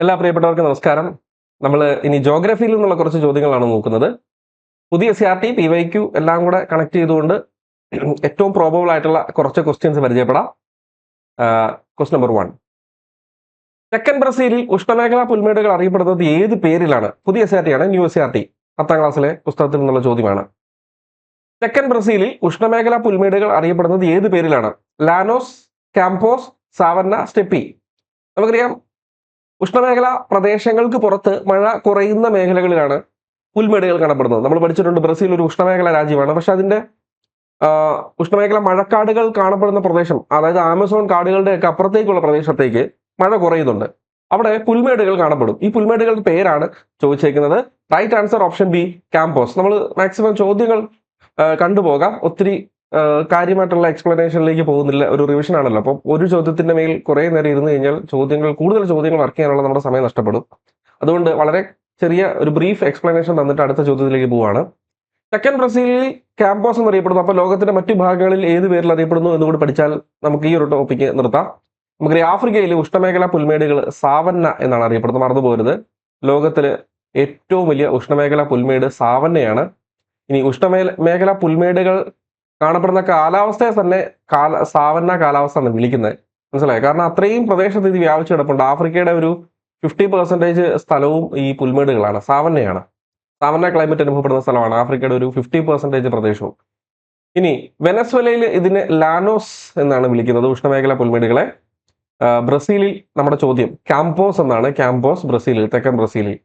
എല്ലാ പ്രിയപ്പെട്ടവർക്കും നമസ്കാരം. നമ്മൾ ഇനി ജോഗ്രഫിയിൽ നിന്നുള്ള കുറച്ച് ചോദ്യങ്ങളാണ് നോക്കുന്നത്. പുതിയ CRT, PYQ എല്ലാം കൂടെ കണക്ട് ചെയ്തുകൊണ്ട് ഏറ്റവും പ്രോബബിൾ ആയിട്ടുള്ള കുറച്ച് ക്വസ്റ്റ്യൻസ് പരിചയപ്പെടാം. Question number 1. തെക്കൻ ബ്രസീലിൽ ഉഷ്ണമേഖലാ പുൽമേടുകൾ അറിയപ്പെടുന്നത് ഏത് പേരിലാണ്? പുതിയ CRT ആണ്, ന്യൂ CRT 10ാം ക്ലാസ്സിലെ പുസ്തകത്തിൽ നിന്നുള്ള ചോദ്യമാണ്. തെക്കൻ ബ്രസീലിൽ ഉഷ്ണമേഖലാ പുൽമേടുകൾ അറിയപ്പെടുന്നത് ഏത് പേരിലാണ്? Llanos, campos, savanna, steppe. നമുക്കറിയാം, ഉഷ്ണമേഖലാ പ്രദേശങ്ങൾക്ക് പുറത്ത് മഴ കുറയുന്ന മേഖലകളിലാണ് പുൽമേടുകൾ കാണപ്പെടുന്നത്. നമ്മൾ പഠിച്ചിട്ടുണ്ട്, ബ്രസീൽ ഒരു ഉഷ്ണമേഖല രാജ്യമാണ്. പക്ഷെ അതിന്റെ ഉഷ്ണമേഖല മഴക്കാടുകൾ കാണപ്പെടുന്ന പ്രദേശം, അതായത് ആമസോൺ കാടുകളുടെ ഒക്കെ അപ്പുറത്തേക്കുള്ള പ്രദേശത്തേക്ക് മഴ കുറയുന്നുണ്ട്. അവിടെ പുൽമേടുകൾ കാണപ്പെടും. ഈ പുൽമേടുകളുടെ പേരാണ് ചോദിച്ചേക്കുന്നത്. Right answer option B, campos. നമ്മൾ മാക്സിമം ചോദ്യങ്ങൾ കണ്ടുപോകാം. ഒത്തിരി കാര്യമായിട്ടുള്ള എക്സ്പ്ലനേഷനിലേക്ക് പോകുന്നില്ല, ഒരു റിവിഷൻ ആണല്ലോ. അപ്പം ഒരു ചോദ്യത്തിന്റെ മേൽ കുറേ നേരം ഇരുന്ന് കഴിഞ്ഞാൽ കൂടുതൽ ചോദ്യങ്ങൾ വർക്ക് ചെയ്യാനുള്ള നമ്മുടെ സമയം നഷ്ടപ്പെടും. അതുകൊണ്ട് വളരെ ചെറിയ ഒരു ബ്രീഫ് എക്സ്പ്ലനേഷൻ തന്നിട്ട് അടുത്ത ചോദ്യത്തിലേക്ക് പോവുകയാണ്. തെക്കൻ ബ്രസീലിൽ കാമ്പോസ് എന്നറിയപ്പെടുന്നു. അപ്പോൾ ലോകത്തിന്റെ മറ്റു ഭാഗങ്ങളിൽ ഏത് പേരിൽ അറിയപ്പെടുന്നു എന്നുകൂടി പഠിച്ചാൽ നമുക്ക് ഈ ഒരു ടോപ്പിക്ക് നിർത്താം. നമുക്കറിയാം, ആഫ്രിക്കയിൽ ഉഷ്ണമേഖലാ പുൽമേടുകൾ സാവന്ന എന്നാണ് അറിയപ്പെടുന്നത്. മറന്നുപോകരുത്, ലോകത്തില് ഏറ്റവും വലിയ ഉഷ്ണമേഖലാ പുൽമേട് സാവന്നയാണ്. ഇനി ഉഷ്ണമേഖലാ പുൽമേടുകൾ കാണപ്പെടുന്ന കാലാവസ്ഥയെ തന്നെ സാവന്ന കാലാവസ്ഥ എന്ന് വിളിക്കുന്നത്. മനസ്സിലായി? കാരണം അത്രയും പ്രദേശത്ത് ഇത് വ്യാപിച്ചു കിടപ്പുണ്ട്. ആഫ്രിക്കയുടെ ഒരു 50% സ്ഥലവും ഈ പുൽമേടുകളാണ്, സാവന്നയാണ്. സാവന്ന ക്ലൈമറ്റ് അനുഭവപ്പെടുന്ന സ്ഥലമാണ് ആഫ്രിക്കയുടെ ഒരു 50% പ്രദേശവും. ഇനി വെനസ്വേലയിൽ ഇതിന് ലാനോസ് എന്നാണ് വിളിക്കുന്നത്, ഉഷ്ണമേഖലാ പുൽമേടുകളെ. ബ്രസീലിൽ നമ്മുടെ ചോദ്യം കാമ്പോസ് എന്നാണ്. കാമ്പോസ് ബ്രസീലിൽ, തെക്കൻ ബ്രസീലിൽ.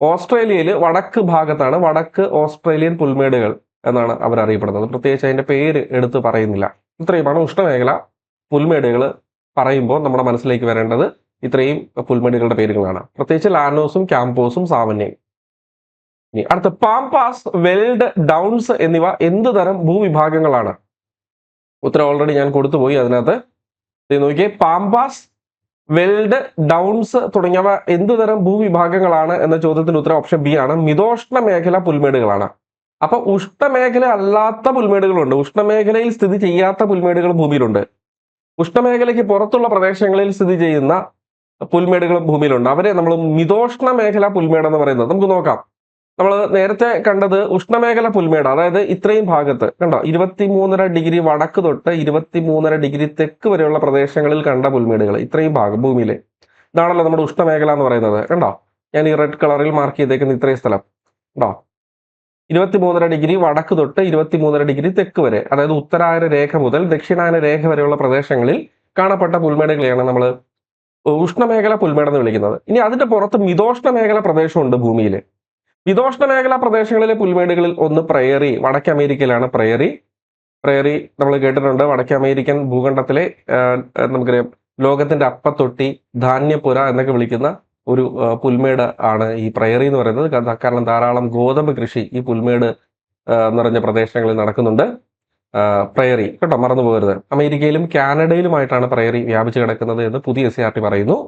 ഓസ്ട്രേലിയയിൽ വടക്ക് ഭാഗത്താണ് വടക്ക് ഓസ്ട്രേലിയൻ പുൽമേടുകൾ എന്നാണ് അവർ അറിയപ്പെടുന്നത്. പ്രത്യേകിച്ച് അതിന്റെ പേര് എടുത്ത് പറയുന്നില്ല. ഇത്രയുമാണ് ഉഷ്ണമേഖല പുൽമേടുകൾ പറയുമ്പോൾ നമ്മുടെ മനസ്സിലേക്ക് വരേണ്ടത്. ഇത്രയും പുൽമേടുകളുടെ പേരുകളാണ്, പ്രത്യേകിച്ച് ലാനോസും കാമ്പോസും സാവന്നയും. ഇനി അടുത്ത, പാംപാസ്, വെൽഡ്, ഡൗൺസ് എന്നിവ എന്ത് തരം ഭൂവിഭാഗങ്ങളാണ്? ഉത്തരം ഓൾറെഡി ഞാൻ കൊടുത്തുപോയി. അതിനകത്ത് നോക്കിയേ, പാംപാസ്, വെൽഡ്, ഡൗൺസ് തുടങ്ങിയവ എന്ത് തരം ഭൂവിഭാഗങ്ങളാണ് എന്ന ചോദ്യത്തിന് ഉത്തരം ഓപ്ഷൻ ബി ആണ്, മിതോഷ്ണ മേഖല പുൽമേടുകളാണ്. അപ്പൊ ഉഷ്ണമേഖല അല്ലാത്ത പുൽമേടുകളുണ്ട്, ഉഷ്ണമേഖലയിൽ സ്ഥിതി ചെയ്യാത്ത പുൽമേടുകൾ ഭൂമിയിലുണ്ട്. ഉഷ്ണമേഖലയ്ക്ക് പുറത്തുള്ള പ്രദേശങ്ങളിൽ സ്ഥിതി ചെയ്യുന്ന പുൽമേടുകളും ഭൂമിയിലുണ്ട്. അവരെ നമ്മൾ മിതോഷ്ണ മേഖല പുൽമേട് എന്ന് പറയുന്നത്. നമുക്ക് നോക്കാം. നമ്മൾ നേരത്തെ കണ്ടത് ഉഷ്ണമേഖല പുൽമേട്, അതായത് ഇത്രയും ഭാഗത്ത് കണ്ടോ, 23.5 ഡിഗ്രി വടക്ക് തൊട്ട് 23.5 ഡിഗ്രി തെക്ക് വരെയുള്ള പ്രദേശങ്ങളിൽ കണ്ട പുൽമേടുകൾ, ഇത്രയും ഭാഗം ഭൂമിയിലെ. ഇതാണല്ലോ നമ്മുടെ ഉഷ്ണമേഖല എന്ന് പറയുന്നത്. കണ്ടോ, ഞാൻ ഈ റെഡ് കളറിൽ മാർക്ക് ചെയ്തേക്കുന്ന ഇത്രയും സ്ഥലം കണ്ടോ, 23.5 ഡിഗ്രി വടക്ക് തൊട്ട് 23.5 ഡിഗ്രി തെക്ക് വരെ, അതായത് ഉത്തരായന രേഖ മുതൽ ദക്ഷിണായന രേഖ വരെയുള്ള പ്രദേശങ്ങളിൽ കാണപ്പെട്ട പുൽമേടുകളെയാണ് നമ്മൾ ഉഷ്ണമേഖല പുൽമേട് എന്ന് വിളിക്കുന്നത്. ഇനി അതിന്റെ പുറത്ത് മിതോഷ്ണ മേഖല പ്രദേശമുണ്ട് ഭൂമിയിൽ. മിതോഷ്ണ മേഖലാ പ്രദേശങ്ങളിലെ പുൽമേടുകളിൽ ഒന്ന് പ്രയറി, വടക്കേ അമേരിക്കയിലാണ് പ്രയറി. നമ്മൾ കേട്ടിട്ടുണ്ട്, വടക്കേ അമേരിക്കൻ ഭൂഖണ്ഡത്തിലെ നമുക്കറിയാം ലോകത്തിന്റെ അപ്പത്തൊട്ടി, ധാന്യപ്പുര എന്നൊക്കെ വിളിക്കുന്ന ഒരു പുൽമേട് ആണ് ഈ പ്രയറി എന്ന് പറയുന്നത്. കാരണം ധാരാളം ഗോതമ്പ് കൃഷി ഈ പുൽമേട് നിറഞ്ഞ പ്രദേശങ്ങളിൽ നടക്കുന്നുണ്ട്. പ്രയറി കേട്ടോ, മറന്നു പോകരുത്. അമേരിക്കയിലും കാനഡയിലുമായിട്ടാണ് പ്രയറി വ്യാപിച്ചു കിടക്കുന്നത് എന്ന് പുതിയ CRT പറയുന്നു.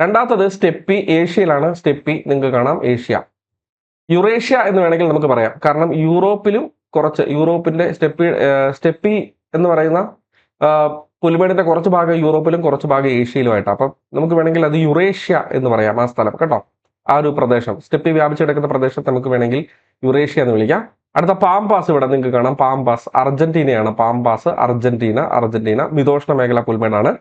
രണ്ടാമത്തത് സ്റ്റെപ്പി, ഏഷ്യയിലാണ് സ്റ്റെപ്പി. നിങ്ങൾക്ക് കാണാം, ഏഷ്യ. യുറേഷ്യ എന്ന് വേണമെങ്കിൽ നമുക്ക് പറയാം, കാരണം യൂറോപ്പിന്റെ സ്റ്റെപ്പി എന്ന് പറയുന്ന പുൽമേടിന്റെ കുറച്ച് ഭാഗം യൂറോപ്പിലും കുറച്ച് ഭാഗം ഏഷ്യയിലുമായിട്ടാണ്. അപ്പം നമുക്ക് വേണമെങ്കിൽ അത് യുറേഷ്യ എന്ന് പറയാം, ആ സ്ഥലം കേട്ടോ, ആ ഒരു പ്രദേശം. സ്റ്റെപ്പി വ്യാപിച്ചു കിടക്കുന്ന പ്രദേശത്ത് നമുക്ക് വേണമെങ്കിൽ യുറേഷ്യ എന്ന് വിളിക്കാം. അടുത്ത പാംപാസ്, ഇവിടെ നിങ്ങൾക്ക് കാണാം, പാംപാസ് അർജന്റീനയാണ്. പാംപാസ് അർജന്റീന മിതോഷ്ണ മേഖല പുൽമേടാണ്.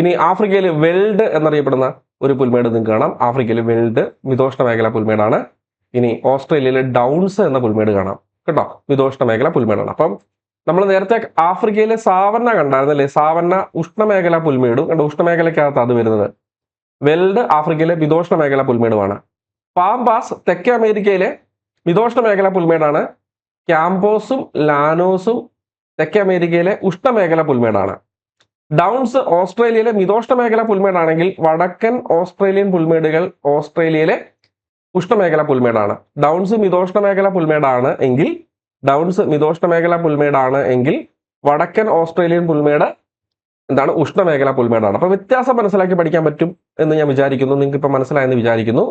ഇനി ആഫ്രിക്കയിൽ വെൽഡ് എന്നറിയപ്പെടുന്ന ഒരു പുൽമേട് നിങ്ങൾക്ക് കാണാം. ആഫ്രിക്കയിൽ വെൽഡ് മിതോഷ്ണ മേഖല പുൽമേടാണ്. ഇനി ഓസ്ട്രേലിയയിൽ ഡൗൺസ് എന്ന പുൽമേട് കാണാം കേട്ടോ, മിതോഷ്ണ മേഖല പുൽമേടാണ്. അപ്പം നമ്മൾ നേരത്തെ ആഫ്രിക്കയിലെ സാവന്ന കണ്ടായിരുന്നല്ലേ, സാവന്ന ഉഷ്ണമേഖല പുൽമേടും കണ്ടോ, ഉഷ്ണമേഖലയ്ക്കകത്ത് അത് വരുന്നത്. വെൽഡ് ആഫ്രിക്കയിലെ മിതോഷ്ണ മേഖല പുൽമേടുമാണ്. പാംപാസ് തെക്കേ അമേരിക്കയിലെ മിതോഷ്ണ മേഖല പുൽമേടാണ്. കാമ്പോസും ലാനോസും തെക്കേ അമേരിക്കയിലെ ഉഷ്ണമേഖല പുൽമേടാണ്. ഡൗൺസ് ഓസ്ട്രേലിയയിലെ മിതോഷ്ണ മേഖല പുൽമേടാണെങ്കിൽ വടക്കൻ ഓസ്ട്രേലിയൻ പുൽമേടുകൾ ഓസ്ട്രേലിയയിലെ ഉഷ്ണമേഖല പുൽമേടാണ്. ഡൗൺസ് മിതോഷ്ണ മേഖല പുൽമേടാണ് എങ്കിൽ വടക്കൻ ഓസ്ട്രേലിയൻ പുൽമേട് എന്താണ്, ഉഷ്ണമേഖല പുൽമേടാണ്. അപ്പൊ വ്യത്യാസം മനസ്സിലാക്കി പഠിക്കാൻ പറ്റും എന്ന് ഞാൻ വിചാരിക്കുന്നു. നിങ്ങൾക്ക് ഇപ്പൊ മനസ്സിലായെന്ന് വിചാരിക്കുന്നു.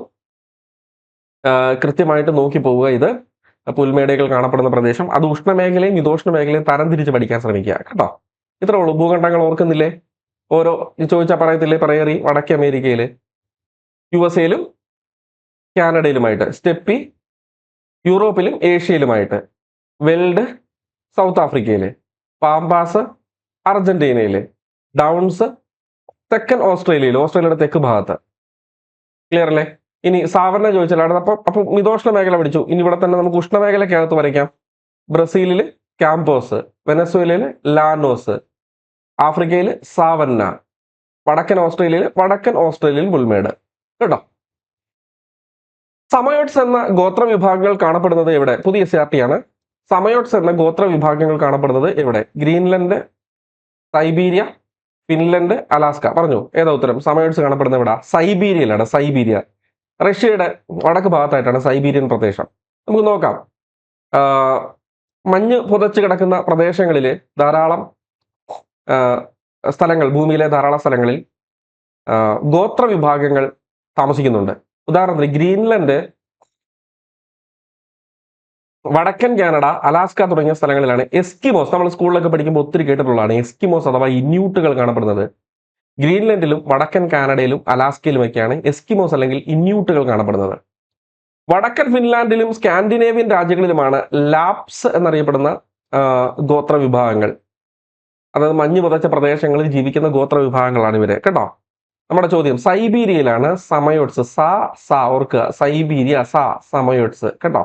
കൃത്യമായിട്ട് നോക്കി പോവുക. ഇത് പുൽമേടുകൾ കാണപ്പെടുന്ന പ്രദേശം, അത് ഉഷ്ണമേഖലയും മിതോഷ്ണ മേഖലയും തരംതിരിച്ച് പഠിക്കാൻ ശ്രമിക്കുക കേട്ടോ. ഇത്രേ ഉള്ളൂ. ഭൂഖണ്ഡങ്ങൾ ഓർക്കുന്നില്ലേ? ഓരോ ചോദിച്ചാൽ പറയത്തില്ലേ, പ്രയറി വടക്കേ അമേരിക്കയില്, USA കാനഡയിലുമായിട്ട്, സ്റ്റെപ്പി യൂറോപ്പിലും ഏഷ്യയിലുമായിട്ട്, വെൽഡ് സൗത്ത് ആഫ്രിക്കയില്, പാമ്പാസ് അർജന്റീനയില്, ഡൗൺസ് തെക്കൻ ഓസ്ട്രേലിയയുടെ തെക്ക് ഭാഗത്ത്. ക്ലിയർ അല്ലേ? ഇനി സാവന്ന ചോദിച്ചാലാണ് അപ്പൊ മിതോഷ്ണ മേഖല പഠിച്ചു. ഇനി ഇവിടെ തന്നെ നമുക്ക് ഉഷ്ണമേഖലക്കകത്ത് വരയ്ക്കാം. ബ്രസീലില് ക്യാമ്പോസ്, വെനസ്വേലയില് ലാനോസ്, ആഫ്രിക്കയിൽ സാവന്ന, വടക്കൻ ഓസ്ട്രേലിയയിൽ പുൽമേട്. കേട്ടോ. സമയോട്സ് എന്ന ഗോത്ര വിഭാഗങ്ങൾ കാണപ്പെടുന്നത് എവിടെ? പുതിയ SRT ആണ്. സമയോട്സ് എന്ന ഗോത്ര വിഭാഗങ്ങൾ കാണപ്പെടുന്നത് എവിടെ? Greenland, Siberia, Finland, Alaska. പറഞ്ഞു. ഏതാ ഉത്തരം? സമയോട്സ് കാണപ്പെടുന്നത് എവിടെ? സൈബീരിയയിലാണ്. സൈബീരിയ റഷ്യയുടെ വടക്ക് ഭാഗത്തായിട്ടാണ് സൈബീരിയൻ പ്രദേശം. നമുക്ക് നോക്കാം. മഞ്ഞ് പുതച്ച് കിടക്കുന്ന പ്രദേശങ്ങളിൽ ധാരാളം സ്ഥലങ്ങൾ, ഭൂമിയിലെ ധാരാളം സ്ഥലങ്ങളിൽ ഗോത്ര വിഭാഗങ്ങൾ താമസിക്കുന്നുണ്ട്. ഉദാഹരണത്തിന് ഗ്രീൻലൻഡ്, വടക്കൻ കാനഡ, അലാസ്ക തുടങ്ങിയ സ്ഥലങ്ങളിലാണ് എസ്കിമോസ്, നമ്മൾ സ്കൂളിലൊക്കെ പഠിക്കുമ്പോൾ ഒത്തിരി കേട്ടിട്ടുള്ളതാണ്, എസ്കിമോസ് അഥവാ ഇന്യൂട്ടുകൾ കാണപ്പെടുന്നത്. ഗ്രീൻലൻഡിലും വടക്കൻ കാനഡയിലും അലാസ്കയിലുമൊക്കെയാണ് എസ്കിമോസ് അല്ലെങ്കിൽ ഇന്യൂട്ടുകൾ കാണപ്പെടുന്നത്. വടക്കൻ ഫിൻലാൻഡിലും സ്കാൻഡിനേവിയൻ രാജ്യങ്ങളിലുമാണ് ലാപ്സ് എന്നറിയപ്പെടുന്ന ഗോത്ര വിഭാഗങ്ങൾ. അതായത് മഞ്ഞ് പുതച്ച പ്രദേശങ്ങളിൽ ജീവിക്കുന്ന ഗോത്ര വിഭാഗങ്ങളാണ് ഇവര്. കേട്ടോ. നമ്മുടെ ചോദ്യം സൈബീരിയയിലാണ് സമയോട്സ്. ഓർക്കുക, സൈബീരിയ സമയോട്സ്. കേട്ടോ.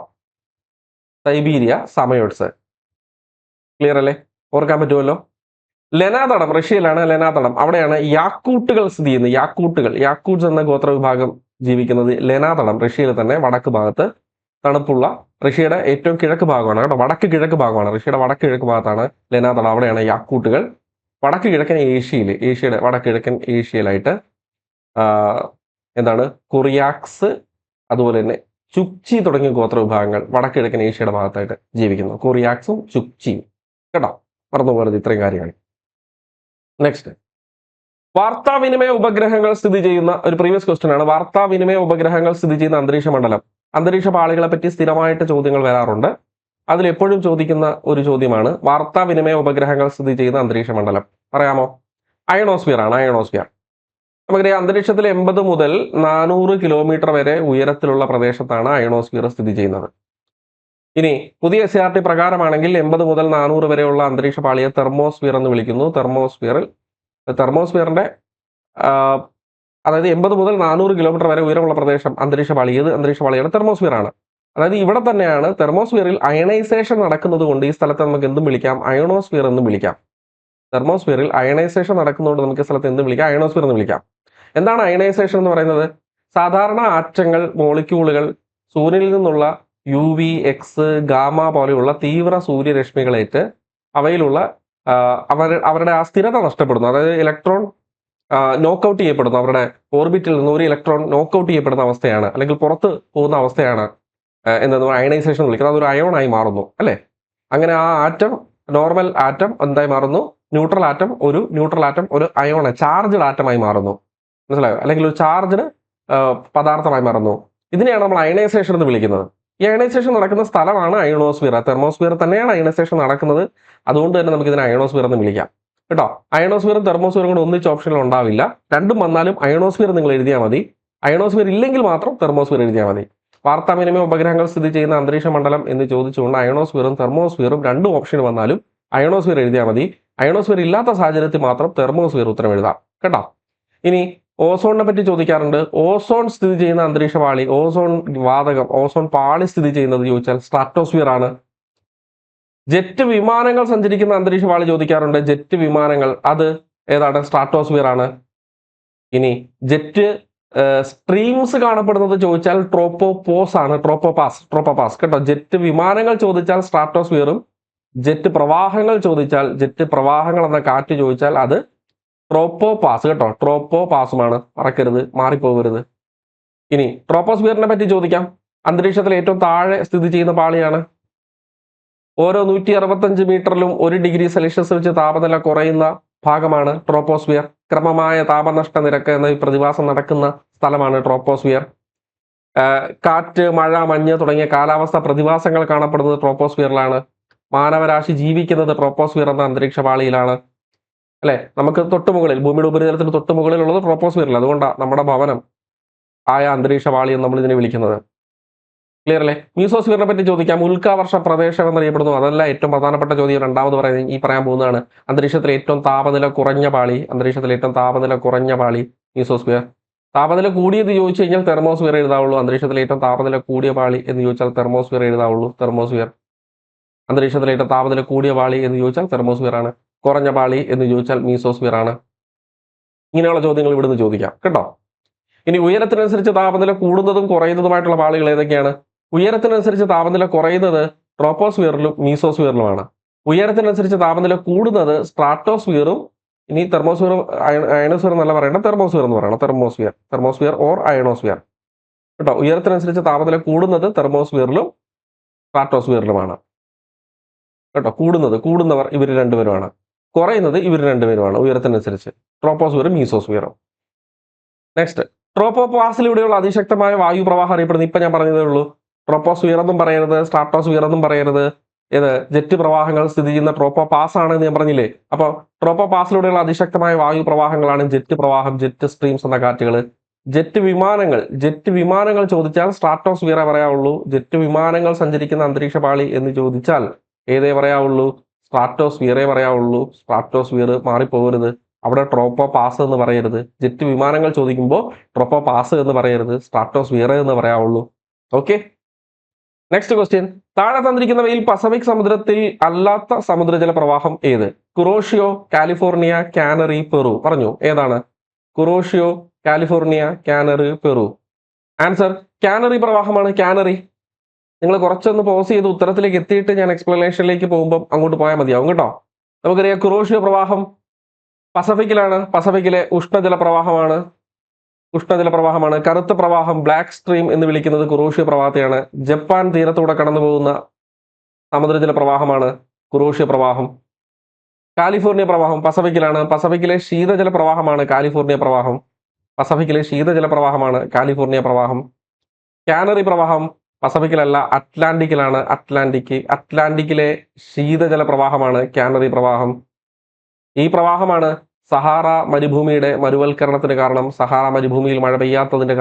സൈബീരിയ സമയോട്സ്. ക്ലിയർ അല്ലേ? ഓർക്കാൻ പറ്റുമല്ലോ. ലെനാതടം റഷ്യയിലാണ്. ലെനാതടം അവിടെയാണ് യാക്കൂട്ടുകൾ സ്ഥിതി ചെയ്യുന്നത്. യാക്കൂട്ട്സ് എന്ന ഗോത്ര വിഭാഗം ജീവിക്കുന്നത് ലെനാതടം റഷ്യയിൽ തന്നെ വടക്ക് ഭാഗത്ത്, തണുപ്പുള്ള റഷ്യയുടെ ഏറ്റവും കിഴക്ക് ഭാഗമാണ്. കേട്ടോ. വടക്ക് കിഴക്ക് ഭാഗമാണ്. റഷ്യയുടെ വടക്ക് കിഴക്ക് ഭാഗത്താണ് ലെനാതടം. അവിടെയാണ് യാക്കൂട്ടുകൾ. വടക്ക് കിഴക്കൻ ഏഷ്യയുടെ വടക്ക് കിഴക്കൻ ഏഷ്യയിലായിട്ട് എന്താണ് കൊറിയാക്സ്, അതുപോലെ തന്നെ ചുക്ചി തുടങ്ങിയ ഗോത്ര വിഭാഗങ്ങൾ വടക്ക് കിഴക്കൻ ഏഷ്യയുടെ ഭാഗത്തായിട്ട് ജീവിക്കുന്നു. കൊറിയാക്സും ചുക്ചിയും. കേട്ടോ. മറന്നു പോകരുത് ഇത്രയും കാര്യങ്ങൾ. നെക്സ്റ്റ്, വാർത്താവിനിമയ ഉപഗ്രഹങ്ങൾ സ്ഥിതി ചെയ്യുന്ന ഒരു പ്രീവിയസ് ക്വസ്റ്റ്യൻ ആണ്. വാർത്താവിനിമയ ഉപഗ്രഹങ്ങൾ സ്ഥിതി ചെയ്യുന്ന അന്തരീക്ഷ മണ്ഡലം. അന്തരീക്ഷ പാളികളെ പറ്റി സ്ഥിരമായിട്ട് ചോദ്യങ്ങൾ വരാറുണ്ട്. അതിൽ എപ്പോഴും ചോദിക്കുന്ന ഒരു ചോദ്യമാണ് വാർത്താവിനിമയ ഉപഗ്രഹങ്ങൾ സ്ഥിതി ചെയ്യുന്ന അന്തരീക്ഷ മണ്ഡലം. പറയാമോ? അയണോസ്ഫിയർ ആണ്. അയണോസ്ഫിയർ നമുക്കറിയാം. അന്തരീക്ഷത്തിൽ 80 മുതൽ 400 കിലോമീറ്റർ വരെ ഉയരത്തിലുള്ള പ്രദേശത്താണ് അയണോസ്ഫിയർ സ്ഥിതി ചെയ്യുന്നത്. ഇനി പുതിയ SRT പ്രകാരമാണെങ്കിൽ 80 മുതൽ 400 വരെയുള്ള അന്തരീക്ഷ പാളിയെ തെർമോസ്ഫിയർ എന്ന് വിളിക്കുന്നു. തെർമോസ്ഫിയറിന്റെ അതായത് 80 മുതൽ 400 കിലോമീറ്റർ വരെ ഉയരമുള്ള പ്രദേശം അന്തരീക്ഷ പാളി. ഏത് അന്തരീക്ഷ പാളിയാണ്? തെർമോസ്ഫിയർ ആണ്. അതായത് ഇവിടെ തന്നെയാണ് തെർമോസ്ഫിയറിൽ അയണൈസേഷൻ നടക്കുന്നത് കൊണ്ട് ഈ സ്ഥലത്തെ നമുക്ക് എന്തും വിളിക്കാം? അയണോസ്ഫിയർ എന്നും വിളിക്കാം. തെർമോസ്ഫിയറിൽ അയണൈസേഷൻ നടക്കുന്നതുകൊണ്ട് നമുക്ക് ഈ സ്ഥലത്ത് എന്തും വിളിക്കാം? അയണോസ്ഫിയർ എന്ന് വിളിക്കാം. എന്താണ് അയണൈസേഷൻ എന്ന് പറയുന്നത്? സാധാരണ ആറ്റങ്ങൾ, മോളിക്യൂളുകൾ സൂര്യനിൽ നിന്നുള്ള UV, X, ഗാമ പോലെയുള്ള തീവ്ര സൂര്യരശ്മികളേറ്റ് അവയിലുള്ള അവരുടെ ആ സ്ഥിരത നഷ്ടപ്പെടുന്നു. അതായത് ഇലക്ട്രോൺ നോക്കൗട്ട് ചെയ്യപ്പെടുന്നു. അവരുടെ ഓർബിറ്റിൽ നിന്ന് ഒരു ഇലക്ട്രോൺ നോക്കൗട്ട് ചെയ്യപ്പെടുന്ന അവസ്ഥയാണ്, അല്ലെങ്കിൽ പുറത്ത് പോകുന്ന അവസ്ഥയാണ് എന്തെന്ന് അയണൈസേഷൻ വിളിക്കുന്നത്. അതൊരു അയോണായി മാറുന്നു അല്ലേ? അങ്ങനെ ആ ആറ്റം, നോർമൽ ആറ്റം എന്തായി മാറുന്നു? ന്യൂട്രൽ ആറ്റം ഒരു അയോൺ, ചാർജ്ഡ് ആറ്റമായി മാറുന്നു. മനസ്സിലായോ? അല്ലെങ്കിൽ ഒരു ചാർജ്ഡ് പദാർത്ഥമായി മാറുന്നു. ഇതിനെയാണ് നമ്മൾ അയണൈസേഷൻ എന്ന് വിളിക്കുന്നത്. ഈ അയണൈസേഷൻ നടക്കുന്ന സ്ഥലമാണ് അയണോസ്ഫിയർ. തെർമോസ്ഫിയർ തന്നെയാണ് അയണൈസേഷൻ നടക്കുന്നത്. അതുകൊണ്ട് തന്നെ നമുക്ക് ഇതിനെ അയണോസ്ഫിയർ എന്ന് വിളിക്കാം. കേട്ടോ. അയണോസ്ഫിയറും തെർമോസ്ഫിയറും കൂടെ ഒന്നിച്ച് ഓപ്ഷനിൽ ഉണ്ടാവില്ല. രണ്ടും വന്നാലും അയണോസ്ഫിയർ നിങ്ങൾ എഴുതിയാൽ മതി. അയണോസ്ഫിയർ ഇല്ലെങ്കിൽ മാത്രം തെർമോസ്ഫിയർ എഴുതിയാൽ മതി. വാർത്താവിനിമയ ഉപഗ്രഹങ്ങൾ സ്ഥിതി ചെയ്യുന്ന അന്തരീക്ഷ മണ്ഡലം എന്ന് ചോദിച്ചുകൊണ്ട് അയണോസ്ഫിയറും തെർമോസ്ഫിയറും രണ്ടും ഓപ്ഷൻ വന്നാലും അയണോസ്ഫിയർ എഴുതിയാൽ മതി. അയണോസ്ഫിയർ ഇല്ലാത്ത സാഹചര്യത്തിൽ മാത്രം തെർമോസ്ഫിയർ ഉത്തരം എഴുതാം. കേട്ടോ. ഇനി ഓസോണിനെ പറ്റി ചോദിക്കാറുണ്ട്. ഓസോൺ സ്ഥിതി ചെയ്യുന്ന അന്തരീക്ഷ പാളി, ഓസോൺ പാളി സ്ഥിതി ചെയ്യുന്നത് ചോദിച്ചാൽ സ്ട്രാറ്റോസ്ഫിയർ ആണ്. ജെറ്റ് വിമാനങ്ങൾ സഞ്ചരിക്കുന്ന അന്തരീക്ഷ പാളി ചോദിക്കാറുണ്ട്. ജെറ്റ് വിമാനങ്ങൾ അത് ഏതാണ്? സ്ട്രാറ്റോസ്ഫിയർ ആണ്. ഇനി ജെറ്റ് സ്ട്രീംസ് കാണപ്പെടുന്നത് ചോദിച്ചാൽ ട്രോപ്പോപാസ് ആണ്. ട്രോപ്പോപാസ്. കേട്ടോ. ജെറ്റ് വിമാനങ്ങൾ ചോദിച്ചാൽ സ്ട്രാറ്റോസ്ഫിയറും, ജെറ്റ് പ്രവാഹങ്ങൾ ചോദിച്ചാൽ, ജെറ്റ് പ്രവാഹങ്ങൾ എന്ന കാറ്റ് ചോദിച്ചാൽ അത് ട്രോപ്പോപാസ്. കേട്ടോ. ട്രോപ്പോപാസുമാണ്. മറക്കരുത്, മാറിപ്പോകരുത്. ഇനി ട്രോപ്പോസ്ഫിയറിനെ പറ്റി ചോദിക്കാം. അന്തരീക്ഷത്തിൽ ഏറ്റവും താഴെ സ്ഥിതി ചെയ്യുന്ന പാളിയാണ്. ഓരോ 165 മീറ്ററിലും 1 ഡിഗ്രി സെൽഷ്യസ് വെച്ച് താപനില കുറയുന്ന ഭാഗമാണ് ട്രോപ്പോസ്ഫിയർ. ക്രമമായ താപനഷ്ട നിരക്ക് എന്ന പ്രതിഭാസം നടക്കുന്ന സ്ഥലമാണ് ട്രോപ്പോസ്ഫിയർ. കാറ്റ്, മഴ, മഞ്ഞ് തുടങ്ങിയ കാലാവസ്ഥ പ്രതിഭാസങ്ങൾ കാണപ്പെടുന്നത് ട്രോപ്പോസ്ഫിയറിലാണ്. മാനവരാശി ജീവിക്കുന്നത് ട്രോപ്പോസ്ഫിയർ എന്ന അന്തരീക്ഷ പാളിയിലാണ്. അല്ലെ? നമുക്ക് തൊട്ടുമുകളിൽ, ഭൂമിയുടെ ഉപരിതലത്തിന് തൊട്ടുമുകളിലുള്ളത് ട്രോപ്പോസ്ഫിയറിൽ. അതുകൊണ്ടാണ് നമ്മുടെ ഭവനം ആയ അന്തരീക്ഷ പാളി എന്ന് നമ്മൾ ഇതിനെ വിളിക്കുന്നത്. ക്ലിയർ അല്ലേ? മീസോസ്ഫിയറിനെ പറ്റി ചോദിക്കാം. ഉൽക്കാവർഷ പ്രദേശം എന്നറിയപ്പെടുന്നു. അതല്ല ഏറ്റവും പ്രധാനപ്പെട്ട ചോദ്യം. രണ്ടാമത് പറയുന്നത് ഈ പറയാൻ പോകുന്നതാണ്. അന്തരീക്ഷത്തിലെ ഏറ്റവും താപനില കുറഞ്ഞ പാളി, അന്തരീക്ഷത്തിലെ ഏറ്റവും താപനില കുറഞ്ഞ പാളി മീസോസ്ഫിയർ. താപനില കൂടിയത് ചോദിച്ചു കഴിഞ്ഞാൽ തെർമോസ്ഫിയർ എഴുതാവുള്ളൂ. അന്തരീക്ഷത്തിലെ ഏറ്റവും താപനില കൂടിയ പാളി എന്ന് ചോദിച്ചാൽ തെർമോസ്ഫിയർ എഴുതാവുള്ളൂ. തെർമോസ്ഫിയർ. അന്തരീക്ഷത്തിലെ ഏറ്റവും താപനില കൂടിയ പാളി എന്ന് ചോദിച്ചാൽ തെർമോസ്ഫിയർ ആണ്. കുറഞ്ഞ പാളി എന്ന് ചോദിച്ചാൽ മീസോസ്ഫിയർ ആണ്. ഇങ്ങനെയുള്ള ചോദ്യങ്ങൾ ഇവിടുന്ന് ചോദിക്കാം കേട്ടോ. ഇനി ഉയരത്തിനനുസരിച്ച് താപനില കൂടുന്നതും കുറയുന്നതുമായിട്ടുള്ള പാളികൾ ഏതൊക്കെയാണ്? ഉയരത്തിനനുസരിച്ച് താപനില കുറയുന്നത് ട്രോപ്പോസ്ഫിയറിലും മീസോസ്ഫിയറിലുമാണ്. ഉയരത്തിനനുസരിച്ച് താപനില കൂടുന്നത് സ്ട്രാറ്റോസ്ഫിയറും, ഇനി തെർമോസ്ഫിയർ അയണോസ്ഫിയർ എന്നല്ല പറയണം, തെർമോസ്ഫിയർ എന്ന് പറയണം. തെർമോസ്ഫിയർ ഓർ അയണോസ്ഫിയർ കേട്ടോ. ഉയരത്തിനനുസരിച്ച് താപനില കൂടുന്നത് തെർമോസ്ഫിയറിലും സ്ട്രാറ്റോസ്ഫിയറിലുമാണ് കേട്ടോ. കൂടുന്നവർ ഇവർ രണ്ടുപേരുമാണ്. കുറയുന്നത് ഇവർ രണ്ടുപേരുമാണ് ഉയരത്തിനനുസരിച്ച്, ട്രോപ്പോസ്ഫിയറും മീസോസ്ഫിയറും. നെക്സ്റ്റ്, ട്രോപ്പോപാസിലൂടെയുള്ള അതിശക്തമായ വായു പ്രവാഹം അറിയപ്പെടുന്നത്, ഇപ്പൊ ഞാൻ പറഞ്ഞതേ ഉള്ളൂ. ട്രോപ്പോസ്ഫിയർ എന്നും പറയരുത്, സ്ട്രാറ്റോസ്ഫിയർ എന്നും പറയരുത്. ഏത് ജെറ്റ് പ്രവാഹങ്ങൾ സ്ഥിതി ചെയ്യുന്ന ട്രോപ്പോപാസ് ആണ് എന്ന് ഞാൻ പറഞ്ഞില്ലേ. അപ്പോൾ ട്രോപ്പോപാസിലൂടെയുള്ള അതിശക്തമായ വായു പ്രവാഹങ്ങളാണ് ജെറ്റ് പ്രവാഹം, ജെറ്റ് സ്ട്രീംസ് എന്ന കാറ്റുകൾ. ജെറ്റ് വിമാനങ്ങൾ ചോദിച്ചാൽ സ്ട്രാറ്റോസ്ഫിയറേ പറയാവുള്ളൂ. ജെറ്റ് വിമാനങ്ങൾ സഞ്ചരിക്കുന്ന അന്തരീക്ഷ പാളി എന്ന് ചോദിച്ചാൽ ഏതേ പറയാവുള്ളൂ? സ്ട്രാറ്റോസ്ഫിയറേ പറയാവുള്ളൂ. സ്ട്രാറ്റോസ്ഫിയർ മാറിപ്പോകരുത്. അവിടെ ട്രോപ്പോപാസ് എന്ന് പറയരുത്. ജെറ്റ് വിമാനങ്ങൾ ചോദിക്കുമ്പോൾ ട്രോപ്പോപാസ് എന്ന് പറയരുത്, സ്ട്രാറ്റോസ്ഫിയർ എന്ന് പറയാവുള്ളൂ. ഓക്കെ. നെക്സ്റ്റ് ക്വസ്റ്റ്യൻ, താഴെ തന്നിരിക്കുന്നവയിൽ പസഫിക് സമുദ്രത്തിൽ അല്ലാത്ത സമുദ്രജല പ്രവാഹം ഏത്? Kuroshio, California, Canary, Peru. പറഞ്ഞു ഏതാണ്? Kuroshio, California, Canary, Peru. Answer Canary പ്രവാഹമാണ്. കാനറി. നിങ്ങൾ കുറച്ചൊന്ന് പോസ് ചെയ്ത് ഉത്തരത്തിലേക്ക് എത്തിയിട്ട് ഞാൻ എക്സ്പ്ലനേഷനിലേക്ക് പോകുമ്പോൾ അങ്ങോട്ട് പോയാൽ മതിയാവും കേട്ടോ. നമുക്കറിയാം കുറോഷിയോ പ്രവാഹം പസഫിക്കിലാണ്. പസഫിക്കിലെ ഉഷ്ണജല പ്രവാഹമാണ്. കറുത്ത പ്രവാഹം, ബ്ലാക്ക് സ്ട്രീം എന്ന് വിളിക്കുന്നത് കുറോഷിയോ പ്രവാഹത്തെയാണ്. ജപ്പാൻ തീരത്തൂടെ കടന്നു പോകുന്ന സമുദ്രജല പ്രവാഹമാണ് കുറോഷിയോ പ്രവാഹം. കാലിഫോർണിയ പ്രവാഹം പസഫിക്കിലാണ്. പസഫിക്കിലെ ശീതജല പ്രവാഹമാണ് കാലിഫോർണിയ പ്രവാഹം. കാലിഫോർണിയ പ്രവാഹം. കാനറി പ്രവാഹം പസഫിക്കിലല്ല, അറ്റ്ലാന്റിക്കിലാണ്. അറ്റ്ലാന്റിക്കിലെ ശീതജല പ്രവാഹമാണ് കാനറി പ്രവാഹം. ഈ പ്രവാഹമാണ് സഹാറ മരുഭൂമിയുടെ മരുവൽക്കരണത്തിന് കാരണം. സഹാറ മരുഭൂമിയിൽ മഴ പെയ്യാത്തതിന്റെ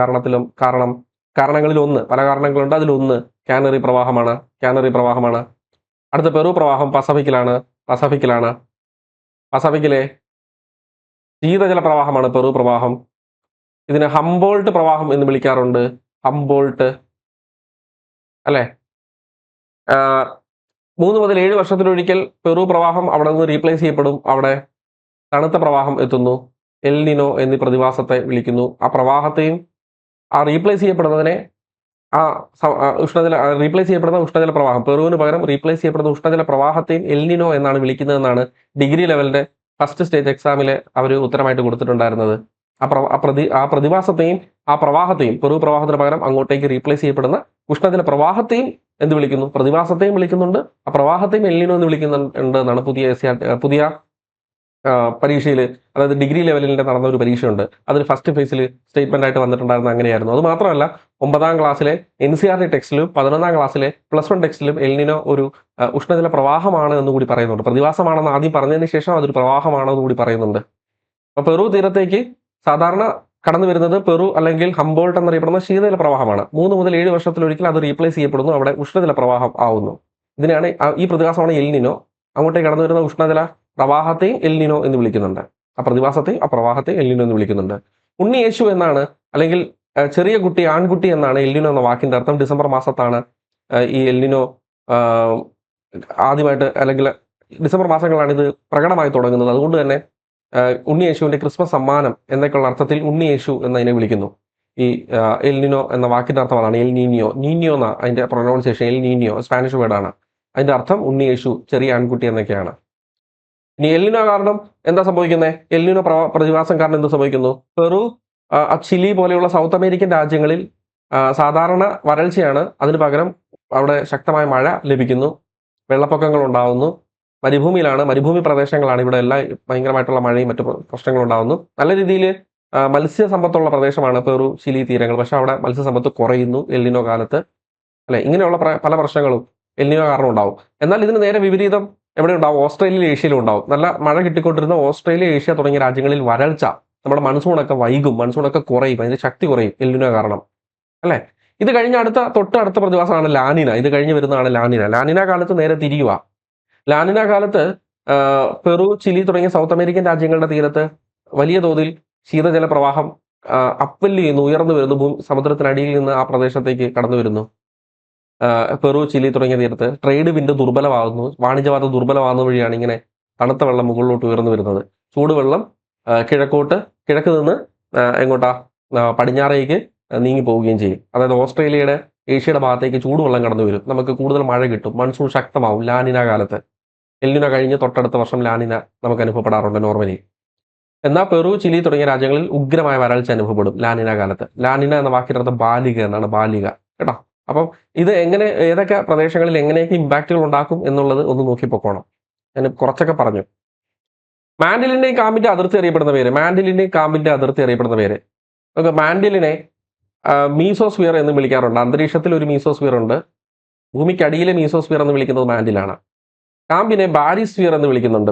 കാരണങ്ങളിൽ ഒന്ന്, പല കാരണങ്ങളുണ്ട്, അതിലൊന്ന് കാനറി പ്രവാഹമാണ്. അടുത്ത പെറു പ്രവാഹം പസഫിക്കിലാണ്. പസഫിക്കിലെ ശീതജല പ്രവാഹമാണ് പെറു പ്രവാഹം. ഇതിനെ ഹംബോൾട്ട് പ്രവാഹം എന്ന് വിളിക്കാറുണ്ട്. ഹംബോൾട്ട് അല്ലെ. 3 മുതൽ 7 വർഷത്തിലൊരിക്കൽ പെറു പ്രവാഹം അവിടെ നിന്ന് റീപ്ലേസ് ചെയ്യപ്പെടും. അവിടെ തണുത്ത പ്രവാഹം എത്തുന്നു. എൽ നിനോ എന്നീ പ്രതിഭാസത്തെ വിളിക്കുന്നു. ആ പ്രവാഹത്തെയും റീപ്ലേസ് ചെയ്യപ്പെടുന്നതിനെ റീപ്ലേസ് ചെയ്യപ്പെടുന്ന ഉഷ്ണജല പ്രവാഹം, പെറുവിന് പകരം റീപ്ലേസ് ചെയ്യപ്പെടുന്ന ഉഷ്ണജല പ്രവാഹത്തെയും എൽ നിനോ എന്നാണ് വിളിക്കുന്നതെന്നാണ് ഡിഗ്രി ലെവലിന്റെ ഫസ്റ്റ് സ്റ്റേജ് എക്സാമിൽ അവർ ഉത്തരമായിട്ട് കൊടുത്തിട്ടുണ്ടായിരുന്നത്. ആ പ്രതിഭാസത്തെയും ആ പ്രവാഹത്തെയും, പെറു പ്രവാഹത്തിന് പകരം അങ്ങോട്ടേക്ക് റീപ്ലേസ് ചെയ്യപ്പെടുന്ന ഉഷ്ണജല പ്രവാഹത്തെയും എന്ത് വിളിക്കുന്നു? പ്രതിഭാസത്തെയും വിളിക്കുന്നുണ്ട്. ആ പ്രവാഹത്തെയും എൽ നിനോ എന്ന് വിളിക്കുന്നുണ്ട് എന്നാണ് പുതിയ പരീക്ഷയിൽ, അതായത് ഡിഗ്രി ലെവലിന്റെ നടന്ന ഒരു പരീക്ഷയുണ്ട്. അതിൽ ഫസ്റ്റ് ഫേസിൽ സ്റ്റേറ്റ്മെന്റ് ആയിട്ട് വന്നിട്ടുണ്ടായിരുന്ന അങ്ങനെയായിരുന്നു. അത് മാത്രമല്ല 9ാം ക്ലാസ്സിലെ NCERT ടെക്സ്റ്റിലും 11ാം ക്ലാസ്സിലെ +1 ടെക്സ്റ്റിലും എൽ നിനോ ഒരു ഉഷ്ണജല പ്രവാഹമാണ് എന്ന് കൂടി പറയുന്നുണ്ട്. പ്രതിഭാസമാണെന്ന് ആദ്യം പറഞ്ഞതിന് ശേഷം അതൊരു പ്രവാഹമാണെന്ന് കൂടി പറയുന്നുണ്ട്. അപ്പൊ പെറു തീരത്തേക്ക് സാധാരണ കടന്നു വരുന്നത് പെറു അല്ലെങ്കിൽ ഹംബോൾട്ട് എന്നറിയപ്പെടുന്ന ശീതജല പ്രവാഹമാണ്. 3 മുതൽ 7 വർഷത്തിലൊരിക്കൽ അത് റീപ്ലേസ് ചെയ്യപ്പെടുന്നു. അവിടെ ഉഷ്ണജല പ്രവാഹം ആവുന്നു. ഇതിനാണ് ഈ പ്രതിഭാസമാണ് എൽ നിനോ. അങ്ങോട്ടേക്ക് കടന്നു വരുന്ന ഉഷ്ണജല പ്രവാഹത്തെയും എൽ നിനോ എന്ന് വിളിക്കുന്നുണ്ട്. ആ പ്രതിഭാസത്തെയും ആ പ്രവാഹത്തെയും എൽ നിനോ എന്ന് വിളിക്കുന്നുണ്ട്. ഉണ്ണി യേശു എന്നാണ്, അല്ലെങ്കിൽ ചെറിയ കുട്ടി, ആൺകുട്ടി എന്നാണ് എൽ നിനോ എന്ന വാക്കിന്റെ അർത്ഥം. ഡിസംബർ മാസത്താണ് ഈ എൽ നിനോ ആദ്യമായിട്ട്, അല്ലെങ്കിൽ ഡിസംബർ മാസങ്ങളാണ് ഇത് പ്രകടമായി തുടങ്ങുന്നത്. അതുകൊണ്ട് തന്നെ ഉണ്ണി യേശുവിന്റെ ക്രിസ്മസ് സമ്മാനം എന്നൊക്കെയുള്ള അർത്ഥത്തിൽ ഉണ്ണി യേശു എന്നതിനെ വിളിക്കുന്നു. ഈ എൽ നിനോ എന്ന വാക്കിന്റെ അർത്ഥം അതാണ്. എൽ നീനിയോ എന്ന അതിന്റെ പ്രൊനൗൺസിയേഷൻ. എൽ നീനിയോ സ്പാനിഷ് വേർഡാണ്. അതിന്റെ അർത്ഥം ഉണ്ണി യേശു, ചെറിയ ആൺകുട്ടി എന്നൊക്കെയാണ്. ഇനി എൽ നിനോ കാരണം എന്താ സംഭവിക്കുന്നത്? എൽ നിനോ പ്രതിഭാസം കാരണം എന്ത് സംഭവിക്കുന്നു? പെറു, ചിലി പോലെയുള്ള സൗത്ത് അമേരിക്കൻ രാജ്യങ്ങളിൽ സാധാരണ വരൾച്ചയാണ്. അതിന് പകരം അവിടെ ശക്തമായ മഴ ലഭിക്കുന്നു, വെള്ളപ്പൊക്കങ്ങൾ ഉണ്ടാവുന്നു. മരുഭൂമി പ്രദേശങ്ങളാണ് ഇവിടെ എല്ലാം, ഭയങ്കരമായിട്ടുള്ള മഴയും മറ്റു പ്രശ്നങ്ങളും ഉണ്ടാവുന്നു. നല്ല രീതിയിൽ മത്സ്യസമ്പത്തുള്ള പ്രദേശമാണ് പെറു, ചിലി തീരങ്ങൾ. പക്ഷെ അവിടെ മത്സ്യസമ്പത്ത് കുറയുന്നു എൽ നിനോ കാലത്ത്, അല്ലെ. ഇങ്ങനെയുള്ള പല പ്രശ്നങ്ങളും എൽ നിനോ കാരണം ഉണ്ടാവും. എന്നാൽ ഇതിന് നേരെ വിപരീതം എവിടെ ഉണ്ടാവും? ഓസ്ട്രേലിയയിലും ഏഷ്യയിലും ഉണ്ടാവും. നല്ല മഴ കിട്ടിക്കൊണ്ടിരുന്ന ഓസ്ട്രേലിയ, ഏഷ്യ തുടങ്ങിയ രാജ്യങ്ങളിൽ വരൾച്ച നമ്മുടെ മൺസൂണൊക്കെ വൈകും, മൺസൂണൊക്കെ കുറയും, അതിന്റെ ശക്തി കുറയും എൽനിനോ കാരണം, അല്ലേ? ഇത് കഴിഞ്ഞ തൊട്ടടുത്ത പ്രതിഭാസമാണ് ലാനിന. ഇത് കഴിഞ്ഞ് വരുന്നതാണ് ലാനിന. ലാനിന കാലത്ത് നേരെ തിരിയുക. ലാനിന കാലത്ത് പെറു, ചിലി തുടങ്ങിയ സൗത്ത് അമേരിക്കൻ രാജ്യങ്ങളുടെ തീരത്ത് വലിയ തോതിൽ ശീതജല പ്രവാഹം അപ്പല്ല് ചെയ്യുന്നു, ഉയർന്നു വരുന്നു, സമുദ്രത്തിനടിയിൽ നിന്ന് ആ പ്രദേശത്തേക്ക് കടന്നു വരുന്നു. പെറു, ചിലി തുടങ്ങിയ തീരത്ത് ട്രേഡ് വിൻഡ് ദുർബലമാകുന്നു. വാണിജ്യപാത ദുർബലമാകുന്ന വഴിയാണ് ഇങ്ങനെ തണുത്ത വെള്ളം മുകളിലോട്ട് ഉയർന്നു വരുന്നത്. ചൂടുവെള്ളം കിഴക്ക് നിന്ന് എങ്ങോട്ടാ, പടിഞ്ഞാറേക്ക് നീങ്ങി പോവുകയും ചെയ്യും. അതായത് ഓസ്ട്രേലിയയുടെ, ഏഷ്യയുടെ ഭാഗത്തേക്ക് ചൂടുവെള്ളം കടന്നു വരും. നമുക്ക് കൂടുതൽ മഴ കിട്ടും, മൺസൂൺ ശക്തമാവും ലാനിന കാലത്ത്. എൽനിനോ കഴിഞ്ഞ് തൊട്ടടുത്ത വർഷം ലാനിന നമുക്ക് അനുഭവപ്പെടാറുണ്ട് നോർമലി. എന്നാൽ പെറു, ചിലി തുടങ്ങിയ രാജ്യങ്ങളിൽ ഉഗ്രമായ വരൾച്ച അനുഭവപ്പെടും ലാനിന കാലത്ത്. ലാനിന എന്ന വാക്കിനർത്ഥം ബാലിക എന്നാണ്, ബാലിക, കേട്ടോ. അപ്പം ഇത് ഏതൊക്കെ പ്രദേശങ്ങളിൽ എങ്ങനെയൊക്കെ ഇമ്പാക്റ്റുകൾ ഉണ്ടാക്കും എന്നുള്ളത് ഒന്ന് നോക്കിപ്പോക്കോണം. ഞാൻ കുറച്ചൊക്കെ പറഞ്ഞു. മാൻഡിലിന്റെയും കാമ്പിന്റെ അതിർത്തി അറിയപ്പെടുന്ന പേര്. നമുക്ക് മാൻഡിലിനെ മീസോസ്ഫിയർ എന്ന് വിളിക്കാറുണ്ട്. അന്തരീക്ഷത്തിൽ ഒരു മീസോസ്ഫിയർ ഉണ്ട്. ഭൂമിക്കടിയിലെ മീസോസ്ഫിയർ എന്ന് വിളിക്കുന്നത് മാൻഡിലാണ്. കാമ്പിനെ ബാരിസ്ഫിയർ എന്ന് വിളിക്കുന്നുണ്ട്.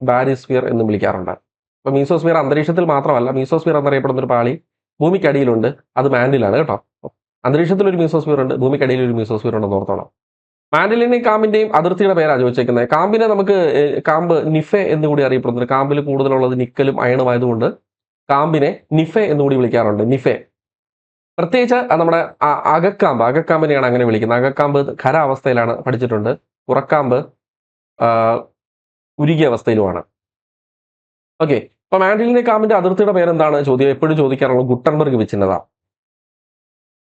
ബാരിസ്ഫിയർ എന്ന് വിളിക്കാറുണ്ട്. അപ്പൊ മീസോസ്ഫിയർ അന്തരീക്ഷത്തിൽ മാത്രമല്ല, മീസോസ്ഫിയർ എന്നറിയപ്പെടുന്ന ഒരു പാളി ഭൂമിക്കടിയിലുണ്ട്. അത് മാൻഡിലാണ്, കേട്ടോ. അന്തരീക്ഷത്തിൽ ഒരു മീസോസ്ഫിയർ ഉണ്ട്, ഭൂമിക്കടിയിൽ ഒരു മീസോസ്ഫിയർ ഉണ്ടെന്ന് ഓർത്തോണം. മാൻഡിലിന്റെയും കാമ്പിന്റെയും അതിർത്തിയുടെ പേരാണ് ചോദിച്ചേക്കുന്നത്. കാമ്പിനെ നമുക്ക് കാമ്പ് നിഫെ എന്നുകൂടി അറിയപ്പെടുന്നുണ്ട്. കാമ്പിൽ കൂടുതലുള്ളത് നിക്കലും അയണും ആയതുകൊണ്ട് കാമ്പിനെ നിഫെ എന്നുകൂടി വിളിക്കാറുണ്ട്. നിഫെ പ്രത്യേകിച്ച് നമ്മുടെ അകക്കാമ്പിനെയാണ് അങ്ങനെ വിളിക്കുന്നത്. അകക്കാമ്പ് ഖര അവസ്ഥയിലാണ് പഠിച്ചിട്ടുണ്ട്. പുറക്കാമ്പ് ഉരുകിയ അവസ്ഥയിലുമാണ്. ഓക്കെ, അപ്പൊ മാൻഡിലിന്റെ കാമ്പിന്റെ അതിർത്തിയുടെ പേരെന്താണ് ചോദ്യം എപ്പോഴും ചോദിക്കാറുള്ളത്?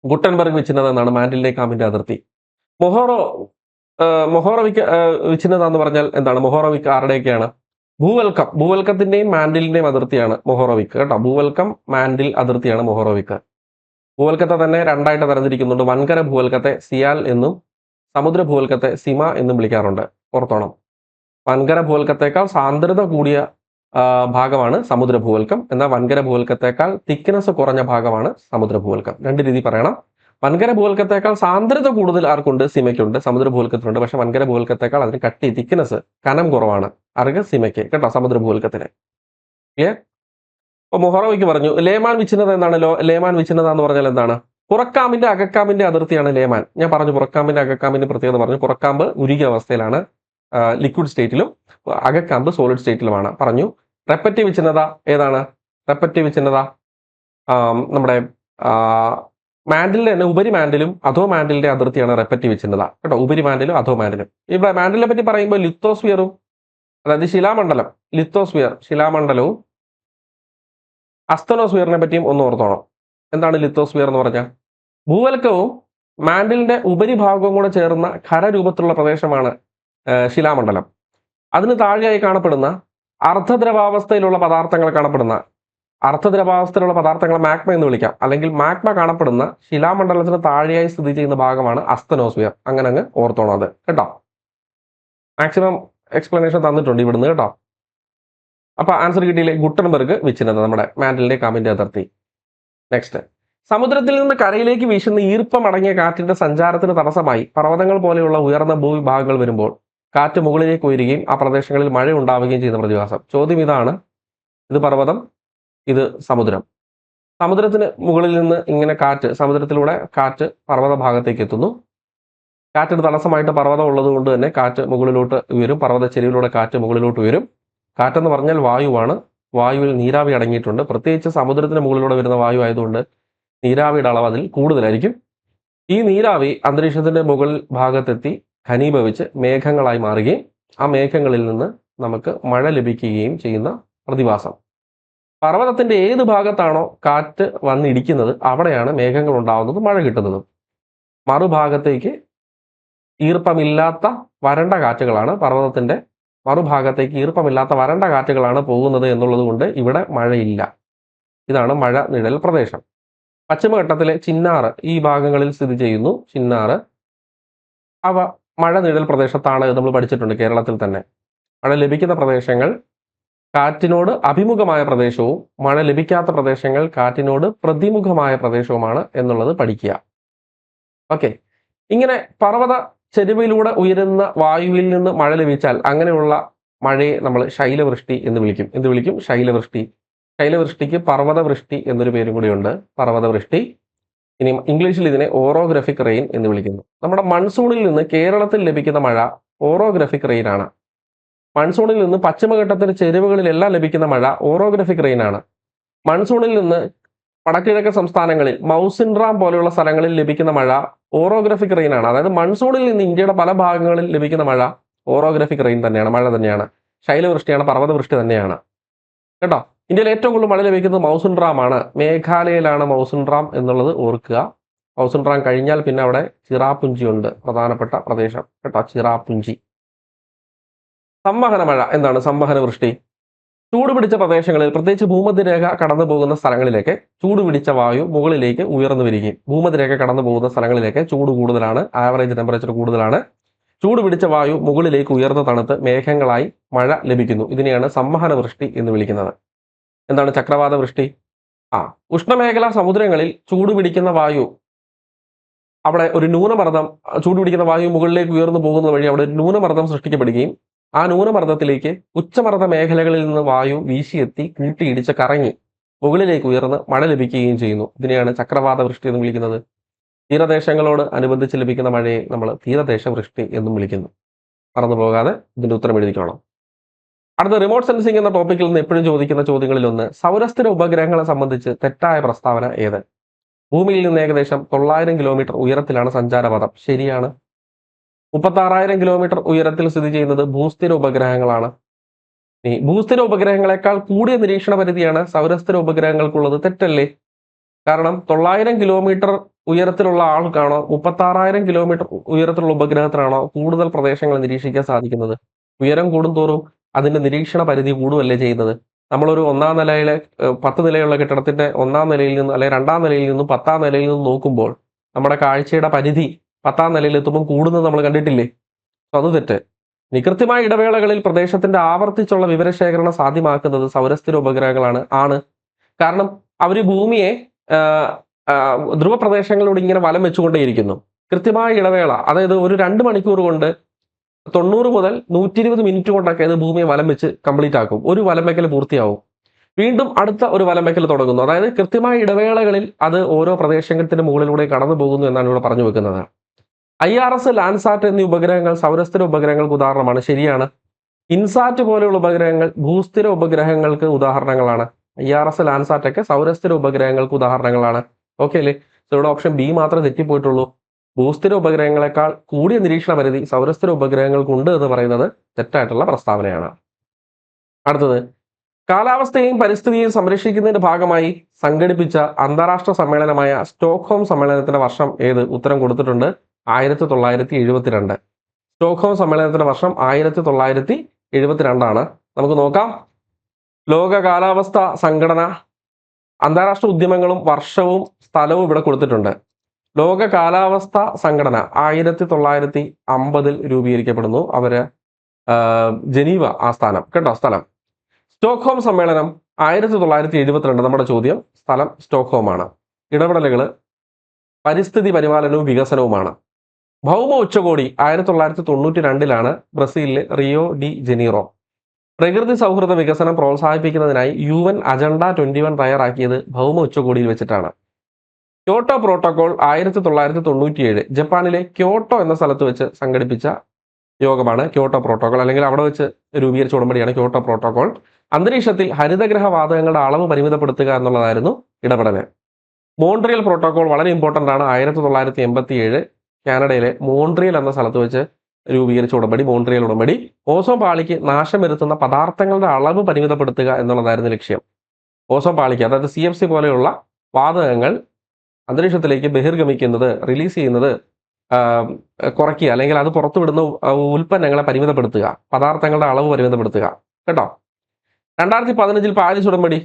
ഗുട്ടൻബർഗ് വിച്ഛിന്നത എന്നാണ് മാൻഡിലിന്റെ കാമ്പിന്റെ അതിർത്തി. മൊഹോറോവിക് വിച്ഛിന്നത എന്ന് പറഞ്ഞാൽ എന്താണ്? മൊഹോറോവിക് ആരുടെയൊക്കെയാണ്? ഭൂവൽക്കത്തിന്റെയും മാൻഡിലിന്റെയും അതിർത്തിയാണ് മൊഹോറോവിക്, കേട്ടോ. ഭൂവൽക്കം, മാൻഡിൽ അതിർത്തിയാണ് മൊഹോറോവിക്. ഭൂവൽക്കത്തെ തന്നെ രണ്ടായിട്ട് തരംതിരിക്കുന്നുണ്ട്. വൻകര ഭൂവൽക്കത്തെ സിയാൽ എന്നും സമുദ്ര ഭൂവൽക്കത്തെ സിമ എന്നും വിളിക്കാറുണ്ട്. ഓർത്തോണം, വൻകര ഭൂവൽക്കത്തേക്കാൾ സാന്ദ്രത കൂടിയ ഭാഗമാണ് സമുദ്ര ഭൂവൽക്കം. എന്നാൽ വൻകര ഭൂവൽക്കത്തേക്കാൾ തിക്നെസ് കുറഞ്ഞ ഭാഗമാണ് സമുദ്ര ഭൂവൽക്കം. രണ്ട് രീതി പറയണം. വൻകര ഭൂവൽക്കത്തേക്കാൾ സാന്ദ്രത കൂടുതൽ ആർക്കുണ്ട്? സിമയ്ക്കുണ്ട്, സമുദ്ര ഭൂവൽക്കത്തിനുണ്ട്. പക്ഷെ വൻകര ഭൂവൽക്കത്തേക്കാൾ അതിന് തിക്നെസ്, കനം കുറവാണ്. ആർക്ക്? സിമയ്ക്ക്, കേട്ടോ, സമുദ്ര ഭൂവൽക്കത്തിന്. ക്ലിയർ? അപ്പൊ മൊഹോറോവിക്ക് പറഞ്ഞു. ലേമാൻ വിച്ഛിന്നത എന്താണ്? ലേമാൻ വിച്ഛിന്നത എന്ന് പറഞ്ഞാൽ എന്താണ്? പുറക്കാമ്പിന്റെ അകക്കാമ്പിന്റെ അതിർത്തിയാണ് ലേമാൻ. ഞാൻ പറഞ്ഞു പുറക്കാമ്പിന്റെ അകക്കാമ്പിന്റെ പ്രത്യേകത പറഞ്ഞു. പുറക്കാമ്പ് ഉരുകിയ അവസ്ഥയിലാണ്, ലിക്വിഡ് സ്റ്റേറ്റിലും, അകക്കാമ്പ് സോളിഡ് സ്റ്റേറ്റിലുമാണ് പറഞ്ഞു. റെപ്പറ്റീവ് വിച്ഛിന്നത ഏതാണ്? റെപ്പറ്റീവ് വിച്ഛിന്നത നമ്മുടെ മാൻഡിലിന്റെ തന്നെ ഉപരിമാൻഡിലും അധോ മാൻഡിലിന്റെ അതിർത്തിയാണ് റെപ്പറ്റീവ് വിച്ഛിന്നത, കേട്ടോ. ഉപരിമാൻഡിലും അധോ മാൻഡിലും. ഇവിടെ മാൻഡിലിനെ പറ്റി പറയുമ്പോൾ ലിത്തോസ്ഫിയറും, അതായത് ശിലാമണ്ഡലം, ശിലാമണ്ഡലവും അസ്തനോസ്ഫിയറിനെ പറ്റിയും ഒന്ന് ഓർത്തോണം. എന്താണ് ലിത്തോസ്ഫിയർ എന്ന് പറഞ്ഞാൽ? ഭൂവൽക്കവും മാൻഡിലിന്റെ ഉപരിഭാഗവും കൂടെ ചേർന്ന ഖരരൂപത്തിലുള്ള പ്രദേശമാണ് ശിലാമണ്ഡലം. അതിന് താഴെയായി കാണപ്പെടുന്ന അർദ്ധദ്രവാവസ്ഥയിലുള്ള പദാർത്ഥങ്ങളെ മാഗ്മ എന്ന് വിളിക്കാം. അല്ലെങ്കിൽ മാഗ്മ കാണപ്പെടുന്ന ശിലാമണ്ഡലത്തിന് താഴെയായി സ്ഥിതി ചെയ്യുന്ന ഭാഗമാണ് അസ്തനോസ്ഫിയർ. അങ്ങനെ ഓർത്തോണം അത്, കേട്ടോ. മാക്സിമം എക്സ്പ്ലനേഷൻ തന്നിട്ടുണ്ട് ഇവിടുന്ന്, കേട്ടോ. അപ്പൊ ആൻസർ കിട്ടിയില്ലേ? ഗുട്ടൻബർഗ് വിച്ഛിന്നത, നമ്മുടെ മാൻഡിലിന്റെ കാമ്പിന്റെ അതിർത്തി. നെക്സ്റ്റ്, സമുദ്രത്തിൽ നിന്ന് കരയിലേക്ക് വീശുന്ന ഈർപ്പം അടങ്ങിയ കാറ്റിന്റെ സഞ്ചാരത്തിന് തടസ്സമായി പർവ്വതങ്ങൾ പോലെയുള്ള ഉയർന്ന ഭൂവിഭാഗങ്ങൾ വരുമ്പോൾ കാറ്റ് മുകളിലേക്ക് ഉയരുകയും ആ പ്രദേശങ്ങളിൽ മഴ ഉണ്ടാവുകയും ചെയ്യുന്ന പ്രതിഭാസം. ചോദ്യം ഇതാണ്. ഇത് പർവ്വതം, ഇത് സമുദ്രം. സമുദ്രത്തിന് മുകളിൽ നിന്ന് ഇങ്ങനെ സമുദ്രത്തിലൂടെ കാറ്റ് പർവ്വത ഭാഗത്തേക്ക് എത്തുന്നു. കാറ്റിന് തടസ്സമായിട്ട് പർവ്വതം ഉള്ളത് കൊണ്ട് തന്നെ കാറ്റ് മുകളിലോട്ട് ഉയരും. പർവ്വത ചെരിവിലൂടെ കാറ്റ് മുകളിലോട്ട് ഉയരും. കാറ്റെന്ന് പറഞ്ഞാൽ വായുവാണ്. വായുവിൽ നീരാവി അടങ്ങിയിട്ടുണ്ട്. പ്രത്യേകിച്ച് സമുദ്രത്തിന് മുകളിലൂടെ വരുന്ന വായു ആയതുകൊണ്ട് നീരാവിയുടെ അളവ് അതിൽ കൂടുതലായിരിക്കും. ഈ നീരാവി അന്തരീക്ഷത്തിന്റെ മുകൾ ഭാഗത്തെത്തി ഘനീഭവിച്ച് മേഘങ്ങളായി മാറുകയും ആ മേഘങ്ങളിൽ നിന്ന് നമുക്ക് മഴ ലഭിക്കുകയും ചെയ്യുന്ന പ്രതിഭാസം. പർവ്വതത്തിന്റെ ഏത് ഭാഗത്താണോ കാറ്റ് വന്നിടിക്കുന്നത് അവിടെയാണ് മേഘങ്ങൾ ഉണ്ടാവുന്നതും മഴ കിട്ടുന്നതും. മറുഭാഗത്തേക്ക് ഈർപ്പമില്ലാത്ത വരണ്ട കാറ്റുകളാണ് പർവ്വതത്തിന്റെ മറുഭാഗത്തേക്ക് ഈർപ്പമില്ലാത്ത വരണ്ട കാറ്റുകളാണ് പോകുന്നത് എന്നുള്ളത് കൊണ്ട് ഇവിടെ മഴയില്ല. ഇതാണ് മഴ നിഴൽ പ്രദേശം. പശ്ചിമഘട്ടത്തിലെ ചിന്നാർ ഈ ഭാഗങ്ങളിൽ സ്ഥിതി ചെയ്യുന്നു. ചിന്നാർ അവ മഴ നിഴൽ പ്രദേശത്താണ്. നമ്മൾ പഠിച്ചിട്ടുണ്ട് കേരളത്തിൽ തന്നെ. മഴ ലഭിക്കുന്ന പ്രദേശങ്ങൾ കാറ്റിനോട് അഭിമുഖമായ പ്രദേശവും മഴ ലഭിക്കാത്ത പ്രദേശങ്ങൾ കാറ്റിനോട് പ്രതിമുഖമായ പ്രദേശവുമാണ് എന്നുള്ളത് പഠിക്കുക. ഓക്കെ, ഇങ്ങനെ പർവ്വത ചെരുവിലൂടെ ഉയരുന്ന വായുവിൽ നിന്ന് മഴ ലഭിച്ചാൽ അങ്ങനെയുള്ള മഴയെ നമ്മൾ ശൈലവൃഷ്ടി എന്ന് വിളിക്കും. എന്ത് വിളിക്കും? ശൈലവൃഷ്ടി ശൈലവൃഷ്ടിക്ക് പർവ്വതവൃഷ്ടി എന്നൊരു പേരും കൂടിയുണ്ട്. പർവ്വതവൃഷ്ടി. ഇനി ഇംഗ്ലീഷിൽ ഇതിനെ ഓറോഗ്രഫിക് റെയിൻ എന്ന് വിളിക്കുന്നു. നമ്മുടെ മൺസൂണിൽ നിന്ന് കേരളത്തിൽ ലഭിക്കുന്ന മഴ ഓറോഗ്രഫിക് റെയിൻ ആണ്. മൺസൂണിൽ നിന്ന് പശ്ചിമഘട്ടത്തിന്റെ ചെരുവുകളിലെല്ലാം ലഭിക്കുന്ന മഴ ഓറോഗ്രഫിക് റെയിൻ ആണ്. മൺസൂണിൽ നിന്ന് വടക്കിഴക്കൻ സംസ്ഥാനങ്ങളിൽ മൗസിൻഡ്രാം പോലെയുള്ള സ്ഥലങ്ങളിൽ ലഭിക്കുന്ന മഴ ഓറോഗ്രഫിക് റെയിൻ ആണ്. അതായത് മൺസൂണിൽ നിന്ന് ഇന്ത്യയുടെ പല ഭാഗങ്ങളിൽ ലഭിക്കുന്ന മഴ ഓറോഗ്രഫിക് റെയിൻ തന്നെയാണ്, മഴ തന്നെയാണ്. ശൈലവൃഷ്ടിയാണ്, പർവ്വതവൃഷ്ടി തന്നെയാണ് കേട്ടോ. ഇന്ത്യയിൽ ഏറ്റവും കൂടുതൽ മഴ ലഭിക്കുന്നത് മൗസിൻഡ്രാം ആണ്. മേഘാലയയിലാണ് മൗസിൻഡ്രാം എന്നുള്ളത് ഓർക്കുക. മൗസിൻഡ്രാം കഴിഞ്ഞാൽ പിന്നെ അവിടെ ചിറാപുഞ്ചി ഉണ്ട്, പ്രധാനപ്പെട്ട പ്രദേശം കേട്ടോ, ചിറാപുഞ്ചി. സംവഹന മഴ എന്താണ്? സംവഹന വൃഷ്ടി ചൂടുപിടിച്ച പ്രദേശങ്ങളിൽ, പ്രത്യേകിച്ച് ഭൂമധ്യരേഖ കടന്നു പോകുന്ന സ്ഥലങ്ങളിലേക്ക് ചൂടുപിടിച്ച വായു മുകളിലേക്ക് ഉയർന്നു വരികയും, ഭൂമധ്യരേഖ കടന്നു പോകുന്ന സ്ഥലങ്ങളിലേക്ക് ചൂട് കൂടുതലാണ്, ആവറേജ് ടെമ്പറേച്ചർ കൂടുതലാണ്, ചൂടുപിടിച്ച വായു മുകളിലേക്ക് ഉയർന്നു തണുത്ത് മേഘങ്ങളായി മഴ ലഭിക്കുന്നു. ഇതിനെയാണ് സംവഹന വൃഷ്ടി എന്ന് വിളിക്കുന്നത്. എന്താണ് ചക്രവാത വൃഷ്ടി? ഉഷ്ണമേഖലാ സമുദ്രങ്ങളിൽ ചൂടുപിടിക്കുന്ന വായു, അവിടെ ഒരു ന്യൂനമർദ്ദം, ചൂടുപിടിക്കുന്ന വായു മുകളിലേക്ക് ഉയർന്നു പോകുന്നത് വഴി അവിടെ ഒരു ന്യൂനമർദ്ദം സൃഷ്ടിക്കപ്പെടുകയും ആ ന്യൂനമർദ്ദത്തിലേക്ക് ഉച്ചമർദ്ദ മേഖലകളിൽ നിന്ന് വായു വീശിയെത്തി കൂട്ടിയിടിച്ച് കറങ്ങി മുകളിലേക്ക് ഉയർന്ന് മഴ ലഭിക്കുകയും ചെയ്യുന്നു. ഇതിനെയാണ് ചക്രവാത വൃഷ്ടി എന്ന് വിളിക്കുന്നത്. തീരദേശങ്ങളോട് അനുബന്ധിച്ച് ലഭിക്കുന്ന മഴയെ നമ്മൾ തീരദേശ വൃഷ്ടി എന്നും വിളിക്കുന്നു. മറന്നു പോകാതെ ഇതിന്റെ ഉത്തരം എഴുതിക്കോണം. അടുത്ത റിമോട്ട് സെൻസിംഗ് എന്ന ടോപ്പിക്കിൽ നിന്ന് എപ്പോഴും ചോദിക്കുന്ന ചോദ്യങ്ങളിൽ ഒന്ന്, സൗരസ്ഥിര ഉപഗ്രഹങ്ങളെ സംബന്ധിച്ച് തെറ്റായ പ്രസ്താവന ഏത്? ഭൂമിയിൽ നിന്ന് ഏകദേശം 900 കിലോമീറ്റർ ഉയരത്തിലാണ് സഞ്ചാരപഥം. ശരിയാണ്. 36,000 കിലോമീറ്റർ ഉയരത്തിൽ സ്ഥിതി ചെയ്യുന്നത് ഭൂസ്ഥിര ഉപഗ്രഹങ്ങളാണ്. ഈ ഭൂസ്ഥിര ഉപഗ്രഹങ്ങളെക്കാൾ കൂടിയ നിരീക്ഷണ പരിധിയാണ് സൗരസ്ഥിര ഉപഗ്രഹങ്ങൾക്കുള്ളത്. തെറ്റല്ലേ? കാരണം 900 കിലോമീറ്റർ ഉയരത്തിലുള്ള ആൾക്കാണോ 36,000 കിലോമീറ്റർ ഉയരത്തിലുള്ള ഉപഗ്രഹത്തിനാണോ കൂടുതൽ പ്രദേശങ്ങൾ നിരീക്ഷിക്കാൻ സാധിക്കുന്നത്? ഉയരം കൂടുന്തോറും അതിന്റെ നിരീക്ഷണ പരിധി കൂടുമല്ലേ ചെയ്യുന്നത്. നമ്മളൊരു 1-ാം നിലയിലെ 10 നിലയുള്ള കെട്ടിടത്തിന്റെ 1-ാം നിലയിൽ നിന്ന് അല്ലെങ്കിൽ 2-ാം നിലയിൽ നിന്നും 10-ാം നിലയിൽ നിന്നും നോക്കുമ്പോൾ നമ്മുടെ കാഴ്ചയുടെ പരിധി 10-ാം നിലയിൽ എത്തുമ്പോൾ കൂടുന്നത് നമ്മൾ കണ്ടിട്ടില്ലേ? അത് തെറ്റ്. കൃത്യമായ ഇടവേളകളിൽ പ്രദേശത്തിന്റെ ആവർത്തിച്ചുള്ള വിവരശേഖരണം സാധ്യമാക്കുന്നത് സൗരസ്ഥിര ഉപഗ്രഹങ്ങളാണ്. കാരണം അവർ ഭൂമിയെ ധ്രുവ പ്രദേശങ്ങളിലൂടെ ഇങ്ങനെ വലം വെച്ചുകൊണ്ടേയിരിക്കുന്നു. കൃത്യമായ ഇടവേള, അതായത് ഒരു 2 മണിക്കൂർ കൊണ്ട് 90 മുതൽ 120 മിനിറ്റ് കൊണ്ടൊക്കെ അത് ഭൂമിയെ വലം വെച്ച് കംപ്ലീറ്റ് ആക്കും. ഒരു വലം വെക്കൽ പൂർത്തിയാവും, വീണ്ടും അടുത്ത ഒരു വലം വെക്കൽ തുടങ്ങുന്നു. അതായത് കൃത്യമായ ഇടവേളകളിൽ അത് ഓരോ പ്രദേശത്തിന്റെ മുകളിലൂടെ കടന്നു പോകുന്നു എന്നാണ് ഇവിടെ പറഞ്ഞു വെക്കുന്നത്. IRS, ലാൻഡ്സാറ്റ് എന്നീ ഉപഗ്രഹങ്ങൾ സൗരസ്ഥിര ഉപഗ്രഹങ്ങൾക്ക് ഉദാഹരണമാണ്. ശരിയാണ്. ഇൻസാറ്റ് പോലെയുള്ള ഉപഗ്രഹങ്ങൾ ഭൂസ്ഥിര ഉപഗ്രഹങ്ങൾക്ക് ഉദാഹരണങ്ങളാണ്. IRS, ലാൻഡ്സാറ്റ് ഒക്കെ സൗരസ്ഥിര ഉപഗ്രഹങ്ങൾക്ക് ഉദാഹരണങ്ങളാണ്. ഓക്കെ അല്ലേ? സോ ഇവിടെ ഓപ്ഷൻ ബി മാത്രമേ തെറ്റിപ്പോയിട്ടുള്ളൂ. ഭൂസ്ഥിര ഉപഗ്രഹങ്ങളെക്കാൾ കൂടിയ നിരീക്ഷണ പരിധി സൗരസ്ഥിര ഉപഗ്രഹങ്ങൾക്കുണ്ട് എന്ന് പറയുന്നത് തെറ്റായിട്ടുള്ള പ്രസ്താവനയാണ്. അടുത്തത്, കാലാവസ്ഥയെയും പരിസ്ഥിതിയെയും സംരക്ഷിക്കുന്നതിന്റെ ഭാഗമായി സംഘടിപ്പിച്ച അന്താരാഷ്ട്ര സമ്മേളനമായ സ്റ്റോക്ക്ഹോം സമ്മേളനത്തിന്റെ വർഷം ഏത്? ഉത്തരം കൊടുത്തിട്ടുണ്ട്, 1972. സ്റ്റോക്ക്ഹോം സമ്മേളനത്തിന്റെ വർഷം 1972 നമുക്ക് നോക്കാം. ലോക കാലാവസ്ഥ സംഘടന അന്താരാഷ്ട്ര ഉദ്യമങ്ങളും വർഷവും സ്ഥലവും ഇവിടെ കൊടുത്തിട്ടുണ്ട്. ലോക കാലാവസ്ഥ സംഘടന 1950 രൂപീകരിക്കപ്പെടുന്നു. അവര് ജനീവ ആസ്ഥാനം കേട്ടോ, സ്ഥലം. സ്റ്റോക്ക്ഹോം സമ്മേളനം 1972. നമ്മുടെ ചോദ്യം, സ്ഥലം സ്റ്റോക്ക്ഹോമാണ്. ഇടപെടലുകൾ പരിസ്ഥിതി പരിപാലനവും വികസനവുമാണ്. ഭൗമ ഉച്ചകോടി 1992 ബ്രസീലിലെ റിയോ ഡി ജനീറോ. പ്രകൃതി സൗഹൃദ വികസനം പ്രോത്സാഹിപ്പിക്കുന്നതിനായി UN അജണ്ട 21 തയ്യാറാക്കിയത് ഭൗമ ഉച്ചകോടിയിൽ വെച്ചിട്ടാണ്. ക്യോട്ടോ പ്രോട്ടോകോൾ 1997 ജപ്പാനിലെ ക്യോട്ടോ എന്ന സ്ഥലത്ത് വെച്ച് സംഘടിപ്പിച്ച യോഗമാണ് ക്യോട്ടോ പ്രോട്ടോകോൾ, അല്ലെങ്കിൽ അവിടെ വെച്ച് രൂപീകരിച്ച ഉടമ്പടിയാണ് ക്യോട്ടോ പ്രോട്ടോകോൾ. അന്തരീക്ഷത്തിൽ ഹരിതഗ്രഹ വാതകങ്ങളുടെ അളവ് പരിമിതപ്പെടുത്തുക എന്നുള്ളതായിരുന്നു ഇടപെടല്. മോൺട്രിയൽ പ്രോട്ടോകോൾ വളരെ ഇമ്പോർട്ടൻ്റ് ആണ്. 1987 കാനഡയിലെ മോൺട്രിയൽ എന്ന സ്ഥലത്ത് വെച്ച് രൂപീകരിച്ച ഉടമ്പടി, മോൺട്രിയൽ ഉടമ്പടി. ഓസോൺ പാളിക്ക് നാശം വരുത്തുന്ന പദാർത്ഥങ്ങളുടെ അളവ് പരിമിതപ്പെടുത്തുക എന്നുള്ളതായിരുന്നു ലക്ഷ്യം. ഓസോൺ പാളിക്ക്, അതായത് CFC പോലെയുള്ള വാതകങ്ങൾ അന്തരീക്ഷത്തിലേക്ക് ബഹിർഗമിക്കുന്നത്, റിലീസ് ചെയ്യുന്നത് കുറയ്ക്കുക, അല്ലെങ്കിൽ അത് പുറത്തുവിടുന്ന ഉൽപ്പന്നങ്ങളെ പരിമിതപ്പെടുത്തുക, പദാർത്ഥങ്ങളുടെ അളവ് പരിമിതപ്പെടുത്തുക കേട്ടോ. 2015 പാരീസ് ഉടമ്പടി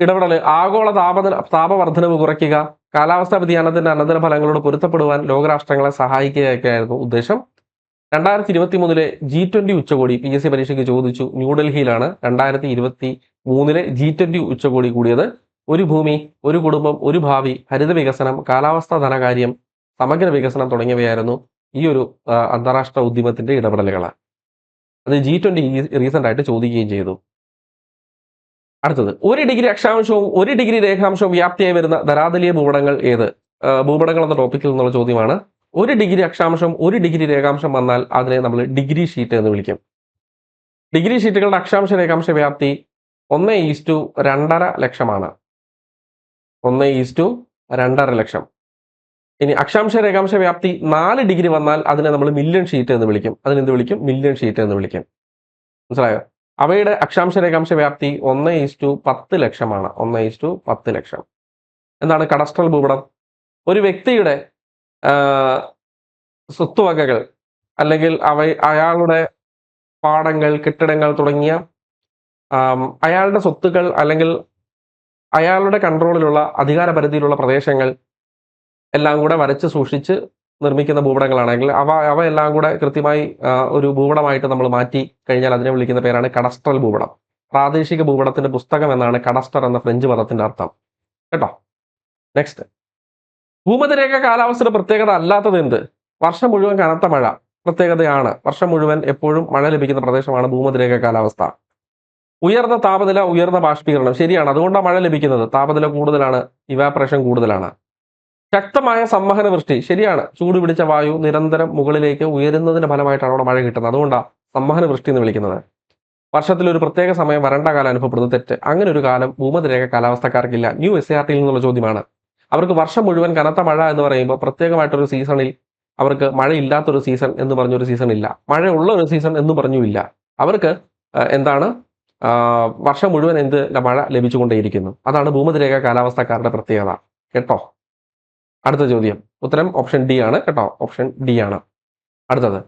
ഇടപെടൽ ആഗോള താപവർദ്ധനവ് കുറയ്ക്കുക, കാലാവസ്ഥാ വ്യതിയാനത്തിന്റെ അനന്തരഫലങ്ങളോട് പൊരുത്തപ്പെടുവാൻ ലോകരാഷ്ട്രങ്ങളെ സഹായിക്കുകയൊക്കെയായിരുന്നു ഉദ്ദേശം. 2023 G20 ഉച്ചകോടി PSC പരീക്ഷയ്ക്ക് ചോദിച്ചു, ന്യൂഡൽഹിയിലാണ് 2023 G20 ഉച്ചകോടി കൂടിയത്. ഒരു ഭൂമി, ഒരു കുടുംബം, ഒരു ഭാവി, ഹരിത വികസനം, കാലാവസ്ഥാ ധനകാര്യം, സമഗ്ര വികസനം തുടങ്ങിയവയായിരുന്നു ഈ ഒരു അന്താരാഷ്ട്ര ഉദ്യമത്തിന്റെ ഇടപെടലുകൾ. അത് G20 റീസെന്റ് ആയിട്ട് ചോദിക്കുകയും ചെയ്തു. അടുത്തത് 1 ഡിഗ്രി അക്ഷാംശവും 1 ഡിഗ്രി രേഖാംശവും വ്യാപ്തിയായി വരുന്ന ധരാതലീയ ഭൂപടങ്ങൾ ഏത്? ഭൂപടങ്ങൾ എന്ന ടോപ്പിക്കിൽ നിന്നുള്ള ചോദ്യമാണ്. 1 ഡിഗ്രി അക്ഷാംശം 1 ഡിഗ്രി രേഖാംശം വന്നാൽ അതിനെ നമ്മൾ ഡിഗ്രി ഷീറ്റ് എന്ന് വിളിക്കും. ഡിഗ്രി ഷീറ്റുകളുടെ അക്ഷാംശ രേഖാംശ വ്യാപ്തി 1:2.5 ലക്ഷമാണ്. 1:2.5 ലക്ഷം. ഇനി അക്ഷാംശ രേഖാംശ വ്യാപ്തി 4 ഡിഗ്രി വന്നാൽ അതിനെ നമ്മൾ മില്യൺ ഷീറ്റ് എന്ന് വിളിക്കും. അതിനെന്ത് വിളിക്കും? മില്യൺ ഷീറ്റ് എന്ന് വിളിക്കും. മനസ്സിലായോ? അവയുടെ അക്ഷാംശ രേഖാംശ വ്യാപ്തി 1:10 ലക്ഷമാണ്. 1:10 ലക്ഷം. എന്താണ് കഡസ്ട്രൽ ഭൂപടം? ഒരു വ്യക്തിയുടെ സ്വത്തുവകകൾ അല്ലെങ്കിൽ അയാളുടെ പാടങ്ങൾ, കെട്ടിടങ്ങൾ തുടങ്ങിയ അയാളുടെ സ്വത്തുക്കൾ അല്ലെങ്കിൽ അയാളുടെ കൺട്രോളിലുള്ള അധികാര പരിധിയിലുള്ള പ്രദേശങ്ങൾ എല്ലാം കൂടെ വരച്ച് സൂക്ഷിച്ച് നിർമ്മിക്കുന്ന ഭൂപടങ്ങളാണെങ്കിൽ അവയെല്ലാം കൂടെ കൃത്യമായി ഒരു ഭൂപടമായിട്ട് നമ്മൾ മാറ്റി കഴിഞ്ഞാൽ അതിനെ വിളിക്കുന്ന പേരാണ് കഡസ്ട്രൽ ഭൂപടം. പ്രാദേശിക ഭൂപടത്തിന്റെ പുസ്തകം എന്നാണ് കഡസ്റ്റർ എന്ന ഫ്രഞ്ച് പദത്തിന്റെ അർത്ഥം. കേട്ടോ. നെക്സ്റ്റ്, ഭൂമധ്യരേഖ കാലാവസ്ഥയുടെ പ്രത്യേകത അല്ലാത്തത് എന്ത്? വർഷം മുഴുവൻ കനത്ത മഴ പ്രത്യേകതയാണ്. വർഷം മുഴുവൻ എപ്പോഴും മഴ ലഭിക്കുന്ന പ്രദേശമാണ് ഭൂമധ്യരേഖ കാലാവസ്ഥ. ഉയർന്ന താപനില, ഉയർന്ന ബാഷ്പീകരണം. ശരിയാണ്, അതുകൊണ്ടാണ് മഴ ലഭിക്കുന്നത്. താപനില കൂടുതലാണ്, ഇവാപറേഷൻ കൂടുതലാണ്. ശക്തമായ സംവഹന വൃഷ്ടി. ശരിയാണ്, ചൂട് പിടിച്ച വായു നിരന്തരം മുകളിലേക്ക് ഉയരുന്നതിന്റെ ഫലമായിട്ടാണ് അവിടെ മഴ കിട്ടുന്നത്. അതുകൊണ്ടാണ് സംവഹന വൃഷ്ടി എന്ന് വിളിക്കുന്നത്. വർഷത്തിൽ ഒരു പ്രത്യേക സമയം വരണ്ട കാലം അനുഭവപ്പെടുന്നത്. തെറ്റ്. അങ്ങനെ ഒരു കാലം ഭൂമധ്യരേഖ കാലാവസ്ഥക്കാർക്കില്ല. ന്യൂ SART നിന്നുള്ള ചോദ്യമാണ്. അവർക്ക് വർഷം മുഴുവൻ കനത്ത മഴ എന്ന് പറയുമ്പോൾ പ്രത്യേകമായിട്ടൊരു സീസണിൽ അവർക്ക് മഴയില്ലാത്തൊരു സീസൺ എന്ന് പറഞ്ഞൊരു സീസൺ ഇല്ല. മഴ ഉള്ള ഒരു സീസൺ എന്ന് പറഞ്ഞുമില്ല. അവർക്ക് എന്താണ് വർഷം മുഴുവൻ മഴ ലഭിച്ചുകൊണ്ടേയിരിക്കുന്നു. അതാണ് ഭൂമധ്യരേഖ കാലാവസ്ഥക്കാരുടെ പ്രത്യേകത. കേട്ടോ. അടുത്ത ചോദ്യം, ഉത്തരം ഓപ്ഷൻ ഡി ആണ്. കേട്ടോ, ഓപ്ഷൻ ഡി ആണ്. അടുത്തത്,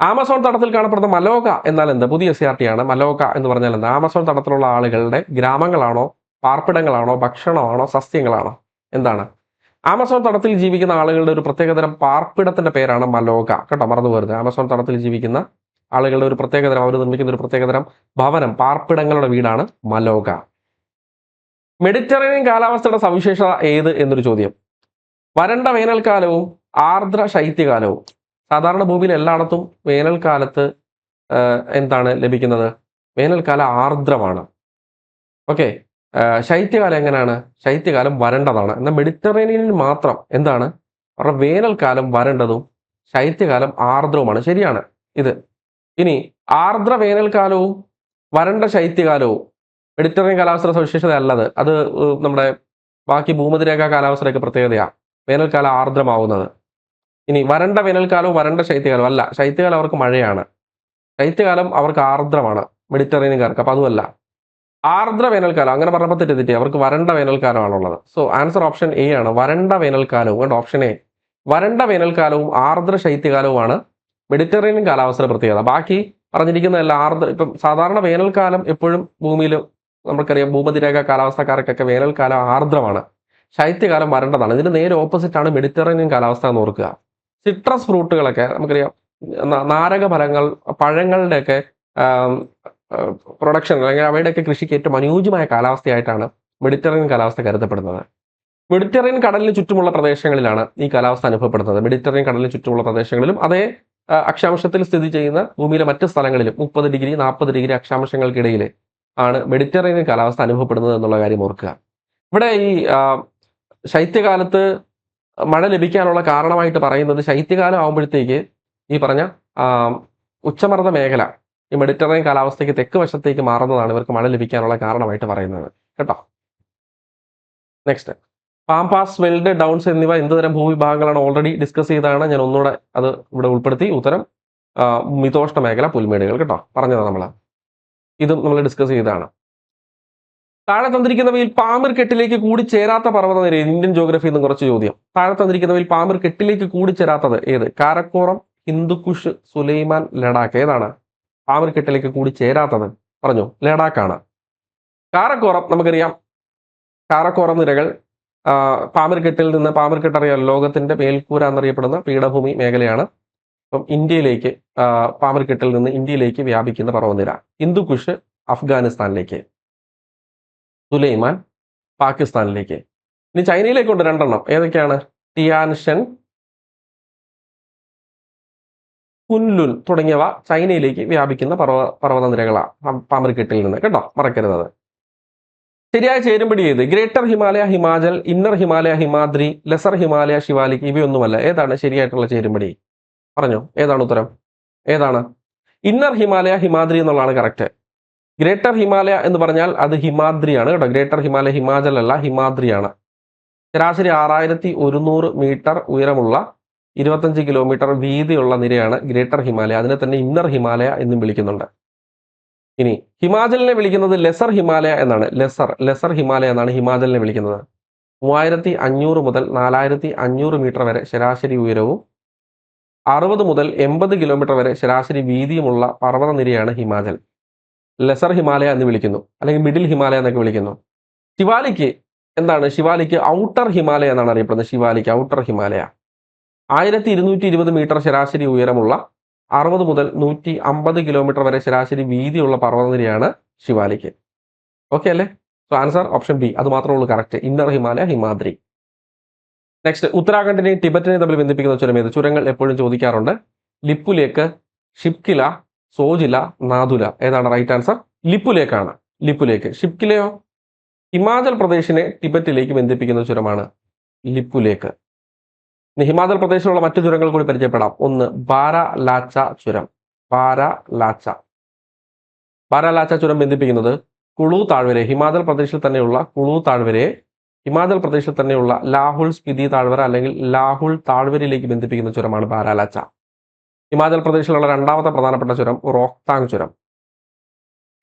ആമസോൺ തടത്തിൽ കാണപ്പെടുന്ന മലോക എന്നാൽ എന്ത്? പുതിയ SART ആണ്. മലോക എന്ന് പറഞ്ഞാൽ എന്താ? ആമസോൺ തടത്തിലുള്ള ആളുകളുടെ ഗ്രാമങ്ങളാണോ, പാർപ്പിടങ്ങളാണോ, ഭക്ഷണമാണോ, സസ്യങ്ങളാണോ? എന്താണ്? ആമസോൺ തടത്തിൽ ജീവിക്കുന്ന ആളുകളുടെ ഒരു പ്രത്യേകതരം പാർപ്പിടത്തിന്റെ പേരാണ് മലോക. കേട്ടോ, മറന്നു പോകരുത്. ആമസോൺ തടത്തിൽ ജീവിക്കുന്ന ആളുകളുടെ ഒരു പ്രത്യേകതരം, അവർ നിർമ്മിക്കുന്ന ഒരു പ്രത്യേകതരം ഭവനം, പാർപ്പിടങ്ങളുടെ വീടാണ് മലോക. മെഡിറ്ററേനിയൻ കാലാവസ്ഥയുടെ സവിശേഷത ഏത് എന്നൊരു ചോദ്യം. വരണ്ട വേനൽക്കാലവും ആർദ്ര ശൈത്യകാലവും. സാധാരണ ഭൂമിയിൽ എല്ലായിടത്തും വേനൽക്കാലത്ത് എന്താണ് ലഭിക്കുന്നത്? വേനൽക്കാലം ആർദ്രമാണ്. ഓക്കെ. ശൈത്യകാലം എങ്ങനെയാണ്? ശൈത്യകാലം വരണ്ടതാണ്. എന്നാൽ മെഡിറ്ററേനിയനിൽ മാത്രം എന്താണ്? അവരുടെ വേനൽക്കാലം വരണ്ടതും ശൈത്യകാലം ആർദ്രവുമാണ്. ശരിയാണ് ഇത്. ഇനി ആർദ്ര വേനൽക്കാലവും വരണ്ട ശൈത്യകാലവും മെഡിറ്ററേനിയൻ കാലാവസ്ഥയുടെ സവിശേഷത അല്ലത്. അത് നമ്മുടെ ബാക്കി ഭൂമധ്യരേഖ കാലാവസ്ഥയുടെയൊക്കെ പ്രത്യേകതയാണ് വേനൽക്കാലം ആർദ്രമാവുന്നത്. ഇനി വരണ്ട വേനൽക്കാലവും വരണ്ട ശൈത്യകാലവും അല്ല. ശൈത്യകാലം അവർക്ക് മഴയാണ്, ശൈത്യകാലം അവർക്ക് ആർദ്രമാണ് മെഡിറ്ററേനിയൻകാർക്ക്. അപ്പൊ അതുമല്ല. ആർദ്ര വേനൽക്കാലം അങ്ങനെ പറഞ്ഞപ്പോൾ തെറ്റി, അവർക്ക് വരണ്ട വേനൽക്കാലമാണുള്ളത്. സോ ആൻസർ ഓപ്ഷൻ എ ആണ്, വരണ്ട വേനൽക്കാലവും. കണ്ടോ, ഓപ്ഷൻ എ. വരണ്ട വേനൽക്കാലവും ആർദ്ര ശൈത്യകാലവുമാണ് മെഡിറ്ററേനിയൻ കാലാവസ്ഥയുടെ പ്രത്യേകത. ബാക്കി പറഞ്ഞിരിക്കുന്നതല്ല ഇപ്പം സാധാരണ വേനൽക്കാലം എപ്പോഴും ഭൂമിയിൽ നമുക്കറിയാം, ഭൂമധ്യരേഖ കാലാവസ്ഥക്കാർക്കൊക്കെ വേനൽക്കാലം ആർദ്രമാണ്, ശൈത്യകാലം വരണ്ടതാണ്. ഇതിന് നേരെ ഓപ്പോസിറ്റ് ആണ് മെഡിറ്ററേനിയൻ കാലാവസ്ഥ എന്ന് ഓർക്കുക. സിട്രസ് ഫ്രൂട്ടുകളൊക്കെ നമുക്കറിയാം, നാരക ഫലങ്ങൾ, പഴങ്ങളുടെയൊക്കെ പ്രൊഡക്ഷൻ അല്ലെങ്കിൽ അവയുടെയൊക്കെ കൃഷിക്ക് ഏറ്റവും അനുയോജ്യമായ കാലാവസ്ഥയായിട്ടാണ് മെഡിറ്ററേനിയൻ കാലാവസ്ഥ കരുതപ്പെടുന്നത്. മെഡിറ്ററേനിയൻ കടലിന് ചുറ്റുമുള്ള പ്രദേശങ്ങളിലാണ് ഈ കാലാവസ്ഥ അനുഭവപ്പെടുന്നത്. മെഡിറ്ററേനിയൻ കടലിന് ചുറ്റുമുള്ള പ്രദേശങ്ങളിലും അതേ അക്ഷാംശത്തിൽ സ്ഥിതി ചെയ്യുന്ന ഭൂമിയിലെ മറ്റ് സ്ഥലങ്ങളിലും 30 ഡിഗ്രി 40 ഡിഗ്രി അക്ഷാംശങ്ങൾക്കിടയിൽ ആണ് മെഡിറ്ററേനിയൻ കാലാവസ്ഥ അനുഭവപ്പെടുന്നത് എന്നുള്ള കാര്യം ഓർക്കുക. ഇവിടെ ഈ ശൈത്യകാലത്ത് മഴ ലഭിക്കാനുള്ള കാരണമായിട്ട് പറയുന്നത്, ശൈത്യകാലം ആകുമ്പോഴത്തേക്ക് ഈ പറഞ്ഞ ഉച്ചമർദ്ദ മേഖല ഈ മെഡിറ്ററേനിയൻ കാലാവസ്ഥയ്ക്ക് തെക്ക് വശത്തേക്ക് മാറുന്നതാണ് ഇവർക്ക് മഴ ലഭിക്കാനുള്ള കാരണമായിട്ട് പറയുന്നത്. കേട്ടോ. നെക്സ്റ്റ്, പാംപാസ്, വെൽഡ്, ഡൗൺസ് എന്നിവ എന്തുതരം ഭൂവിഭാഗങ്ങളാണ്? ഓൾറെഡി ഡിസ്കസ് ചെയ്തതാണ്. ഞാൻ ഒന്നുകൂടെ അത് ഇവിടെ ഉൾപ്പെടുത്തി. ഉത്തരം മിതോഷ്ണ മേഖല പുൽമേടുകൾ. കേട്ടോ, പറഞ്ഞതാണ് നമ്മൾ. ഇതും നമ്മൾ ഡിസ്കസ് ചെയ്തതാണ്. താഴെ തന്നിരിക്കുന്നവയിൽ പാമിർ കെട്ടിലേക്ക് കൂടിച്ചേരാത്ത പർവ്വതനിര. ഇന്ത്യൻ ജോഗ്രഫി എന്ന് കുറച്ച് ചോദ്യം. താഴെ തന്നിരിക്കുന്നവയിൽ പാമിർ കെട്ടിലേക്ക് കൂടിച്ചേരാത്തത് ഏത്? കാരക്കോറം, ഹിന്ദുക്കുഷ്, സുലൈമാൻ, ലഡാക്ക്. ഏതാണ് പാമിർ കെട്ടിലേക്ക് കൂടിച്ചേരാത്തത്? പറഞ്ഞു, ലഡാക്കാണ്. കാരക്കോറം നമുക്കറിയാം, കാരക്കോറം നിരകൾ പാമിർ കെട്ടിൽ നിന്ന്, പാമിർ കെട്ട് അറിയാം, ലോകത്തിന്റെ മേൽക്കൂര എന്നറിയപ്പെടുന്ന പീഠഭൂമി മേഖലയാണ്. അപ്പം ഇന്ത്യയിലേക്ക് പാമിർ കെട്ടിൽ നിന്ന് ഇന്ത്യയിലേക്ക് വ്യാപിക്കുന്ന പർവ്വതനിര. ഹിന്ദുക്കുഷ് അഫ്ഗാനിസ്ഥാനിലേക്ക്, സുലൈമാൻ പാകിസ്ഥാനിലേക്ക്. ഇനി ചൈനയിലേക്കുണ്ട് 2 എണ്ണം. ഏതൊക്കെയാണ്? ടിയാൻഷൻ, കുൻലുൻ തുടങ്ങിയവ ചൈനയിലേക്ക് വ്യാപിക്കുന്ന പർവ്വതനിരകളാണ് പാമിർ കെട്ടിൽ നിന്ന്. കേട്ടോ, മറക്കരുത്. ശരിയായ ചേരുംപടി ഏത്? Greater Himalaya Himachal, inner Himalaya Himadri, lesser Himalaya Shivalik, ഇവയൊന്നുമല്ല. ഏതാണ് ശരിയായിട്ടുള്ള ചേരുംപടി? പറഞ്ഞോ, ഏതാണ് ഉത്തരം? ഏതാണ്? ഇന്നർ ഹിമാലയ ഹിമാദ്രി എന്നുള്ളതാണ് കറക്റ്റ്. ഗ്രേറ്റർ ഹിമാലയ എന്ന് പറഞ്ഞാൽ അത് ഹിമാദ്രിയാണ് കേട്ടോ. ഗ്രേറ്റർ ഹിമാലയ ഹിമാചൽ അല്ല, ഹിമാദ്രിയാണ്. ശരാശരി 6100 മീറ്റർ ഉയരമുള്ള 25 കിലോമീറ്റർ വീതിയുള്ള നിരയാണ് ഗ്രേറ്റർ ഹിമാലയ. അതിനെ തന്നെ ഇന്നർ ഹിമാലയ എന്നും വിളിക്കുന്നുണ്ട്. ഇനി ഹിമാചലിനെ വിളിക്കുന്നത് ലെസർ ഹിമാലയ എന്നാണ്. ലെസർ ഹിമാലയ എന്നാണ് ഹിമാചലിനെ വിളിക്കുന്നത്. 3500 മുതൽ 4500 മീറ്റർ വരെ ശരാശരി ഉയരവും 60 മുതൽ 80 കിലോമീറ്റർ വരെ ശരാശരി വീതിയുമുള്ള പർവ്വതനിരയാണ് ഹിമാചൽ. ലെസർ ഹിമാലയ എന്ന് വിളിക്കുന്നു, അല്ലെങ്കിൽ മിഡിൽ ഹിമാലയ എന്നൊക്കെ വിളിക്കുന്നു. ശിവാലിക്ക് എന്താണ്? ശിവാലിക്ക് ഔട്ടർ ഹിമാലയ എന്നാണ് അറിയപ്പെടുന്നത്. ശിവാലിക്ക് ഔട്ടർ ഹിമാലയ 1220 മീറ്റർ ശരാശരി ഉയരമുള്ള 60 മുതൽ 150 കിലോമീറ്റർ വരെ ശരാശരി വീതിയുള്ള പർവ്വതനിരയാണ് ശിവാലിക്ക്. ഓക്കെ അല്ലേ? So answer option B. അത് മാത്രമേ ഉള്ളൂ correct. Inner Himalaya Himadri. Next, ഉത്തരാഖണ്ഡിനെയും ടിബറ്റിനെയും തമ്മിൽ ബന്ധിപ്പിക്കുന്ന ചുരം ഏത്? ചുരങ്ങൾ എപ്പോഴും ചോദിക്കാറുണ്ട്. ലിപ്പുലേക്ക്, ഷിപ്കില, സോജില, നാഥുല. ഏതാണ് റൈറ്റ് ആൻസർ? ലിപ്പുലേക്കാണ്. ലിപ്പുലേക്ക്. ഷിപ്കിലയോ? ഹിമാചൽ പ്രദേശിനെ ടിബറ്റിലേക്ക് ബന്ധിപ്പിക്കുന്ന ചുരമാണ് ലിപ്പുലേക്ക്. ഇനി ഹിമാചൽ പ്രദേശിലുള്ള മറ്റു ചുരങ്ങൾ കൂടി പരിചയപ്പെടാം. ഒന്ന് ബാരാലാച്ച ചുരം. ബാരാലാച്ച ചുരം ബന്ധിപ്പിക്കുന്നത് കുളു താഴ്വരയെ, ഹിമാചൽ പ്രദേശിൽ തന്നെയുള്ള കുളു താഴ്വരയെ ഹിമാചൽ പ്രദേശിൽ തന്നെയുള്ള ലാഹുൽ സ്പിതി താഴ്വര അല്ലെങ്കിൽ ലാഹുൽ താഴ്വരയിലേക്ക് ബന്ധിപ്പിക്കുന്ന ചുരമാണ് ബാരാലാച്ച. ഹിമാചൽ പ്രദേശിലുള്ള രണ്ടാമത്തെ പ്രധാനപ്പെട്ട ചുരം റോഹ്താങ് ചുരം.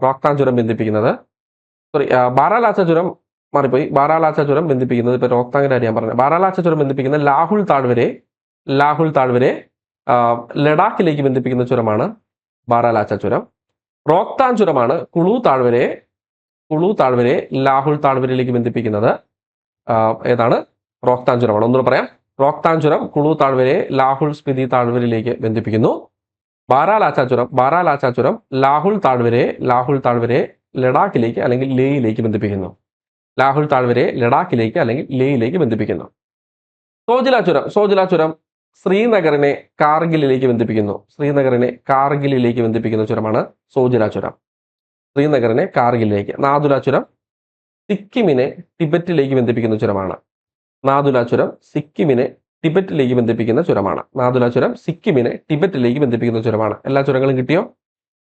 റോഹ്താങ് ചുരം ബന്ധിപ്പിക്കുന്നത് ബാരാലാച്ച ചുരം മാറിപ്പോയി. ബാരാലാച്ച ചുരം ബന്ധിപ്പിക്കുന്നത്, ഇപ്പൊ റോഹ്താങ്ങിന്റെ കാര്യം ഞാൻ പറഞ്ഞത്, ബാരാലാച്ച ചുരം ബന്ധിപ്പിക്കുന്ന ലാഹുൽ താഴ്വരയെ ലഡാക്കിലേക്ക് ബന്ധിപ്പിക്കുന്ന ചുരമാണ് ബാരാലാച്ച ചുരം. റോഹ്താങ് ചുരമാണ് കുളു താഴ്വരയെ ലാഹുൽ താഴ്വരയിലേക്ക് ബന്ധിപ്പിക്കുന്നത്. ഏതാണ്? റോഹ്താങ് ചുരമാണ്. ഒന്നുകൂടെ പറയാം. റോഹ്താങ് ചുരം കുളു താഴ്വരയെ ലാഹുൽ സ്പിതി താഴ്വരയിലേക്ക് ബന്ധിപ്പിക്കുന്നു. ബാരാലാച്ച ചുരം ലാഹുൽ താഴ്വരയെ ലഡാക്കിലേക്ക് അല്ലെങ്കിൽ ലേയിലേക്ക് ബന്ധിപ്പിക്കുന്നു. ലാഹുൽ താഴ്വരയെ ലഡാക്കിലേക്ക് അല്ലെങ്കിൽ ലേയിലേക്ക് ബന്ധിപ്പിക്കുന്നു. സോജില ചുരം ശ്രീനഗറിനെ കാർഗിലിലേക്ക് ബന്ധിപ്പിക്കുന്നു. ചുരമാണ് സോജില ചുരം. ശ്രീനഗറിനെ കാർഗിലിലേക്ക്. നാഥുല ചുരം സിക്കിമിനെ ടിബറ്റിലേക്ക് ബന്ധിപ്പിക്കുന്ന ചുരമാണ്. എല്ലാ ചുരങ്ങളും കിട്ടിയോ?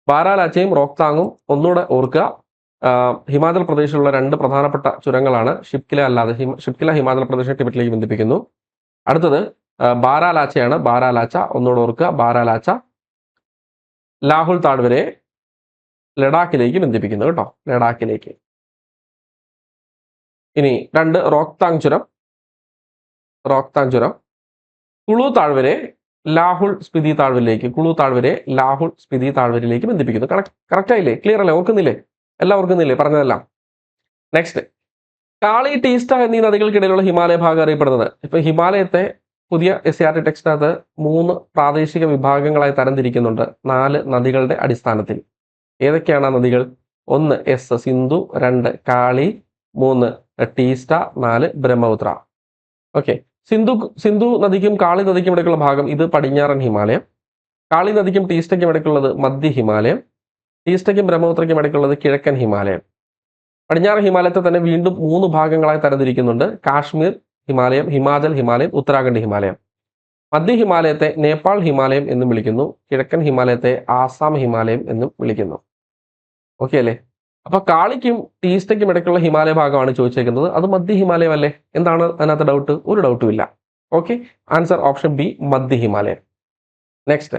ബാരാലാച്ചയും റോഹ്താങ്ങും ഒന്നുകൂടെ ഓർക്കുക. ഹിമാചൽ പ്രദേശിലുള്ള രണ്ട് പ്രധാനപ്പെട്ട ചുരങ്ങളാണ്. ഷിപ്കില ഹിമാചൽ പ്രദേശിനെ ടിബറ്റിലേക്ക് ബന്ധിപ്പിക്കുന്നു. അടുത്തത് ബാരാലാച്ചയാണ്. ഒന്നുകൂടെ ഓർക്കുക. ബാരാലാച്ച ലാഹുൽ താഴ്വരയെ ലഡാക്കിലേക്ക് ബന്ധിപ്പിക്കുന്നു കേട്ടോ. ലഡാക്കിലേക്ക്. ഇനി രണ്ട് റോഹ്താങ് ചുരം കുളു താഴ്വരയെ ലാഹുൽ സ്പിതി താഴ്വരയിലേക്ക് ബന്ധിപ്പിക്കുന്നു. കറക്റ്റ് ആയില്ലേ? ക്ലിയർ അല്ലേ? ഓർക്കുന്നില്ലേ? എല്ലാം ഓർക്കുന്നില്ലേ പറഞ്ഞതെല്ലാം? നെക്സ്റ്റ്, കാളി, ടീസ്റ്റ എന്നീ നദികൾക്കിടയിലുള്ള ഹിമാലയ ഭാഗം അറിയപ്പെടുന്നത്. ഇപ്പൊ ഹിമാലയത്തെ പുതിയ SCERT ടെക്സ്റ്റിനകത്ത് 3 പ്രാദേശിക വിഭാഗങ്ങളായി തരംതിരിക്കുന്നുണ്ട് 4 നദികളുടെ അടിസ്ഥാനത്തിൽ. ഏതൊക്കെയാണ് ആ നദികൾ? 1 സിന്ധു, 2 കാളി, 3 ടീസ്റ്റ, 4 ബ്രഹ്മപുത്ര. ഓക്കെ. സിന്ധു നദിക്കും കാളി നദിക്കും ഇടയ്ക്കുള്ള ഭാഗം ഇത് പടിഞ്ഞാറൻ ഹിമാലയം. കാളി നദിക്കും ടീസ്റ്റയ്ക്കും ഇടയ്ക്കുള്ളത് മധ്യ ഹിമാലയം. ടീസ്റ്റയ്ക്കും ബ്രഹ്മപുത്രയ്ക്കും ഇടയ്ക്കുള്ളത് കിഴക്കൻ ഹിമാലയം. പടിഞ്ഞാറൻ ഹിമാലയത്തെ തന്നെ വീണ്ടും 3 ഭാഗങ്ങളായി തരംതിരിക്കുന്നുണ്ട്. കാശ്മീർ ഹിമാലയം, ഹിമാചൽ ഹിമാലയം, ഉത്തരാഖണ്ഡ് ഹിമാലയം. മധ്യ ഹിമാലയത്തെ നേപ്പാൾ ഹിമാലയം എന്നും വിളിക്കുന്നു. കിഴക്കൻ ഹിമാലയത്തെ ആസാം ഹിമാലയം എന്നും വിളിക്കുന്നു. ഓക്കെ അല്ലേ? അപ്പൊ കാളിക്കും ടീസ്റ്റയ്ക്കും ഇടയ്ക്കുള്ള ഹിമാലയ ഭാഗമാണ് ചോദിച്ചേക്കുന്നത്. അത് മധ്യ ഹിമാലയം അല്ലേ? എന്താണ് അതിനകത്ത് ഡൗട്ട്? ഒരു ഡൗട്ടും ഇല്ല. ഓക്കെ, ആൻസർ ഓപ്ഷൻ ബി, മധ്യ ഹിമാലയം. നെക്സ്റ്റ്,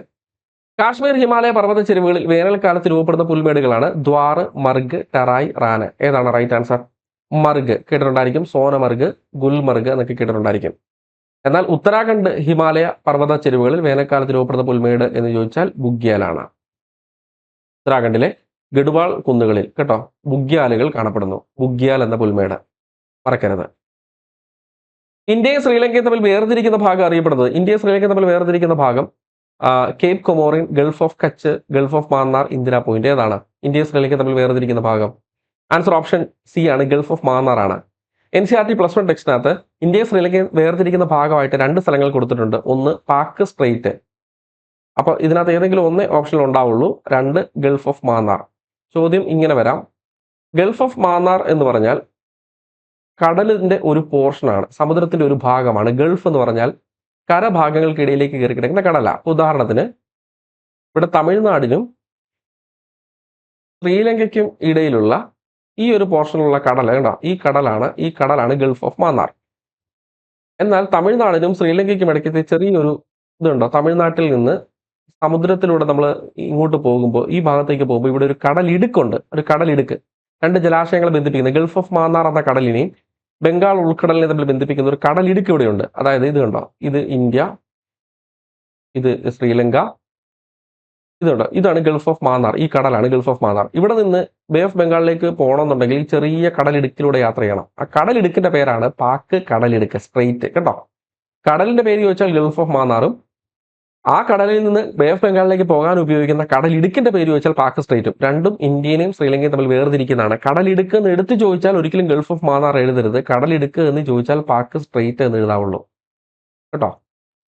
കാശ്മീർ ഹിമാലയ പർവ്വത ചെരുവുകളിൽ വേനൽക്കാലത്ത് രൂപപ്പെടുന്ന പുൽമേടുകളാണ് ദ്വാർ, മർഗ്, ടെറായ്, റാന്. ഏതാണ് റൈറ്റ് ആൻസർ? മർഗ് കേട്ടിട്ടുണ്ടായിരിക്കും. സോനമർഗ്, ഗുൽമർഗ് എന്നൊക്കെ കേട്ടിട്ടുണ്ടായിരിക്കും. എന്നാൽ ഉത്തരാഖണ്ഡ് ഹിമാലയ പർവ്വത ചെരുവുകളിൽ വേനൽക്കാലത്ത് രൂപപ്പെടുന്ന പുൽമേട് എന്ന് ചോദിച്ചാൽ ബുഗ്യാലാണ്. ഉത്തരാഖണ്ഡിലെ ഗഡ്വാൾ കുന്നുകളിൽ കേട്ടോ ബുഗ്യാലുകൾ കാണപ്പെടുന്നു. ബുഗ്യാൽ എന്ന പുൽമേട് മറക്കരുത്. ഇന്ത്യയും ശ്രീലങ്കയും തമ്മിൽ വേർതിരിക്കുന്ന ഭാഗം അറിയപ്പെടുന്നത്. ഇന്ത്യയും ശ്രീലങ്കയും തമ്മിൽ വേർതിരിക്കുന്ന ഭാഗം Cape Comorin, Gulf of Kutch, Gulf of Mannar, Indira point. ഏതാണ് ഇന്ത്യയും ശ്രീലങ്കയും തമ്മിൽ വേർതിരിക്കുന്ന ഭാഗം? ആൻസർ ഓപ്ഷൻ സി ആണ്, ഗൾഫ് ഓഫ് മാന്നാർ ആണ്. NCERT +1 ടെക്സ്റ്റിനകത്ത് ഇന്ത്യയും ശ്രീലങ്കയും വേർതിരിക്കുന്ന ഭാഗമായിട്ട് 2 സ്ഥലങ്ങൾ കൊടുത്തിട്ടുണ്ട്. ഒന്ന് പാക് സ്ട്രെയിറ്റ്. അപ്പോൾ ഇതിനകത്ത് ഏതെങ്കിലും ഒന്നേ ഓപ്ഷനിൽ ഉണ്ടാവുള്ളൂ. 2 ഗൾഫ് ഓഫ് മാന്നാർ. ചോദ്യം ഇങ്ങനെ വരാം, ഗൾഫ് ഓഫ് മാന്നാർ എന്ന് പറഞ്ഞാൽ കടലിന്റെ ഒരു പോർഷനാണ്, സമുദ്രത്തിന്റെ ഒരു ഭാഗമാണ്. ഗൾഫ് എന്ന് പറഞ്ഞാൽ കരഭാഗങ്ങൾക്കിടയിലേക്ക് കയറി കിടക്കുന്ന കടല. ഉദാഹരണത്തിന് ഇവിടെ തമിഴ്നാടിനും ശ്രീലങ്കയ്ക്കും ഇടയിലുള്ള ഈ ഒരു പോർഷനിലുള്ള കടൽ കണ്ടോ, ഈ കടലാണ് ഗൾഫ് ഓഫ് മാന്നാർ. എന്നാൽ തമിഴ്നാടിനും ശ്രീലങ്കയ്ക്കും ഇടയ്ക്കത്തെ ചെറിയൊരു ഇതുണ്ടോ, തമിഴ്നാട്ടിൽ നിന്ന് സമുദ്രത്തിലൂടെ നമ്മൾ ഇങ്ങോട്ട് പോകുമ്പോൾ, ഈ ഭാഗത്തേക്ക് പോകുമ്പോൾ ഇവിടെ ഒരു കടലിടുക്കുണ്ട്. ഒരു കടലിടുക്ക്, രണ്ട് ജലാശയങ്ങളെ ബന്ധിപ്പിക്കുന്നത് ഗൾഫ് ഓഫ് മാന്നാർ എന്ന കടലിനെയും ബംഗാൾ ഉൾക്കടലിനെ തമ്മിൽ ബന്ധിപ്പിക്കുന്ന ഒരു കടലിടുക്ക് ഇവിടെയുണ്ട്. അതായത് ഇത് കണ്ടോ, ഇത് ഇന്ത്യ, ഇത് ശ്രീലങ്ക, ഇതുണ്ടോ, ഇതാണ് ഗൾഫ് ഓഫ് മാന്നാർ. ഈ കടലാണ് ഗൾഫ് ഓഫ് മാന്നാർ. ഇവിടെ നിന്ന് ബേ ഓഫ് ബംഗാളിലേക്ക് പോകണമെന്നുണ്ടെങ്കിൽ ഈ ചെറിയ കടലിടുക്കിലൂടെ യാത്ര ചെയ്യണം. ആ കടലിടുക്കിന്റെ പേരാണ് പാക്ക് കടലിടുക്ക്, സ്ട്രെയിറ്റ്. കേട്ടോ, കടലിന്റെ പേര് ചോദിച്ചാൽ ഗൾഫ് ഓഫ് മാന്നാറും, ആ കടലിൽ നിന്ന് ബേ ഓഫ് ബംഗാളിലേക്ക് പോകാൻ ഉപയോഗിക്കുന്ന കടലിടുക്കിന്റെ പേര് ചോദിച്ചാൽ പാക്ക് സ്ട്രെയിറ്റും. രണ്ടും ഇന്ത്യനെയും ശ്രീലങ്കയും തമ്മിൽ വേർതിരിക്കുന്നതാണ്. കടലിടുക്ക് എന്ന് എടുത്ത് ചോദിച്ചാൽ ഒരിക്കലും ഗൾഫ് ഓഫ് മാന്നാർ എഴുതരുത്. കടലിടുക്ക് എന്ന് ചോദിച്ചാൽ പാക്ക് സ്ട്രെയിറ്റ് എന്ന് എഴുതാവുള്ളൂ. കേട്ടോ,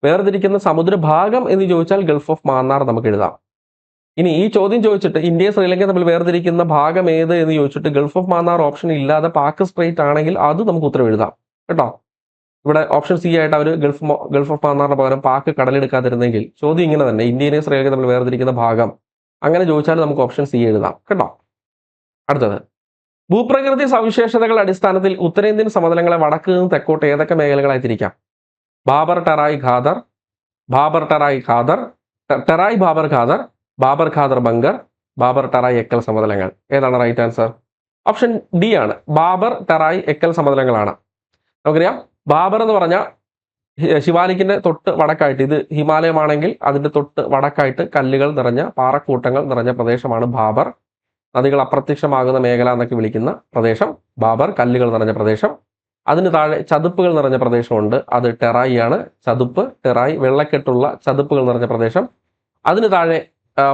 വേർതിരിക്കുന്ന സമുദ്രഭാഗം എന്ന് ചോദിച്ചാൽ ഗൾഫ് ഓഫ് മാന്നാർ നമുക്ക് എഴുതാം. ഇനി ഈ ചോദ്യം ചോദിച്ചിട്ട് ഇന്ത്യയും ശ്രീലങ്കയും തമ്മിൽ വേർതിരിക്കുന്ന ഭാഗം ഏത് എന്ന് ചോദിച്ചിട്ട് ഗൾഫ് ഓഫ് മാന്നാർ ഓപ്ഷൻ ഇല്ലാതെ പാക്ക് സ്ട്രെയിറ്റ് ആണെങ്കിൽ അത് നമുക്ക് ഉത്തരം എഴുതാം. കേട്ടോ, ഇവിടെ ഓപ്ഷൻ സി ആയിട്ട് അവർ ഗൾഫ് ഓഫ് മാന്നാറിന് പകരം പാക്ക് കടലെടുക്കാതിരുന്നെങ്കിൽ ചോദ്യം ഇങ്ങനെ തന്നെ, ഇന്ത്യയും ശ്രീലങ്കയും തമ്മിൽ വേർതിരിക്കുന്ന ഭാഗം അങ്ങനെ ചോദിച്ചാൽ നമുക്ക് ഓപ്ഷൻ സി എഴുതാം. കേട്ടോ, അടുത്തത്, ഭൂപ്രകൃതി സവിശേഷതകളുടെ അടിസ്ഥാനത്തിൽ ഉത്തരേന്ത്യൻ സമതലങ്ങളെ വടക്ക് നിന്ന് തെക്കോട്ട് ഏതൊക്കെ മേഖലകളായി തിരിക്കാം? ബാബർ ടെറായ് ഖാദർ, ടെറായ് ബാബർ ഖാദർ, ബാബർ ഖാദർ ബങ്കർ, ബാബർ ടെറായ് എക്കൽ സമതലങ്ങൾ. ഏതാണ് റൈറ്റ് ആൻസർ? ഓപ്ഷൻ ഡി ആണ്, ബാബർ ടെറായ് എക്കൽ സമതലങ്ങളാണ്. നമുക്കറിയാം, ബാബർ എന്ന് പറഞ്ഞാൽ ശിവാലിക്കിന്റെ തൊട്ട് വടക്കായിട്ട്, ഇത് ഹിമാലയമാണെങ്കിൽ അതിന്റെ തൊട്ട് വടക്കായിട്ട് കല്ലുകൾ നിറഞ്ഞ പാറക്കൂട്ടങ്ങൾ നിറഞ്ഞ പ്രദേശമാണ് ബാബർ. നദികൾ അപ്രത്യക്ഷമാകുന്ന മേഖല എന്നൊക്കെ വിളിക്കുന്ന പ്രദേശം ബാബർ, കല്ലുകൾ നിറഞ്ഞ പ്രദേശം. അതിന് താഴെ ചതുപ്പുകൾ നിറഞ്ഞ പ്രദേശമുണ്ട്, അത് ടെറായി ആണ്. ചതുപ്പ്, ടെറായി, വെള്ളക്കെട്ടുള്ള ചതുപ്പുകൾ നിറഞ്ഞ പ്രദേശം. അതിന് താഴെ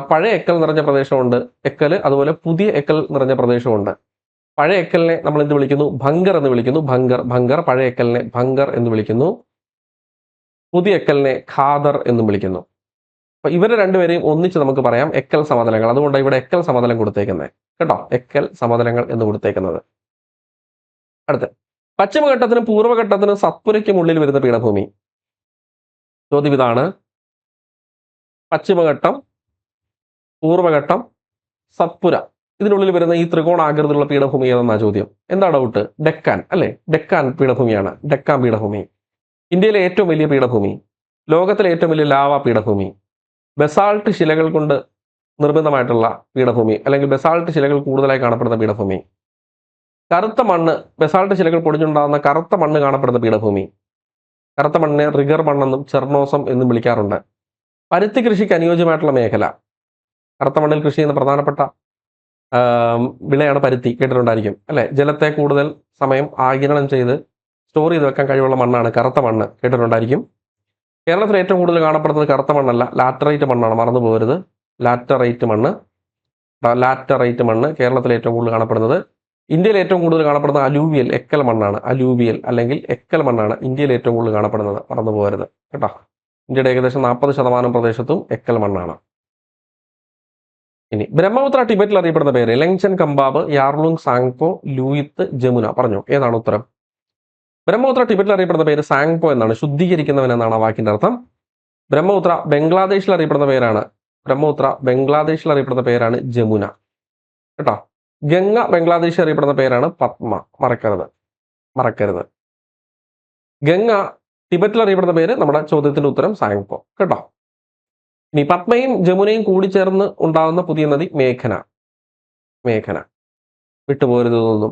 പഴയ എക്കൽ നിറഞ്ഞ പ്രദേശമുണ്ട്, എക്കല്. അതുപോലെ പുതിയ എക്കൽ നിറഞ്ഞ പ്രദേശമുണ്ട്. പഴയ എക്കലിനെ നമ്മൾ എന്ത് വിളിക്കുന്നു? ഭങ്കർ എന്ന് വിളിക്കുന്നു. ഭങ്കർ. പഴയ എക്കലിനെ ഭങ്കർ എന്ന് വിളിക്കുന്നു. പുതിയ എക്കലിനെ ഖാദർ എന്നും വിളിക്കുന്നു. അപ്പൊ ഇവരെ രണ്ടുപേരെയും ഒന്നിച്ച് നമുക്ക് പറയാം എക്കൽ സമതലങ്ങൾ. അതുകൊണ്ട് ഇവിടെ എക്കൽ സമതലം കൊടുത്തേക്കുന്നത്. കേട്ടോ, എക്കൽ സമതലങ്ങൾ എന്ന് കൊടുത്തേക്കുന്നത്. അടുത്ത്, പശ്ചിമഘട്ടത്തിനും പൂർവ്വഘട്ടത്തിനും സത്പുരയ്ക്കും ഉള്ളിൽ വരുന്ന പീഠഭൂമി. ചോദ്യം ഇതാണ്, പശ്ചിമഘട്ടം, പൂർവ്വഘട്ടം, സത്പുര, ഇതിനുള്ളിൽ വരുന്ന ഈ ത്രികോണാകൃതിയിലുള്ള പീഠഭൂമി ഏതെന്നാ ചോദ്യം. എന്താ ഡൗട്ട്? ഡെക്കാൻ അല്ലേ? ഡെക്കാൻ പീഠഭൂമിയാണ്. ഡെക്കാൻ പീഠഭൂമി ഇന്ത്യയിലെ ഏറ്റവും വലിയ പീഠഭൂമി, ലോകത്തിലെ ഏറ്റവും വലിയ ലാവ പീഠഭൂമി, ബസാൾട്ട് ശിലകൾ കൊണ്ട് നിർമ്മിതമായിട്ടുള്ള പീഠഭൂമി, അല്ലെങ്കിൽ ബസാൾട്ട് ശിലകൾ കൂടുതലായി കാണപ്പെടുന്ന പീഠഭൂമി. കറുത്ത മണ്ണ്, ബസാൾട്ട് ശിലകൾ പൊടിഞ്ഞുണ്ടാകുന്ന കറുത്ത മണ്ണ് കാണപ്പെടുന്ന പീഠഭൂമി. കറുത്ത മണ്ണിനെ റിഗർ മണ്ണെന്നും ചെർണോസം എന്നും വിളിക്കാറുണ്ട്. പരുത്തി കൃഷിക്ക് അനുയോജ്യമായിട്ടുള്ള മേഖല. കറുത്ത മണ്ണിൽ കൃഷി ചെയ്യുന്ന പ്രധാനപ്പെട്ട വിളയാണ് പരുത്തി. കേട്ടിട്ടുണ്ടായിരിക്കും അല്ലെ? ജലത്തെ കൂടുതൽ സമയം ആഗിരണം ചെയ്ത് സ്റ്റോർ ചെയ്ത് വെക്കാൻ കഴിവുള്ള മണ്ണാണ് കറുത്ത മണ്ണ്. കേട്ടിട്ടുണ്ടായിരിക്കും. കേരളത്തിൽ ഏറ്റവും കൂടുതൽ കാണപ്പെടുന്നത് കറുത്ത മണ്ണല്ല, ലാറ്ററൈറ്റ് മണ്ണാണ്. മറന്നു പോകരുത്, ലാറ്ററൈറ്റ് മണ്ണ് കേരളത്തിൽ ഏറ്റവും കൂടുതൽ കാണപ്പെടുന്നത്. ഇന്ത്യയിൽ ഏറ്റവും കൂടുതൽ കാണപ്പെടുന്നത് അലൂവിയൽ, എക്കൽ മണ്ണാണ്. അലൂവിയൽ അല്ലെങ്കിൽ എക്കൽ മണ്ണാണ് ഇന്ത്യയിൽ ഏറ്റവും കൂടുതൽ കാണപ്പെടുന്നത്. മറന്നു പോകരുത് കേട്ടോ. ഇന്ത്യയുടെ ഏകദേശം 40% പ്രദേശത്തും എക്കൽ മണ്ണാണ്. ഇനി ബ്രഹ്മപുത്ര ടിബറ്റിൽ അറിയപ്പെടുന്ന പേര്? ലെങ്ചൻ കമ്പാബ്, യാർലുങ് സാങ്പോ, ലൂയിത്ത്, ജമുന. പറഞ്ഞു, ഏതാണ് ഉത്തരം? ബ്രഹ്മപുത്ര ടിബറ്റിൽ അറിയപ്പെടുന്ന പേര് സാങ്പോ എന്നാണ്, ശുദ്ധീകരിക്കുന്നവൻ എന്നാണ് ആ വാക്കിന്റെ അർത്ഥം. ബ്രഹ്മപുത്ര ബംഗ്ലാദേശിൽ അറിയപ്പെടുന്ന പേരാണ് ജമുന. കേട്ടോ, ഗംഗ ബംഗ്ലാദേശിൽ അറിയപ്പെടുന്ന പേരാണ് പത്മ. മറക്കരുത്. ഗംഗ ടിബറ്റിൽ അറിയപ്പെടുന്ന പേര്, നമ്മുടെ ചോദ്യത്തിന്റെ ഉത്തരം സാങ്പോ. കേട്ടോ, ഇനി പത്മയും ജമുനയും കൂടി ചേർന്ന് ഉണ്ടാകുന്ന പുതിയ നദി മേഘന. വിട്ടുപോരുതൊന്നും.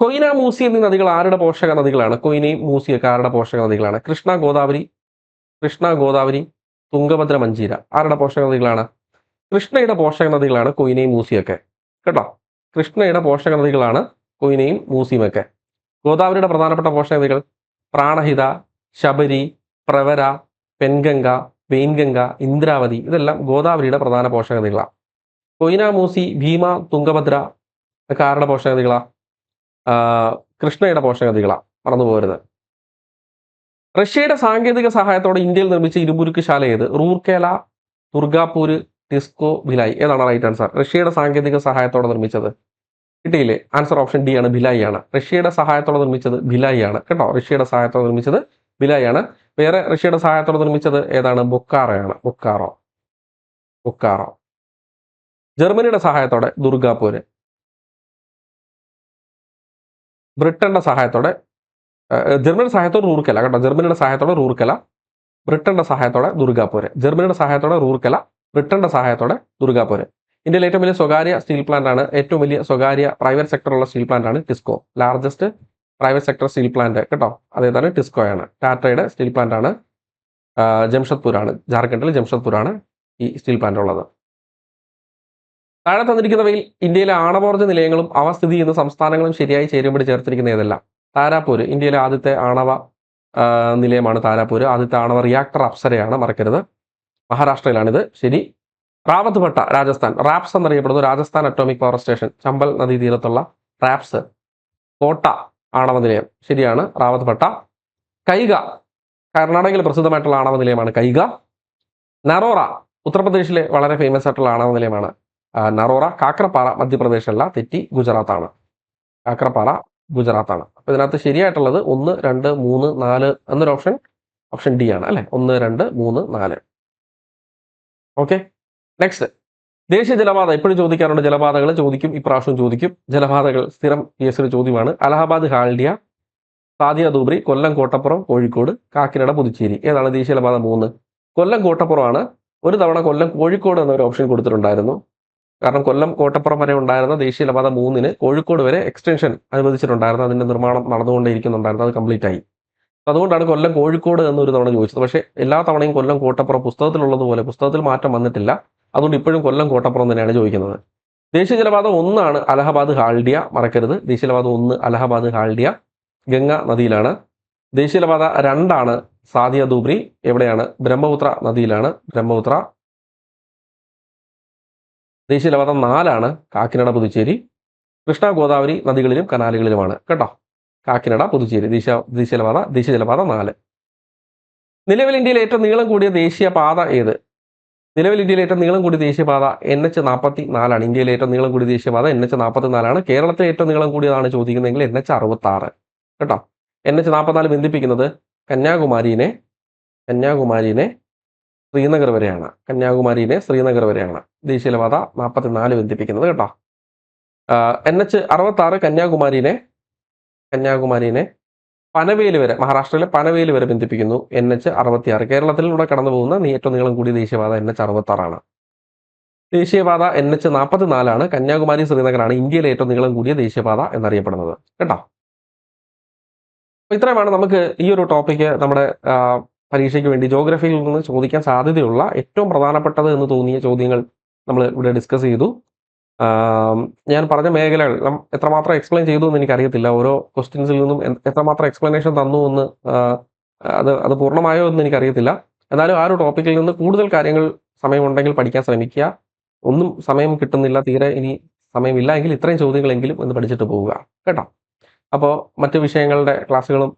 കൊയ്ന, മൂസി എന്നീ നദികൾ ആരുടെ പോഷക നദികളാണ്? കൊയ്നയും മൂസിയൊക്കെ ആരുടെ പോഷക നദികളാണ്? കൃഷ്ണ, ഗോദാവരി, തുംഗഭദ്ര, മഞ്ചീര. ആരുടെ പോഷക നദികളാണ്? കൃഷ്ണയുടെ പോഷക നദികളാണ് കൊയ്നയും മൂസിയൊക്കെ. കേട്ടോ, കൃഷ്ണയുടെ പോഷക നദികളാണ് കൊയ്നയും മൂസിയുമൊക്കെ. ഗോദാവരിയുടെ പ്രധാനപ്പെട്ട പോഷക നദികൾ പ്രാണഹിത, ശബരി, പ്രവര, പെൻഗംഗ, വെയിൻഗംഗ, ഇന്ദ്രാവതി. ഇതെല്ലാം ഗോദാവരിയുടെ പ്രധാന പോഷക നദികളാണ്. കൊയ്ന, മൂസി, ഭീമ, തുംഗഭദ്ര ഒക്കെ ആരുടെ പോഷക നദികളാണ്? കൃഷ്ണയുടെ പോഷക നദികളാണ്. മറന്നു പോകരുത്. റഷ്യയുടെ സാങ്കേതിക സഹായത്തോടെ ഇന്ത്യയിൽ നിർമ്മിച്ച ഇരുമ്പുരുക്ക് ശാല ഏത്? റൂർക്കേല, ദുർഗാപൂര്, ടിസ്കോ, ഭിലായ്. ഏതാണ് റൈറ്റ് ആൻസർ? റഷ്യയുടെ സാങ്കേതിക സഹായത്തോടെ നിർമ്മിച്ചത് കിട്ടിയില്ലേ? ആൻസർ ഓപ്ഷൻ ഡി ആണ്, ഭിലായി ആണ്. റഷ്യയുടെ സഹായത്തോടെ നിർമ്മിച്ചത് ഭിലായി ആണ് കേട്ടോ. റഷ്യയുടെ സഹായത്തോടെ നിർമ്മിച്ചത് ഭിലായി ആണ്. വേറെ റഷ്യയുടെ സഹായത്തോടെ നിർമ്മിച്ചത് ഏതാണ്? ബൊക്കാറോയാണ്. ബൊക്കാറോ. ജർമ്മനിയുടെ സഹായത്തോടെ ദുർഗാപൂര്. ബ്രിട്ടന്റെ സഹായത്തോടെ ജർമ്മനിയുടെ സഹായത്തോടെ റൂർക്കല കേട്ടോ. ജർമ്മനിയുടെ സഹായത്തോടെ റൂർക്കല. ബ്രിട്ടന്റെ സഹായത്തോടെ ദുർഗാപൂര്. ജർമ്മനിയുടെ സഹായത്തോടെ റൂർക്കല, ബ്രിട്ടന്റെ സഹായത്തോടെ ദുർഗാപൂര്. ഇന്ത്യയിലെ ഏറ്റവും വലിയ സ്വകാര്യ സ്റ്റീൽ പ്ലാന്റ് ആണ്, ഏറ്റവും വലിയ സ്വകാര്യ പ്രൈവറ്റ് സെക്ടറുള്ള സ്റ്റീൽ പ്ലാന്റ് ആണ് TISCO. Largest private sector steel plant കേട്ടോ, അതേതാണ് ടിസ്കോയാണ്. ടാറ്റയുടെ സ്റ്റീൽ പ്ലാന്റ് ആണ്. ജംഷഡ്പൂർ ആണ്, ജാർഖണ്ഡിലെ ജംഷഡ്പൂർ ആണ് ഈ സ്റ്റീൽ പ്ലാന്റ് ഉള്ളത്. താഴെ തന്നിരിക്കുന്നവയിൽ ഇന്ത്യയിലെ ആണവോർജ്ജ നിലയങ്ങളും അവ സ്ഥിതി ചെയ്യുന്ന സംസ്ഥാനങ്ങളും ശരിയായി ചേരുമ്പോൾ ചേർത്തിരിക്കുന്ന ഏതെല്ലാം? താരാപൂര് ഇന്ത്യയിലെ ആദ്യത്തെ ആണവ നിലയമാണ്. താരാപൂര് ആദ്യത്തെ ആണവ റിയാക്ടർ അപ്സരയാണ്, മറക്കരുത്. മഹാരാഷ്ട്രയിലാണിത്. ശരി. റാവത്ത് ഭട്ട രാജസ്ഥാൻ. റാപ്സ് എന്നറിയപ്പെടുന്ന Rajasthan atomic power station, Chambal നദീതീരത്തുള്ള റാപ്സ് കോട്ട ആണവ നിലയം. ശരിയാണ്, റാവത്ത് ഭട്ട. കൈഗ കർണാടകയിൽ പ്രസിദ്ധമായിട്ടുള്ള ആണവ നിലയമാണ് കൈഗ. നറോറ ഉത്തർപ്രദേശിലെ വളരെ ഫേമസ് ആയിട്ടുള്ള ആണവ നിലയമാണ് നറോറ. കാക്രപ്പാറ മധ്യപ്രദേശല്ല, തെറ്റി, ഗുജറാത്താണ്. കാക്രപ്പാറ ഗുജറാത്താണ്. അപ്പൊ ഇതിനകത്ത് ശരിയായിട്ടുള്ളത് 1, 2, 3, 4 എന്നൊരു ഓപ്ഷൻ ഡി ആണ് അല്ലെ. 1, 2, 3, 4. Okay, next. ദേശീയ ജലപാത എപ്പോഴും ചോദിക്കാറുണ്ട്. ജലപാതകൾ ചോദിക്കും, ഇപ്രാവശ്യം ചോദിക്കും. ജലപാതകൾ സ്ഥിരം PSC ചോദ്യമാണ്. അലഹാബാദ് ഹാൽഡിയ, സാദിയ ദൂബ്രി, കൊല്ലം കോട്ടപ്പുറം കോഴിക്കോട്, കാക്കിനട പുതുച്ചേരി. ഏതാണ് ദേശീയ ജലപാത 3? കൊല്ലം കോട്ടപ്പുറമാണ്. ഒരു തവണ കൊല്ലം കോഴിക്കോട് എന്നൊരു ഓപ്ഷൻ കൊടുത്തിട്ടുണ്ടായിരുന്നു. കാരണം കൊല്ലം കോട്ടപ്പുറം വരെ ഉണ്ടായിരുന്ന ദേശീയ ജലപാത 3-ന് കോഴിക്കോട് വരെ എക്സ്റ്റൻഷൻ അനുവദിച്ചിട്ടുണ്ടായിരുന്നു. അതിന്റെ നിർമ്മാണം നടന്നുകൊണ്ടേയിരിക്കുന്നുണ്ടായിരുന്നു, അത് കംപ്ലീറ്റ് ആയി. അതുകൊണ്ടാണ് കൊല്ലം കോഴിക്കോട് എന്നൊരു തവണ ചോദിച്ചത്. പക്ഷേ എല്ലാ തവണയും കൊല്ലം കോട്ടപ്പുറം പുസ്തകത്തിലുള്ളതുപോലെ പുസ്തകത്തിൽ മാറ്റം വന്നിട്ടില്ല. അതുകൊണ്ട് ഇപ്പോഴും കൊല്ലം കോട്ടപ്പുറം തന്നെയാണ് ചോദിക്കുന്നത്. ദേശീയ ജലപാത 1 ആണ് അലഹബാദ് ഹാൽഡിയ, മറക്കരുത്. ദേശീയ ജലപാത 1 അലഹബാദ് ഹാൽഡിയ, ഗംഗ നദിയിലാണ്. ദേശീയ ജലപാത 2 ആണ് സാദിയ ദൂബ്രി, എവിടെയാണ്? ബ്രഹ്മപുത്ര നദിയിലാണ്, ബ്രഹ്മപുത്ര. ദേശീയ ജലപാത 4 ആണ് കാക്കിനട പുതുച്ചേരി. കൃഷ്ണ ഗോദാവരി നദികളിലും കനാലുകളിലുമാണ് കേട്ടോ. കാക്കിനട പുതുച്ചേരി ദേശീയ ജലപാത 4. നിലവിൽ ഇന്ത്യയിൽ ഏറ്റവും നീളം കൂടിയ ദേശീയപാത ഏത്? നിലവിൽ ഇന്ത്യയിലെ ഏറ്റവും നീളം കൂടിയ ദേശീയപാത NH44 ആണ്. ഇന്ത്യയിലെ ഏറ്റവും നീളം കൂടിയ ദേശീയപാത NH44 ആണ്. കേരളത്തിലെ ഏറ്റവും നീളം കൂടിയതാണ് ചോദിക്കുന്നതെങ്കിൽ NH66 കേട്ടോ. NH44 ബന്ധിപ്പിക്കുന്നത് കന്യാകുമാരിനെ ശ്രീനഗർ വരെയാണ്. ശ്രീനഗർ വരെയാണ് ദേശീയപാത 44 ബന്ധിപ്പിക്കുന്നത് കേട്ടോ. NH66 കന്യാകുമാരിനെ പനവേല് വരെ, മഹാരാഷ്ട്രയിലെ പനവേല് വരെ ബന്ധിപ്പിക്കുന്നു. NH66 കേരളത്തിലൂടെ കടന്നു പോകുന്ന ഏറ്റവും നീളം കൂടിയ ദേശീയപാത NH66 ആണ്. ദേശീയപാത NH44 ആണ്. കന്യാകുമാരി ശ്രീനഗറാണ് ഇന്ത്യയിലെ ഏറ്റവും നീളം കൂടിയ ദേശീയപാത എന്നറിയപ്പെടുന്നത് കേട്ടോ. ഇത്രയുമാണ് നമുക്ക് ഈ ഒരു ടോപ്പിക്ക് നമ്മുടെ പരീക്ഷയ്ക്ക് വേണ്ടി ജോഗ്രഫിയിൽ നിന്ന് ചോദിക്കാൻ സാധ്യതയുള്ള ഏറ്റവും പ്രധാനപ്പെട്ടത് എന്ന് തോന്നിയ ചോദ്യങ്ങൾ നമ്മൾ ഇവിടെ ഡിസ്കസ് ചെയ്തു. ഞാൻ പറഞ്ഞ മേഖലകൾ എത്രമാത്രം എക്സ്പ്ലെയിൻ ചെയ്തു എന്ന് എനിക്കറിയത്തില്ല. ഓരോ ക്വസ്റ്റ്യൻസിൽ നിന്നും എത്രമാത്രം എക്സ്പ്ലനേഷൻ തന്നു എന്ന് അത് പൂർണ്ണമായോ എന്ന് എനിക്കറിയത്തില്ല. എന്നാലും ആ ഒരു ടോപ്പിക്കിൽ നിന്ന് കൂടുതൽ കാര്യങ്ങൾ സമയമുണ്ടെങ്കിൽ പഠിക്കാൻ ശ്രമിക്കുക. ഒന്നും സമയം കിട്ടുന്നില്ല, തീരെ ഇനി സമയമില്ല എങ്കിൽ ഇത്രയും ചോദ്യങ്ങളെങ്കിലും ഒന്ന് പഠിച്ചിട്ട് പോവുക കേട്ടോ. അപ്പോൾ മറ്റു വിഷയങ്ങളുടെ ക്ലാസ്സുകളും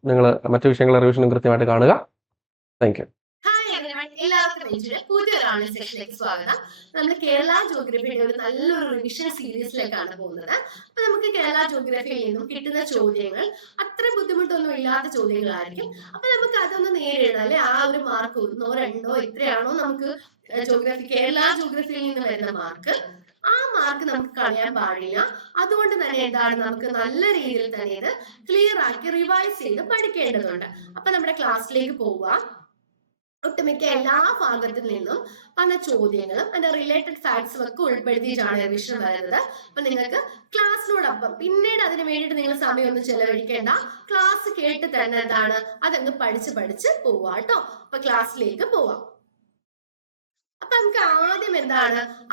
മറ്റു വിഷയങ്ങളുടെ റിവിഷനും കൃത്യമായിട്ട് കാണുക. Thank you. പുതിയൊരാണ് സെക്ഷനിലേക്ക് സ്വാഗതം. നമ്മൾ കേരള ജോഗ്രഫിയുടെ ഒരു നല്ലൊരു റിവിഷൻ സീരീസിലേക്കാണ് പോകുന്നത്. അപ്പൊ നമുക്ക് കേരള ജോഗ്രഫിയിൽ നിന്നും കിട്ടുന്ന ചോദ്യങ്ങൾ അത്ര ബുദ്ധിമുട്ടൊന്നും ഇല്ലാത്ത ചോദ്യങ്ങളായിരിക്കും. അപ്പൊ നമുക്ക് അതൊന്ന് നേരിടാം അല്ലെ. ആ ഒരു മാർക്ക് 1, 2 ഇത്രയാണോ നമുക്ക് കേരള ജോഗ്രഫിയിൽ നിന്ന് വരുന്ന മാർക്ക്. ആ മാർക്ക് നമുക്ക് കളയാൻ പാടില്ല. അതുകൊണ്ട് തന്നെ എന്താണ്, നമുക്ക് നല്ല രീതിയിൽ തന്നെ ഇത് ക്ലിയർ ആക്കി റിവൈസ് ചെയ്ത് പഠിക്കേണ്ടതുണ്ട്. അപ്പൊ നമ്മുടെ ക്ലാസ്സിലേക്ക് പോവാം. ഒട്ടുമിക്ക എല്ലാ ഭാഗത്തിൽ നിന്നും വന്ന ചോദ്യങ്ങളും അതിന്റെ റിലേറ്റഡ് ഫാക്ട്സും ഒക്കെ ഉൾപ്പെടുത്തിയിട്ടാണ് റിവിഷൻ വരുന്നത്. അപ്പൊ നിങ്ങൾക്ക് ക്ലാസ്സിനോടൊപ്പം പിന്നീട് അതിന് വേണ്ടിയിട്ട് നിങ്ങൾ സമയമൊന്നും ചെലവഴിക്കേണ്ട. ക്ലാസ് കേട്ട് തന്നെ എന്താണ് അതങ്ങ് പഠിച്ച് പോവാ കേട്ടോ. അപ്പൊ ക്ലാസ്സിലേക്ക് പോവാം. അപ്പൊ നമുക്ക്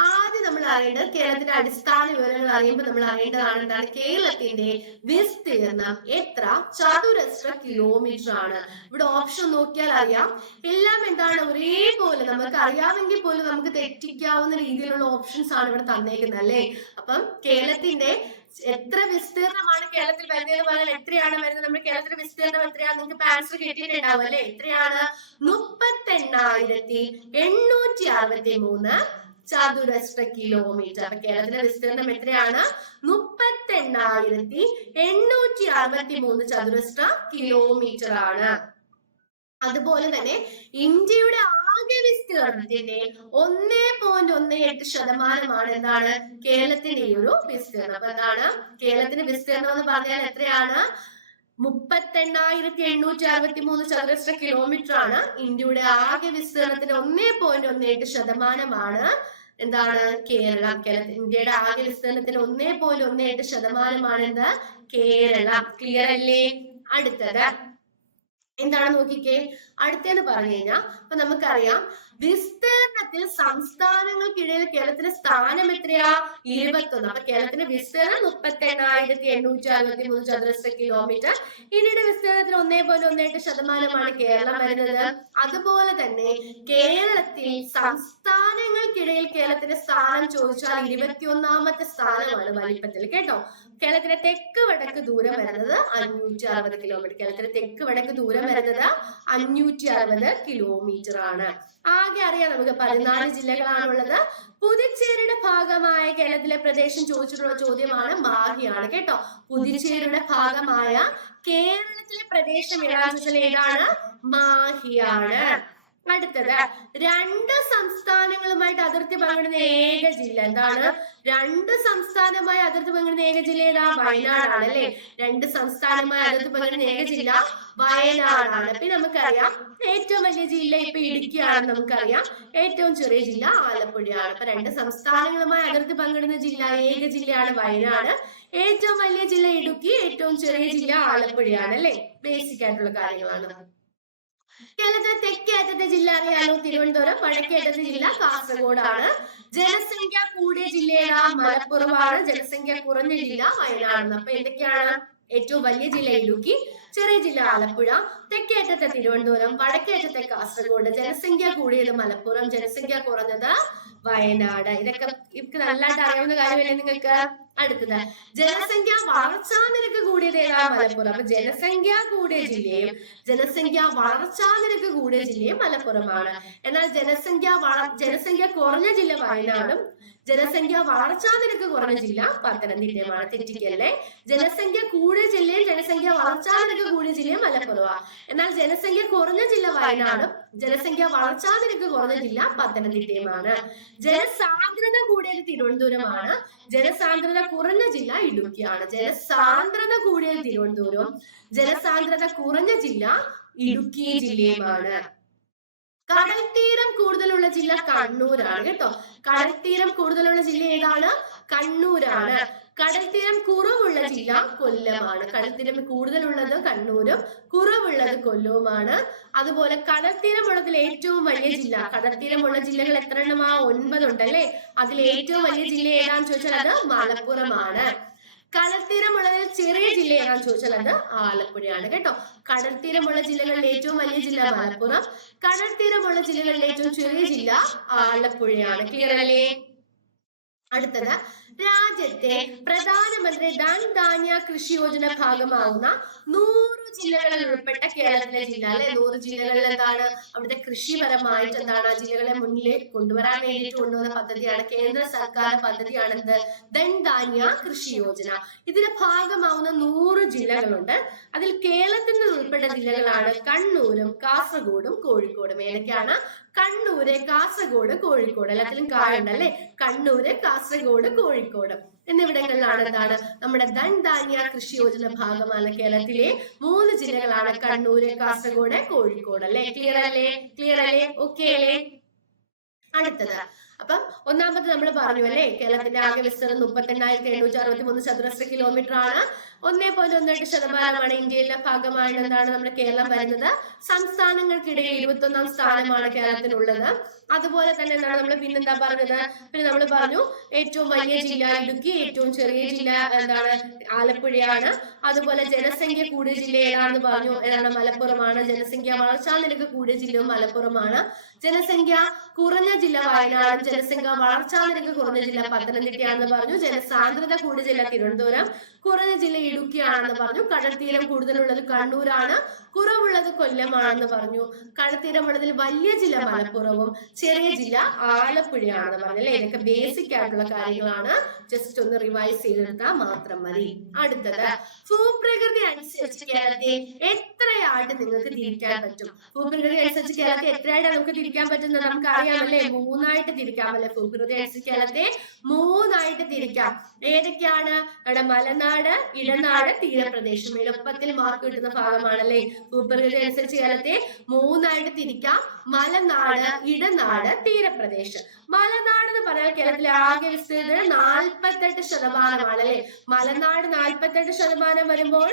ആദ്യം നമ്മൾ അറിയേണ്ടത് കേരളത്തിന്റെ അടിസ്ഥാന വിവരങ്ങൾ അറിയുമ്പോൾ നമ്മൾ അറിയേണ്ടതാണ് എന്താണ്, കേരളത്തിന്റെ വിസ്തീർണം എത്ര ചതുരശ്ര കിലോമീറ്റർ ആണ്. ഇവിടെ ഓപ്ഷൻ നോക്കിയാൽ അറിയാം, എല്ലാം എന്താണ് ഒരേപോലെ നമുക്ക് അറിയാമെങ്കിൽ പോലും നമുക്ക് തെറ്റിക്കാവുന്ന രീതിയിലുള്ള ഓപ്ഷൻസ് ആണ് ഇവിടെ തന്നേക്കുന്നത് അല്ലേ. അപ്പം കേരളത്തിന്റെ എത്ര വിസ്തീർണമാണ് കേരളത്തിൽ വരുന്നതെന്ന് പറഞ്ഞാൽ എത്രയാണ് വരുന്നത്, നമ്മുടെ കേരളത്തിന്റെ വിസ്തീർണം എത്രയാണ് നിങ്ങൾക്ക് ആൻസർ കിട്ടിയിട്ടുണ്ടാവും അല്ലെ. എത്രയാണ്? 38,863 ചതുരശ്ര കിലോമീറ്റർ. അപ്പൊ കേരളത്തിന്റെ വിസ്തീർണം എത്രയാണ്? 38,863 ചതുരശ്ര കിലോമീറ്റർ ആണ്. അതുപോലെ തന്നെ ഇന്ത്യയുടെ ആകെ വിസ്തീർണത്തിന്റെ 1.18% എന്താണ് കേരളത്തിന്റെ ഈ ഒരു വിസ്തീർണം. അപ്പൊ എന്താണ് കേരളത്തിന്റെ വിസ്തീർണം എന്ന് പറഞ്ഞാൽ എത്രയാണ്? 38,863 ചതുരശ്ര കിലോമീറ്റർ ആണ്. ഇന്ത്യയുടെ ആകെ വിസ്തീർണത്തിന്റെ 1.18% എന്താണ് കേരളം. ഇന്ത്യയുടെ ആകെ വിസ്തീർണത്തിന്റെ 1.18% എന്ത്? കേരളം. ക്ലിയർ അല്ലേ? അടുത്തത് എന്താണ് നോക്കിക്കേ. അടുത്തെന്ന് പറഞ്ഞു കഴിഞ്ഞാൽ ഇപ്പൊ നമുക്കറിയാം വിസ്തീർണത്തിൽ സംസ്ഥാനങ്ങൾക്കിടയിൽ കേരളത്തിന്റെ സ്ഥാനം എത്രയാ? 21. അപ്പൊ കേരളത്തിന്റെ വിസ്തീർണം 38,863 ചതുരശ്ര കിലോമീറ്റർ. ഇന്ത്യയുടെ വിസ്തീർണത്തിൽ 1.18% കേരളം വരുന്നത്. അതുപോലെ തന്നെ കേരളത്തിൽ സംസ്ഥാനങ്ങൾക്കിടയിൽ കേരളത്തിന്റെ സ്ഥാനം ചോദിച്ചാൽ 21ാമത്തെ സ്ഥാനമാണ് വലിപ്പത്തിൽ കേട്ടോ. കേരളത്തിന്റെ തെക്ക് വടക്ക് ദൂരം വരുന്നത് 560 കിലോമീറ്റർ. കേരളത്തിന്റെ തെക്ക് വടക്ക് ദൂരം വരുന്നത് 560 കിലോമീറ്റർ ആണ്. ആകെ അറിയാം നമുക്ക് 14 ജില്ലകളാണുള്ളത്. പുതുച്ചേരിയുടെ ഭാഗമായ കേരളത്തിലെ പ്രദേശം ചോദിച്ചിട്ടുള്ള ചോദ്യമാണ് മാഹിയാണ് കേട്ടോ. പുതുച്ചേരിയുടെ ഭാഗമായ കേരളത്തിലെ പ്രദേശം ഏതാണെന്ന് വെച്ചാൽ ഏതാണ്? മാഹിയാണ്. അടുത്തത് 2 സംസ്ഥാനങ്ങളുമായിട്ട് അതിർത്തി പങ്കിടുന്ന ഏക ജില്ല എന്താണ്? 2 സംസ്ഥാനമായി അതിർത്തി പങ്കിടുന്ന ഏക ജില്ല ഏതാ? വയനാടാണ് അല്ലെ. 2 സംസ്ഥാനമായി അതിർത്തി പങ്കിടുന്ന ഏക ജില്ല വയനാടാണ്. പിന്നെ നമുക്കറിയാം ഏറ്റവും വലിയ ജില്ല ഇപ്പൊ ഇടുക്കിയാണെന്ന് നമുക്കറിയാം. ഏറ്റവും ചെറിയ ജില്ല ആലപ്പുഴയാണ്. അപ്പൊ 2 സംസ്ഥാനങ്ങളുമായി അതിർത്തി പങ്കിടുന്ന ജില്ല ഏക ജില്ലയാണ് വയനാട്. ഏറ്റവും വലിയ ജില്ല ഇടുക്കി, ഏറ്റവും ചെറിയ ജില്ല ആലപ്പുഴയാണ് അല്ലെ. ബേസിക് ആയിട്ടുള്ള കാര്യങ്ങളാണ്. കേരളത്തിലെ തെക്കേ അറ്റത്തെ ജില്ല അറിയാലോ തിരുവനന്തപുരം. വടക്കേ അറ്റത്തെ ജില്ല കാസർഗോഡാണ്. ജനസംഖ്യ കൂടിയ ജില്ല മലപ്പുറമാണ്. ജനസംഖ്യ കുറഞ്ഞ ജില്ല വയനാടാണ്. അപ്പൊ എന്തൊക്കെയാണ്? ഏറ്റവും വലിയ ജില്ല ഇടുക്കി, ചെറിയ ജില്ല ആലപ്പുഴ, തെക്കേ അറ്റത്തെ തിരുവനന്തപുരം, വടക്കേ അറ്റത്തെ കാസർഗോഡ്, ജനസംഖ്യ കൂടിയത് മലപ്പുറം, ജനസംഖ്യ കുറഞ്ഞത് വയനാട്. ഇതൊക്കെ നല്ലതായിട്ട് അറിയാവുന്ന കാര്യമല്ലേ നിങ്ങൾക്ക്. അടുത്തത് ജനസംഖ്യ വളർച്ചാ നിരക്ക് കൂടിയത് ഏതാ? മലപ്പുറം. അപ്പൊ ജനസംഖ്യ കൂടിയ ജില്ലയും ജനസംഖ്യ വളർച്ചാ നിരക്ക് കൂടിയ ജില്ലയും മലപ്പുറമാണ്. എന്നാൽ ജനസംഖ്യ കുറഞ്ഞ ജില്ല വയനാടും ജനസംഖ്യ വളർച്ചാ നിരക്ക് കുറഞ്ഞ ജില്ല പത്തനംതിട്ടയുമാണ്. തെറ്റിക്കല്ലേ. ജനസംഖ്യ കൂടിയ ജില്ലയും ജനസംഖ്യ വളർച്ചാ നിരക്ക് കൂടിയ ജില്ലയും മലപ്പുറമാണ്. എന്നാൽ ജനസംഖ്യ കുറഞ്ഞ ജില്ല വയനാടും ജനസംഖ്യ വളർച്ചാ നിരക്ക് കുറഞ്ഞ ജില്ല പത്തനംതിട്ടയുമാണ്. ജനസാന്ദ്രത കൂടിയത് തിരുവനന്തപുരമാണ്. ജനസാന്ദ്രത കുറഞ്ഞ ജില്ല ഇടുക്കിയാണ്. ജനസാന്ദ്രത കൂടിയത് തിരുവനന്തപുരം, ജനസാന്ദ്രത കുറഞ്ഞ ജില്ല ഇടുക്കി ജില്ലയുമാണ്. കടൽ തീരം കൂടുതലുള്ള ജില്ല കണ്ണൂരാണ് കേട്ടോ. കടൽ തീരം കൂടുതലുള്ള ജില്ല ഏതാണ്? കണ്ണൂരാണ്. കടൽ തീരം കുറവുള്ള ജില്ല കൊല്ലമാണ്. കടൽ തീരം കൂടുതലുള്ളത് കണ്ണൂരും കുറവുള്ളത് കൊല്ലവുമാണ്. അതുപോലെ കടൽ തീരമുള്ളതിൽ ഏറ്റവും വലിയ ജില്ല, കടൽ തീരമുള്ള ജില്ലകൾ എത്ര എണ്ണമാ? 9 ഉണ്ടല്ലേ. അതിൽ ഏറ്റവും വലിയ ജില്ല ഏതാന്ന് ചോദിച്ചാൽ അത് മലപ്പുറമാണ്. കടൽത്തീരമുള്ളതിൽ ചെറിയ ജില്ല ഏതാന്ന് ചോദിച്ചാൽ അത് ആലപ്പുഴയാണ് കേട്ടോ. കടൽത്തീരമുള്ള ജില്ലകളിൽ ഏറ്റവും വലിയ ജില്ല മലപ്പുറം, കടൽത്തീരമുള്ള ജില്ലകളിൽ ഏറ്റവും ചെറിയ ജില്ല ആലപ്പുഴയാണ്. ക്ലിയർ അല്ലേ? അടുത്തത് രാജ്യത്തെ പ്രധാനമന്ത്രി ധൻധാന്യ കൃഷി യോജന ഭാഗമാവുന്ന 100 ജില്ലകളിൽ ഉൾപ്പെട്ട കേരളത്തിലെ ജില്ല അല്ലെ. 100 ജില്ലകളിൽ എന്താണ് അവിടുത്തെ കൃഷിപരമായിട്ട് എന്താണ് ആ ജില്ലകളെ മുന്നിലേക്ക് കൊണ്ടുവരാൻ വേണ്ടിയിട്ട് കൊണ്ടുവന്ന പദ്ധതിയാണ്, കേന്ദ്ര സർക്കാർ പദ്ധതിയാണ് എന്ത്? ധൻധാന്യ കൃഷി യോജന. ഇതിന്റെ ഭാഗമാവുന്ന 100 ജില്ലകളുണ്ട്. അതിൽ കേരളത്തിൽ നിന്ന് ഉൾപ്പെട്ട ജില്ലകളാണ് കണ്ണൂരും കാസർഗോഡും കോഴിക്കോടും. ഏതൊക്കെയാണ്? കണ്ണൂര്, കാസർഗോഡ്, കോഴിക്കോട്. എല്ലാത്തിലും കായുണ്ടല്ലേ. കണ്ണൂര്, കാസർഗോഡ്, കോഴിക്കോട് എന്നിവിടങ്ങളിലാണ് എന്താണ് നമ്മുടെ ധൻധാന്യ കൃഷി യോജന ഭാഗമാണ്. കേരളത്തിലെ 3 ജില്ലകളാണ് കണ്ണൂര്, കാസർഗോഡ്, കോഴിക്കോട് അല്ലെ. ക്ലിയർ അല്ലേ? ക്ലിയർ അല്ലേ? ഓക്കെ അല്ലേ? അടുത്തത് അപ്പം ഒന്നാമത് നമ്മൾ പറഞ്ഞു അല്ലെ, കേരളത്തിന്റെ ആകെ വിസ്തീർണം 38,763 ചതുരശ്ര കിലോമീറ്റർ ആണ്. 1.18% ഇന്ത്യയിലെ ഭാഗമാണ് എന്താണ് നമ്മുടെ കേരളം വരുന്നത്. സംസ്ഥാനങ്ങൾക്കിടയിൽ 21ാം സ്ഥാനമാണ് കേരളത്തിനുള്ളത്. അതുപോലെ തന്നെ എന്താണ് നമ്മൾ പിന്നെന്താ പറഞ്ഞത്? പിന്നെ നമ്മൾ പറഞ്ഞു ഏറ്റവും വലിയ ജില്ല ഇടുക്കി, ഏറ്റവും ചെറിയ ജില്ല എന്താണ് ആലപ്പുഴയാണ്. അതുപോലെ ജനസംഖ്യ കൂടിയ ജില്ല ഏതാണെന്ന് പറഞ്ഞു, ഏതാണ്? മലപ്പുറമാണ്. ജനസംഖ്യ വളർച്ചാ നിരക്ക് കൂടിയ ജില്ലയും മലപ്പുറമാണ്. ജനസംഖ്യ കുറഞ്ഞ ജില്ല വയനാടും ജനസംഖ്യ വളർച്ചാ നിരക്ക് കുറഞ്ഞ ജില്ല പത്തനംതിട്ടയാണെന്ന് പറഞ്ഞു. ജനസാന്ദ്രത കൂടിയ ജില്ല തിരുവനന്തപുരം, കുറഞ്ഞ ജില്ല ഇടുക്കിയാണെന്ന് പറഞ്ഞു. കടൽത്തീരം കൂടുതലുള്ളത് കണ്ണൂരാണ്, കുറവുള്ളത് കൊല്ലമാണെന്ന് പറഞ്ഞു. കടൽത്തീരമുള്ളതിൽ വലിയ ജില്ല മലപ്പുറവും ചെറിയ ജില്ല ആലപ്പുഴയാണെന്ന് പറഞ്ഞു. അല്ലെ, ഇതൊക്കെ ബേസിക് ആയിട്ടുള്ള കാര്യങ്ങളാണ്. ജസ്റ്റ് ഒന്ന് റിവൈസ് ചെയ്തെടുത്താൽ മാത്രം മതി. അടുത്തത്, ഭൂപ്രകൃതി അനുസരിച്ച് കേരളത്തെ എത്രയായിട്ട് നിങ്ങൾക്ക് തിരിക്കാൻ പറ്റും? ഭൂപ്രകൃതി അനുസരിച്ച് കേരളത്തെ എത്രയായിട്ട് നമുക്ക് തിരിക്കാൻ പറ്റുന്നത് നമുക്ക് അറിയാമല്ലേ? 3ആയിട്ട് തിരിക്കാമല്ലേ? ഭൂപ്രകൃതി അനുസരിച്ച് കേരളത്തെ 3ആയിട്ട് തിരിക്കാം. ഏതൊക്കെയാണ്? നമ്മുടെ മലനാട്, ഇടനാട്, തീരപ്രദേശം. എളുപ്പത്തിൽ മാർക്ക് കിട്ടുന്ന ഭാഗമാണല്ലേ. ഭൂപ്രകൃതി അനുസരിച്ച് കേരളത്തെ 3ആയിട്ട് തിരിക്കാം. മലനാട്, ഇടനാട്, തീരപ്രദേശം. മലനാട് എന്ന് പറഞ്ഞാൽ കേരളത്തിലെ ആകെ വിസ്തീർണ്ണം 48% അല്ലെ. മലനാട് 48% വരുമ്പോൾ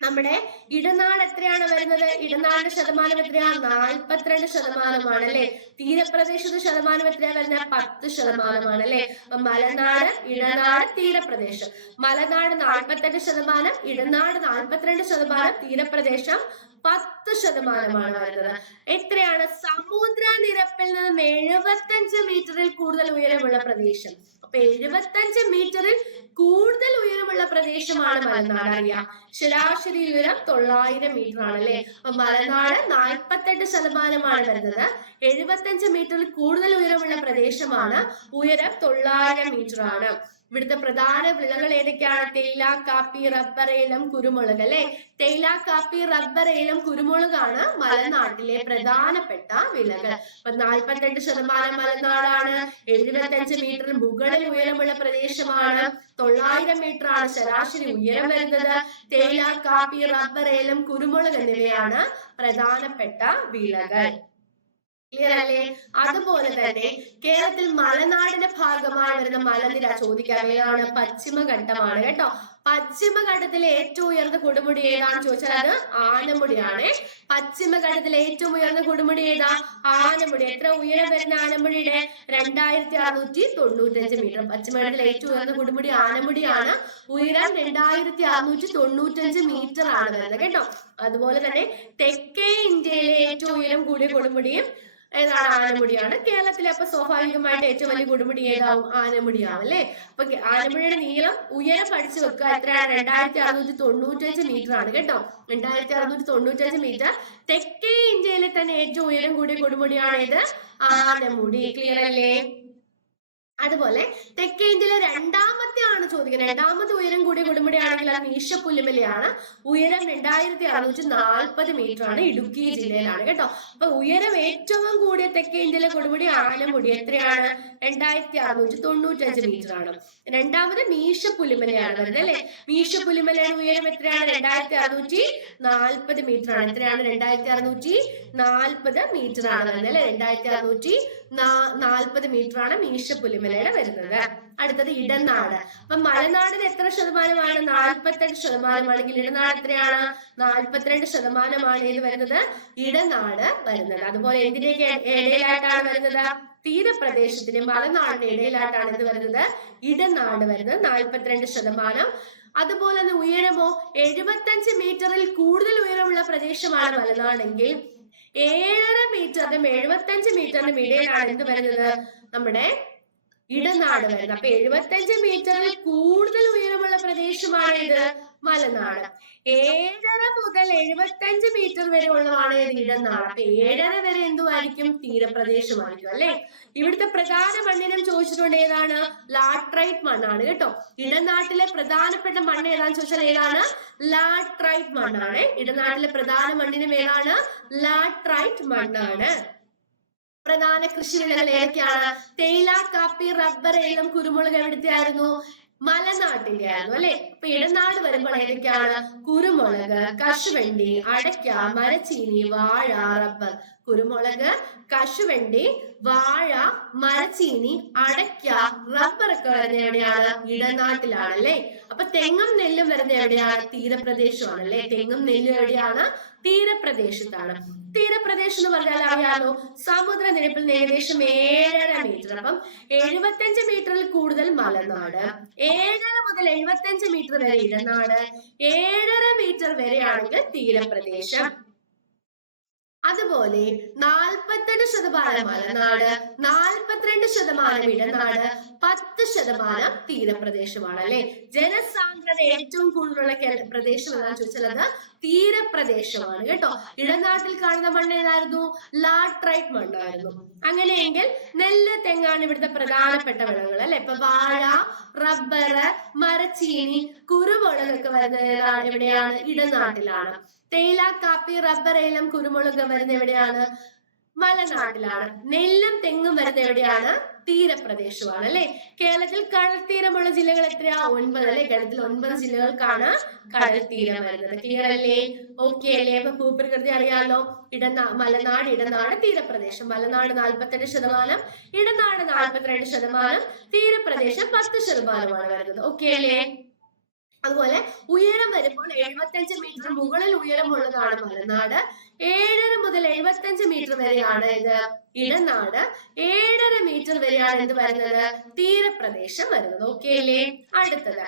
നമ്മുടെ ഇടനാട് എത്രയാണ് വരുന്നത്? ഇടനാടിന്റെ ശതമാനം എത്രയാണ്? 42% അല്ലെ. തീരപ്രദേശത്ത് ശതമാനം എത്രയാണ് വരുന്നത്? 10% അല്ലെ. അപ്പൊ മലനാട്, ഇടനാട്, തീരപ്രദേശം. മലനാട് 48%, ഇടനാട് 42%, തീരപ്രദേശം 10% വരുന്നത്. എത്രയാണ്? സമുദ്രനിരപ്പിൽ നിന്നും 75 മീറ്ററിൽ കൂടുതൽ ഉയരമുള്ള പ്രദേശം. അപ്പൊ 75 മീറ്ററിൽ കൂടുതൽ ഉയരമുള്ള പ്രദേശമാണ് മലനാട്. അറിയാം, ശരാശരി ഉയരം 900 മീറ്റർ ആണ് അല്ലെ. അപ്പൊ മലനാട് 48% വരുന്നത്. 75 മീറ്ററിൽ കൂടുതൽ ഉയരമുള്ള പ്രദേശമാണ്. ഉയരം 900 മീറ്റർ ആണ്. ഇവിടുത്തെ പ്രധാന വിളകൾ ഏതൊക്കെയാണ്? തേയില, കാപ്പി, റബ്ബർ, ഏലം, കുരുമുളക് അല്ലെ. തേയില, കാപ്പി, റബ്ബർ, ഏലം, കുരുമുളകാണ് മലനാട്ടിലെ പ്രധാനപ്പെട്ട വിളകൾ. അപ്പൊ 48% മലനാടാണ്. 75 മീറ്റർ മുകളിൽ ഉയരമുള്ള പ്രദേശമാണ്. 900 മീറ്റർ ആണ് ശരാശരി ഉയരം വരുന്നത്. തേയില, കാപ്പി, റബ്ബർ, ഏലം, കുരുമുളക് എന്നിവയാണ് പ്രധാനപ്പെട്ട വിളകൾ. ക്ലിയർ അല്ലേ? അതുപോലെ തന്നെ കേരളത്തിൽ മലനാടിന്റെ ഭാഗമായി വരുന്ന മലനിര ചോദിക്കാം. ഏതാണ്? പശ്ചിമഘട്ടമാണ് കേട്ടോ. പശ്ചിമഘട്ടത്തിലെ ഏറ്റവും ഉയർന്ന കൊടുമുടി ഏതാണെന്ന് ചോദിച്ചാൽ അത് ആനമുടിയാണ്. പശ്ചിമഘട്ടത്തിലെ ഏറ്റവും ഉയർന്ന കൊടുമുടി ഏതാ? ആനമുടി. എത്ര ഉയരം വരുന്ന ആനമുടിയുടെ? 2695 മീറ്റർ. പശ്ചിമഘട്ടത്തിലെ ഏറ്റവും ഉയർന്ന കൊടുമുടി ആനമുടിയാണ്. ഉയരം 2695 മീറ്റർ ആണ് വരുന്നത് കേട്ടോ. അതുപോലെ തന്നെ തെക്കേ ഇന്ത്യയിലെ ഏറ്റവും ഉയരം കൂടിയ കൊടുമുടിയും ഏതാണ്? ആനമുടിയാണ്. കേരളത്തിലെ അപ്പൊ സ്വാഭാവികമായിട്ട് ഏറ്റവും വലിയ കൊടുമുടി ഏതാവും? ആനമുടിയാവും അല്ലെ. അപ്പൊ ആനമുടിയുടെ നീളം ഉയരം പഠിച്ചു വെക്കുക. എത്രയാണ്? 2695 മീറ്റർ ആണ് കേട്ടോ. 2695 മീറ്റർ. തെക്കേ ഇന്ത്യയിലെ തന്നെ ഏറ്റവും ഉയരം കൂടിയ കൊടുമുടിയാണ് ഇത്, ആനമുടി. ക്ലിയർ അല്ലേ? അതുപോലെ തെക്കേ ഇന്ത്യയിലെ രണ്ടാമത്തെ ആണ് ചോദിക്കുന്നത്. രണ്ടാമത്തെ ഉയരം കൂടിയ കൊടുമുടിയാണെങ്കിൽ അത് മീശപ്പുലിമലയാണ്. ഉയരം 2640 മീറ്റർ ആണ്. ഇടുക്കി ജില്ലയിലാണ് കേട്ടോ. അപ്പൊ ഉയരം ഏറ്റവും കൂടിയ തെക്കേ ഇന്ത്യയിലെ കൊടുമുടി ആനമുടി. എത്രയാണ്? 2695 മീറ്റർ ആണ്. രണ്ടാമത് മീശപ്പുലിമലയാണ് വരുന്നത് അല്ലെ. മീശപ്പുലിമലയുടെ ഉയരം എത്രയാണ്? 2640 മീറ്റർ ആണ്. എത്രയാണ്? 2640 മീറ്റർ ആണ് വരുന്നത് അല്ലെ. 2640 മീറ്റർ ആണ് മീശപ്പുലിമല വരുന്നത്. അടുത്തത് ഇടനാട്. അപ്പൊ മലനാടിന് എത്ര ശതമാനമാണ്? 48% ആണെങ്കിൽ ഇടനാട് എത്രയാണ്? 42% ഇത് വരുന്നത്. ഇടനാട് വരുന്നത്. അതുപോലെ എന്തിനൊക്കെ ഇടയിലായിട്ടാണ് വരുന്നത്? തീരപ്രദേശത്തിന് മലനാടിന്റെ ഇടയിലായിട്ടാണ് ഇത് വരുന്നത്. ഇടനാട് വരുന്നത് 42%. അതുപോലെ തന്നെ ഉയരമോ? 75 മീറ്ററിൽ കൂടുതൽ ഉയരമുള്ള പ്രദേശമാണ് മലനാടെങ്കിൽ 7.5 മീറ്ററിനും 75 മീറ്ററിനും ഇടയിലാണ് എന്ത് വരുന്നത്? നമ്മുടെ ഇടനാട് വരുന്നത്. അപ്പൊ 75 മീറ്ററിൽ കൂടുതൽ ഉയരമുള്ള പ്രദേശമാണ് ഇത് മലനാട്. 7.5 മുതൽ 75 മീറ്റർ വരെ ഉള്ളതാണ് ഇടനാട്. അപ്പൊ 7.5 വരെ എന്തുമായിരിക്കും? തീരപ്രദേശമായിരിക്കും അല്ലെ. ഇവിടുത്തെ പ്രധാന മണ്ണിനം ചോദിച്ചിട്ടുണ്ട്. ഏതാണ്? ലാട്രൈറ്റ് മണ്ണാണ് കേട്ടോ. ഇടനാട്ടിലെ പ്രധാനപ്പെട്ട മണ്ണ് ഏതാണെന്ന് ചോദിച്ചാൽ ഏതാണ്? ലാട്രൈറ്റ് മണ്ണാണ്. ഇടനാട്ടിലെ പ്രധാന മണ്ണിനം ഏതാണ്? ലാട്രൈറ്റ് മണ്ണാണ്. പ്രധാന കൃഷിവിളകൾ ഏതൊക്കെയാണ്? തേയില, കാപ്പി, റബ്ബർ, ഏലം, കുരുമുളക് എവിടുത്തെ ആയിരുന്നു? മലനാട്ടിന്റെ ആയിരുന്നു അല്ലെ. അപ്പൊ ഇടനാട് വരുമ്പോൾ ഏതൊക്കെയാണ്? കുരുമുളക്, കശുവണ്ടി, അടയ്ക്ക, മരച്ചീനി, വാഴ, റബ്ബർ. കുരുമുളക്, കശുവണ്ടി, വാഴ, മരച്ചീനി, അടയ്ക്ക, റബ്ബർ ഒക്കെ വരുന്നത് എവിടെയാണ്? ഇടനാട്ടിലാണ് അല്ലെ. അപ്പൊ തെങ്ങും നെല്ലും വരുന്നത് എവിടെയാണ്? തീരപ്രദേശമാണ് അല്ലെ. തെങ്ങും നെല്ലും എവിടെയാണ്? തീരപ്രദേശത്താണ്. തീരപ്രദേശം എന്ന് പറഞ്ഞാൽ അറിയാലോ, സമുദ്രനിരപ്പിൽ നിന്ന് ഏകദേശം 7.5 മീറ്റർ. അപ്പം 75 മീറ്ററിൽ കൂടുതൽ മലനാട്. 7.5 മുതൽ 75 മീറ്റർ വരെ ഇടനാട്. 7.5 മീറ്റർ വരെയാണെങ്കിൽ തീരപ്രദേശം. അതുപോലെ 48% മലനാട്, 42% ഇടനാട്, 10% തീരപ്രദേശമാണ് അല്ലെ. ജനസാന്ദ്രത ഏറ്റവും കൂടുതലുള്ള പ്രദേശം എന്താണെന്ന് ചോദിച്ചാൽ അത് തീരപ്രദേശമാണ് കേട്ടോ. ഇടനാട്ടിൽ കാണുന്ന മണ്ണ് ഏതായിരുന്നു? ലാട്രൈറ്റ് മണ്ണായിരുന്നു. അങ്ങനെയെങ്കിൽ നെല്ല്, തെങ്ങാണ് ഇവിടുത്തെ പ്രധാനപ്പെട്ട വിളകൾ അല്ലെ. ഇപ്പൊ വാഴ, റബ്ബർ, മരച്ചീനി, കുരുമുളകൊക്കെ വരുന്നത് എവിടെയാണ്? ഇടനാട്ടിലാണ്. തേയില, കാപ്പി, റബ്ബർ, ഏലം, കുരുമുളക് വരുന്ന എവിടെയാണ്? മലനാട്ടിലാണ്. നെല്ലും തെങ്ങും വരുന്ന എവിടെയാണ്? തീരപ്രദേശമാണ് അല്ലെ. കേരളത്തിൽ കടൽ തീരമുള്ള ജില്ലകൾ എത്രയാ? 9 അല്ലെ. കേരളത്തിൽ 9 ജില്ലകൾക്കാണ് കടൽ തീരം വരുന്നത്. ക്ലിയർ അല്ലേ? ഓക്കെ അല്ലേ? അപ്പൊ ഭൂപ്രകൃതി അറിയാലോ. മലനാട്, ഇടനാട്, തീരപ്രദേശം. മലനാട് 48%, ഇടനാട് 42%, തീരപ്രദേശം 10%മാണ് വരുന്നത്. ഓക്കെ അല്ലേ? അതുപോലെ ഉയരം വരുമ്പോൾ 75 മീറ്റർ മുകളിൽ ഉയരമുള്ളതാണ് മലനാട്. 7.5 മുതൽ 75 മീറ്റർ വരെയാണ് ഇത് ഇടനാട്. 7.5 മീറ്റർ വരെയാണ് എന്ത് വരുന്നത്? തീരപ്രദേശം വരുന്നത്. ഓക്കെ അല്ലേ? അടുത്തത്,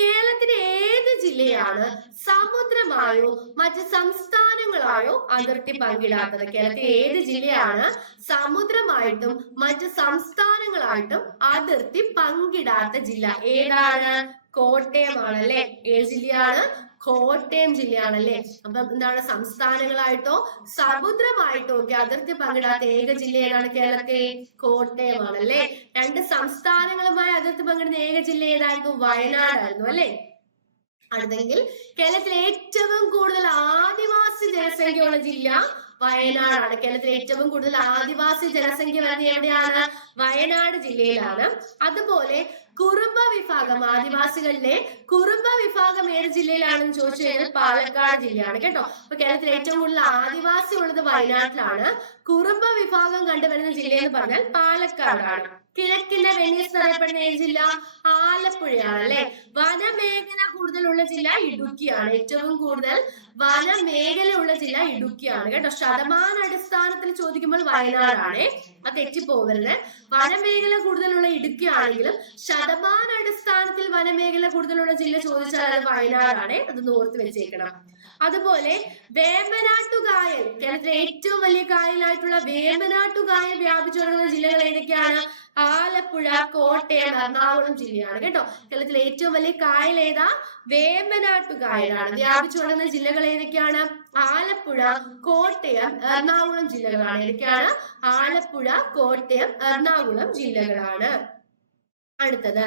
കേരളത്തിലെ ഏത് ജില്ലയാണ് സമുദ്രമായോ മറ്റ് സംസ്ഥാനങ്ങളായോ അതിർത്തി പങ്കിടാത്തത്? കേരളത്തിലെ ഏത് ജില്ലയാണ് സമുദ്രമായിട്ടും മറ്റ് സംസ്ഥാനങ്ങളായിട്ടും അതിർത്തി പങ്കിടാത്ത ജില്ല? ഏതാണ്? കോട്ടയമാണല്ലേ. ഏത് ജില്ലയാണ്? കോട്ടയം ജില്ലയാണല്ലേ. അപ്പൊ എന്താണ്? സംസ്ഥാനങ്ങളായിട്ടോ സമുദ്രമായിട്ടോ ഒക്കെ അതിർത്തി പങ്കിടാത്ത ഏക ജില്ല ഏതാണ് കേരളത്തെ? കോട്ടയമാണല്ലേ. 2 സംസ്ഥാനങ്ങളുമായി അതിർത്തി പങ്കിടുന്ന ഏക ജില്ല ഏതായിരുന്നു? വയനാടായിരുന്നു അല്ലെ. അടുത്തെങ്കിൽ കേരളത്തിലെ ഏറ്റവും കൂടുതൽ ആദിവാസി ജനസംഖ്യയുള്ള ജില്ല വയനാടാണ്. കേരളത്തിലെ ഏറ്റവും കൂടുതൽ ആദിവാസി ജനസംഖ്യ വരുന്നത് എവിടെയാണ്? വയനാട് ജില്ലയിലാണ്. അതുപോലെ കുറുമ്പ വിഭാഗം, ആദിവാസികളിലെ കുറുമ്പ വിഭാഗം ഏത് ജില്ലയിലാണെന്ന് ചോദിച്ചു കഴിഞ്ഞാൽ പാലക്കാട് ജില്ലയാണ് കേട്ടോ. അപ്പൊ കേരളത്തിൽ ഏറ്റവും കൂടുതൽ ആദിവാസി ഉള്ളത് വയനാട്ടിലാണ്. കുറുമ്പ വിഭാഗം കണ്ടുവരുന്ന ജില്ല എന്ന് പറഞ്ഞാൽ പാലക്കാടാണ്. കിഴക്കിന്റെ വെനീസ് എന്നറിയപ്പെടുന്ന ഏത് ജില്ല? ആലപ്പുഴയാണ് അല്ലെ. വനമേഖല കൂടുതലുള്ള ജില്ല ഇടുക്കിയാണ്. ഏറ്റവും കൂടുതൽ വനമേഖലയുള്ള ജില്ല ഇടുക്കിയാണ് കേട്ടോ. ശതമാന അടിസ്ഥാനത്തിൽ ചോദിക്കുമ്പോൾ വയനാടാണ്, അത് തെറ്റിപ്പോകരുത്. വനമേഖല കൂടുതലുള്ള ഇടുക്കി ആണെങ്കിലും ശതമാന അടിസ്ഥാനത്തിൽ വനമേഖല കൂടുതലുള്ള ജില്ല ചോദിച്ചാൽ അത് വയനാടാണ്, അത് ഓർത്ത് വെച്ചേക്കണം. അതുപോലെ വേമ്പനാട്ടുകായൽ, കേരളത്തിലെ ഏറ്റവും വലിയ കായലായിട്ടുള്ള വേമ്പനാട്ടുകായൽ വ്യാപിച്ചു കിടക്കുന്ന ജില്ലകൾ ഏതൊക്കെയാണ്? ആലപ്പുഴ, കോട്ടയം, എറണാകുളം ജില്ലയാണ് കേട്ടോ. കേരളത്തിലെ ഏറ്റവും വലിയ കായൽ ഏതാ? വേമ്പനാട്ടുകായലാണ്. വ്യാപിച്ചു കിടക്കുന്ന ജില്ലകൾ ഏതൊക്കെയാണ്? ആലപ്പുഴ, കോട്ടയം, എറണാകുളം ജില്ലകളാണ്. ഏതൊക്കെയാണ്? ആലപ്പുഴ, കോട്ടയം, എറണാകുളം ജില്ലകളാണ്. അടുത്തത്,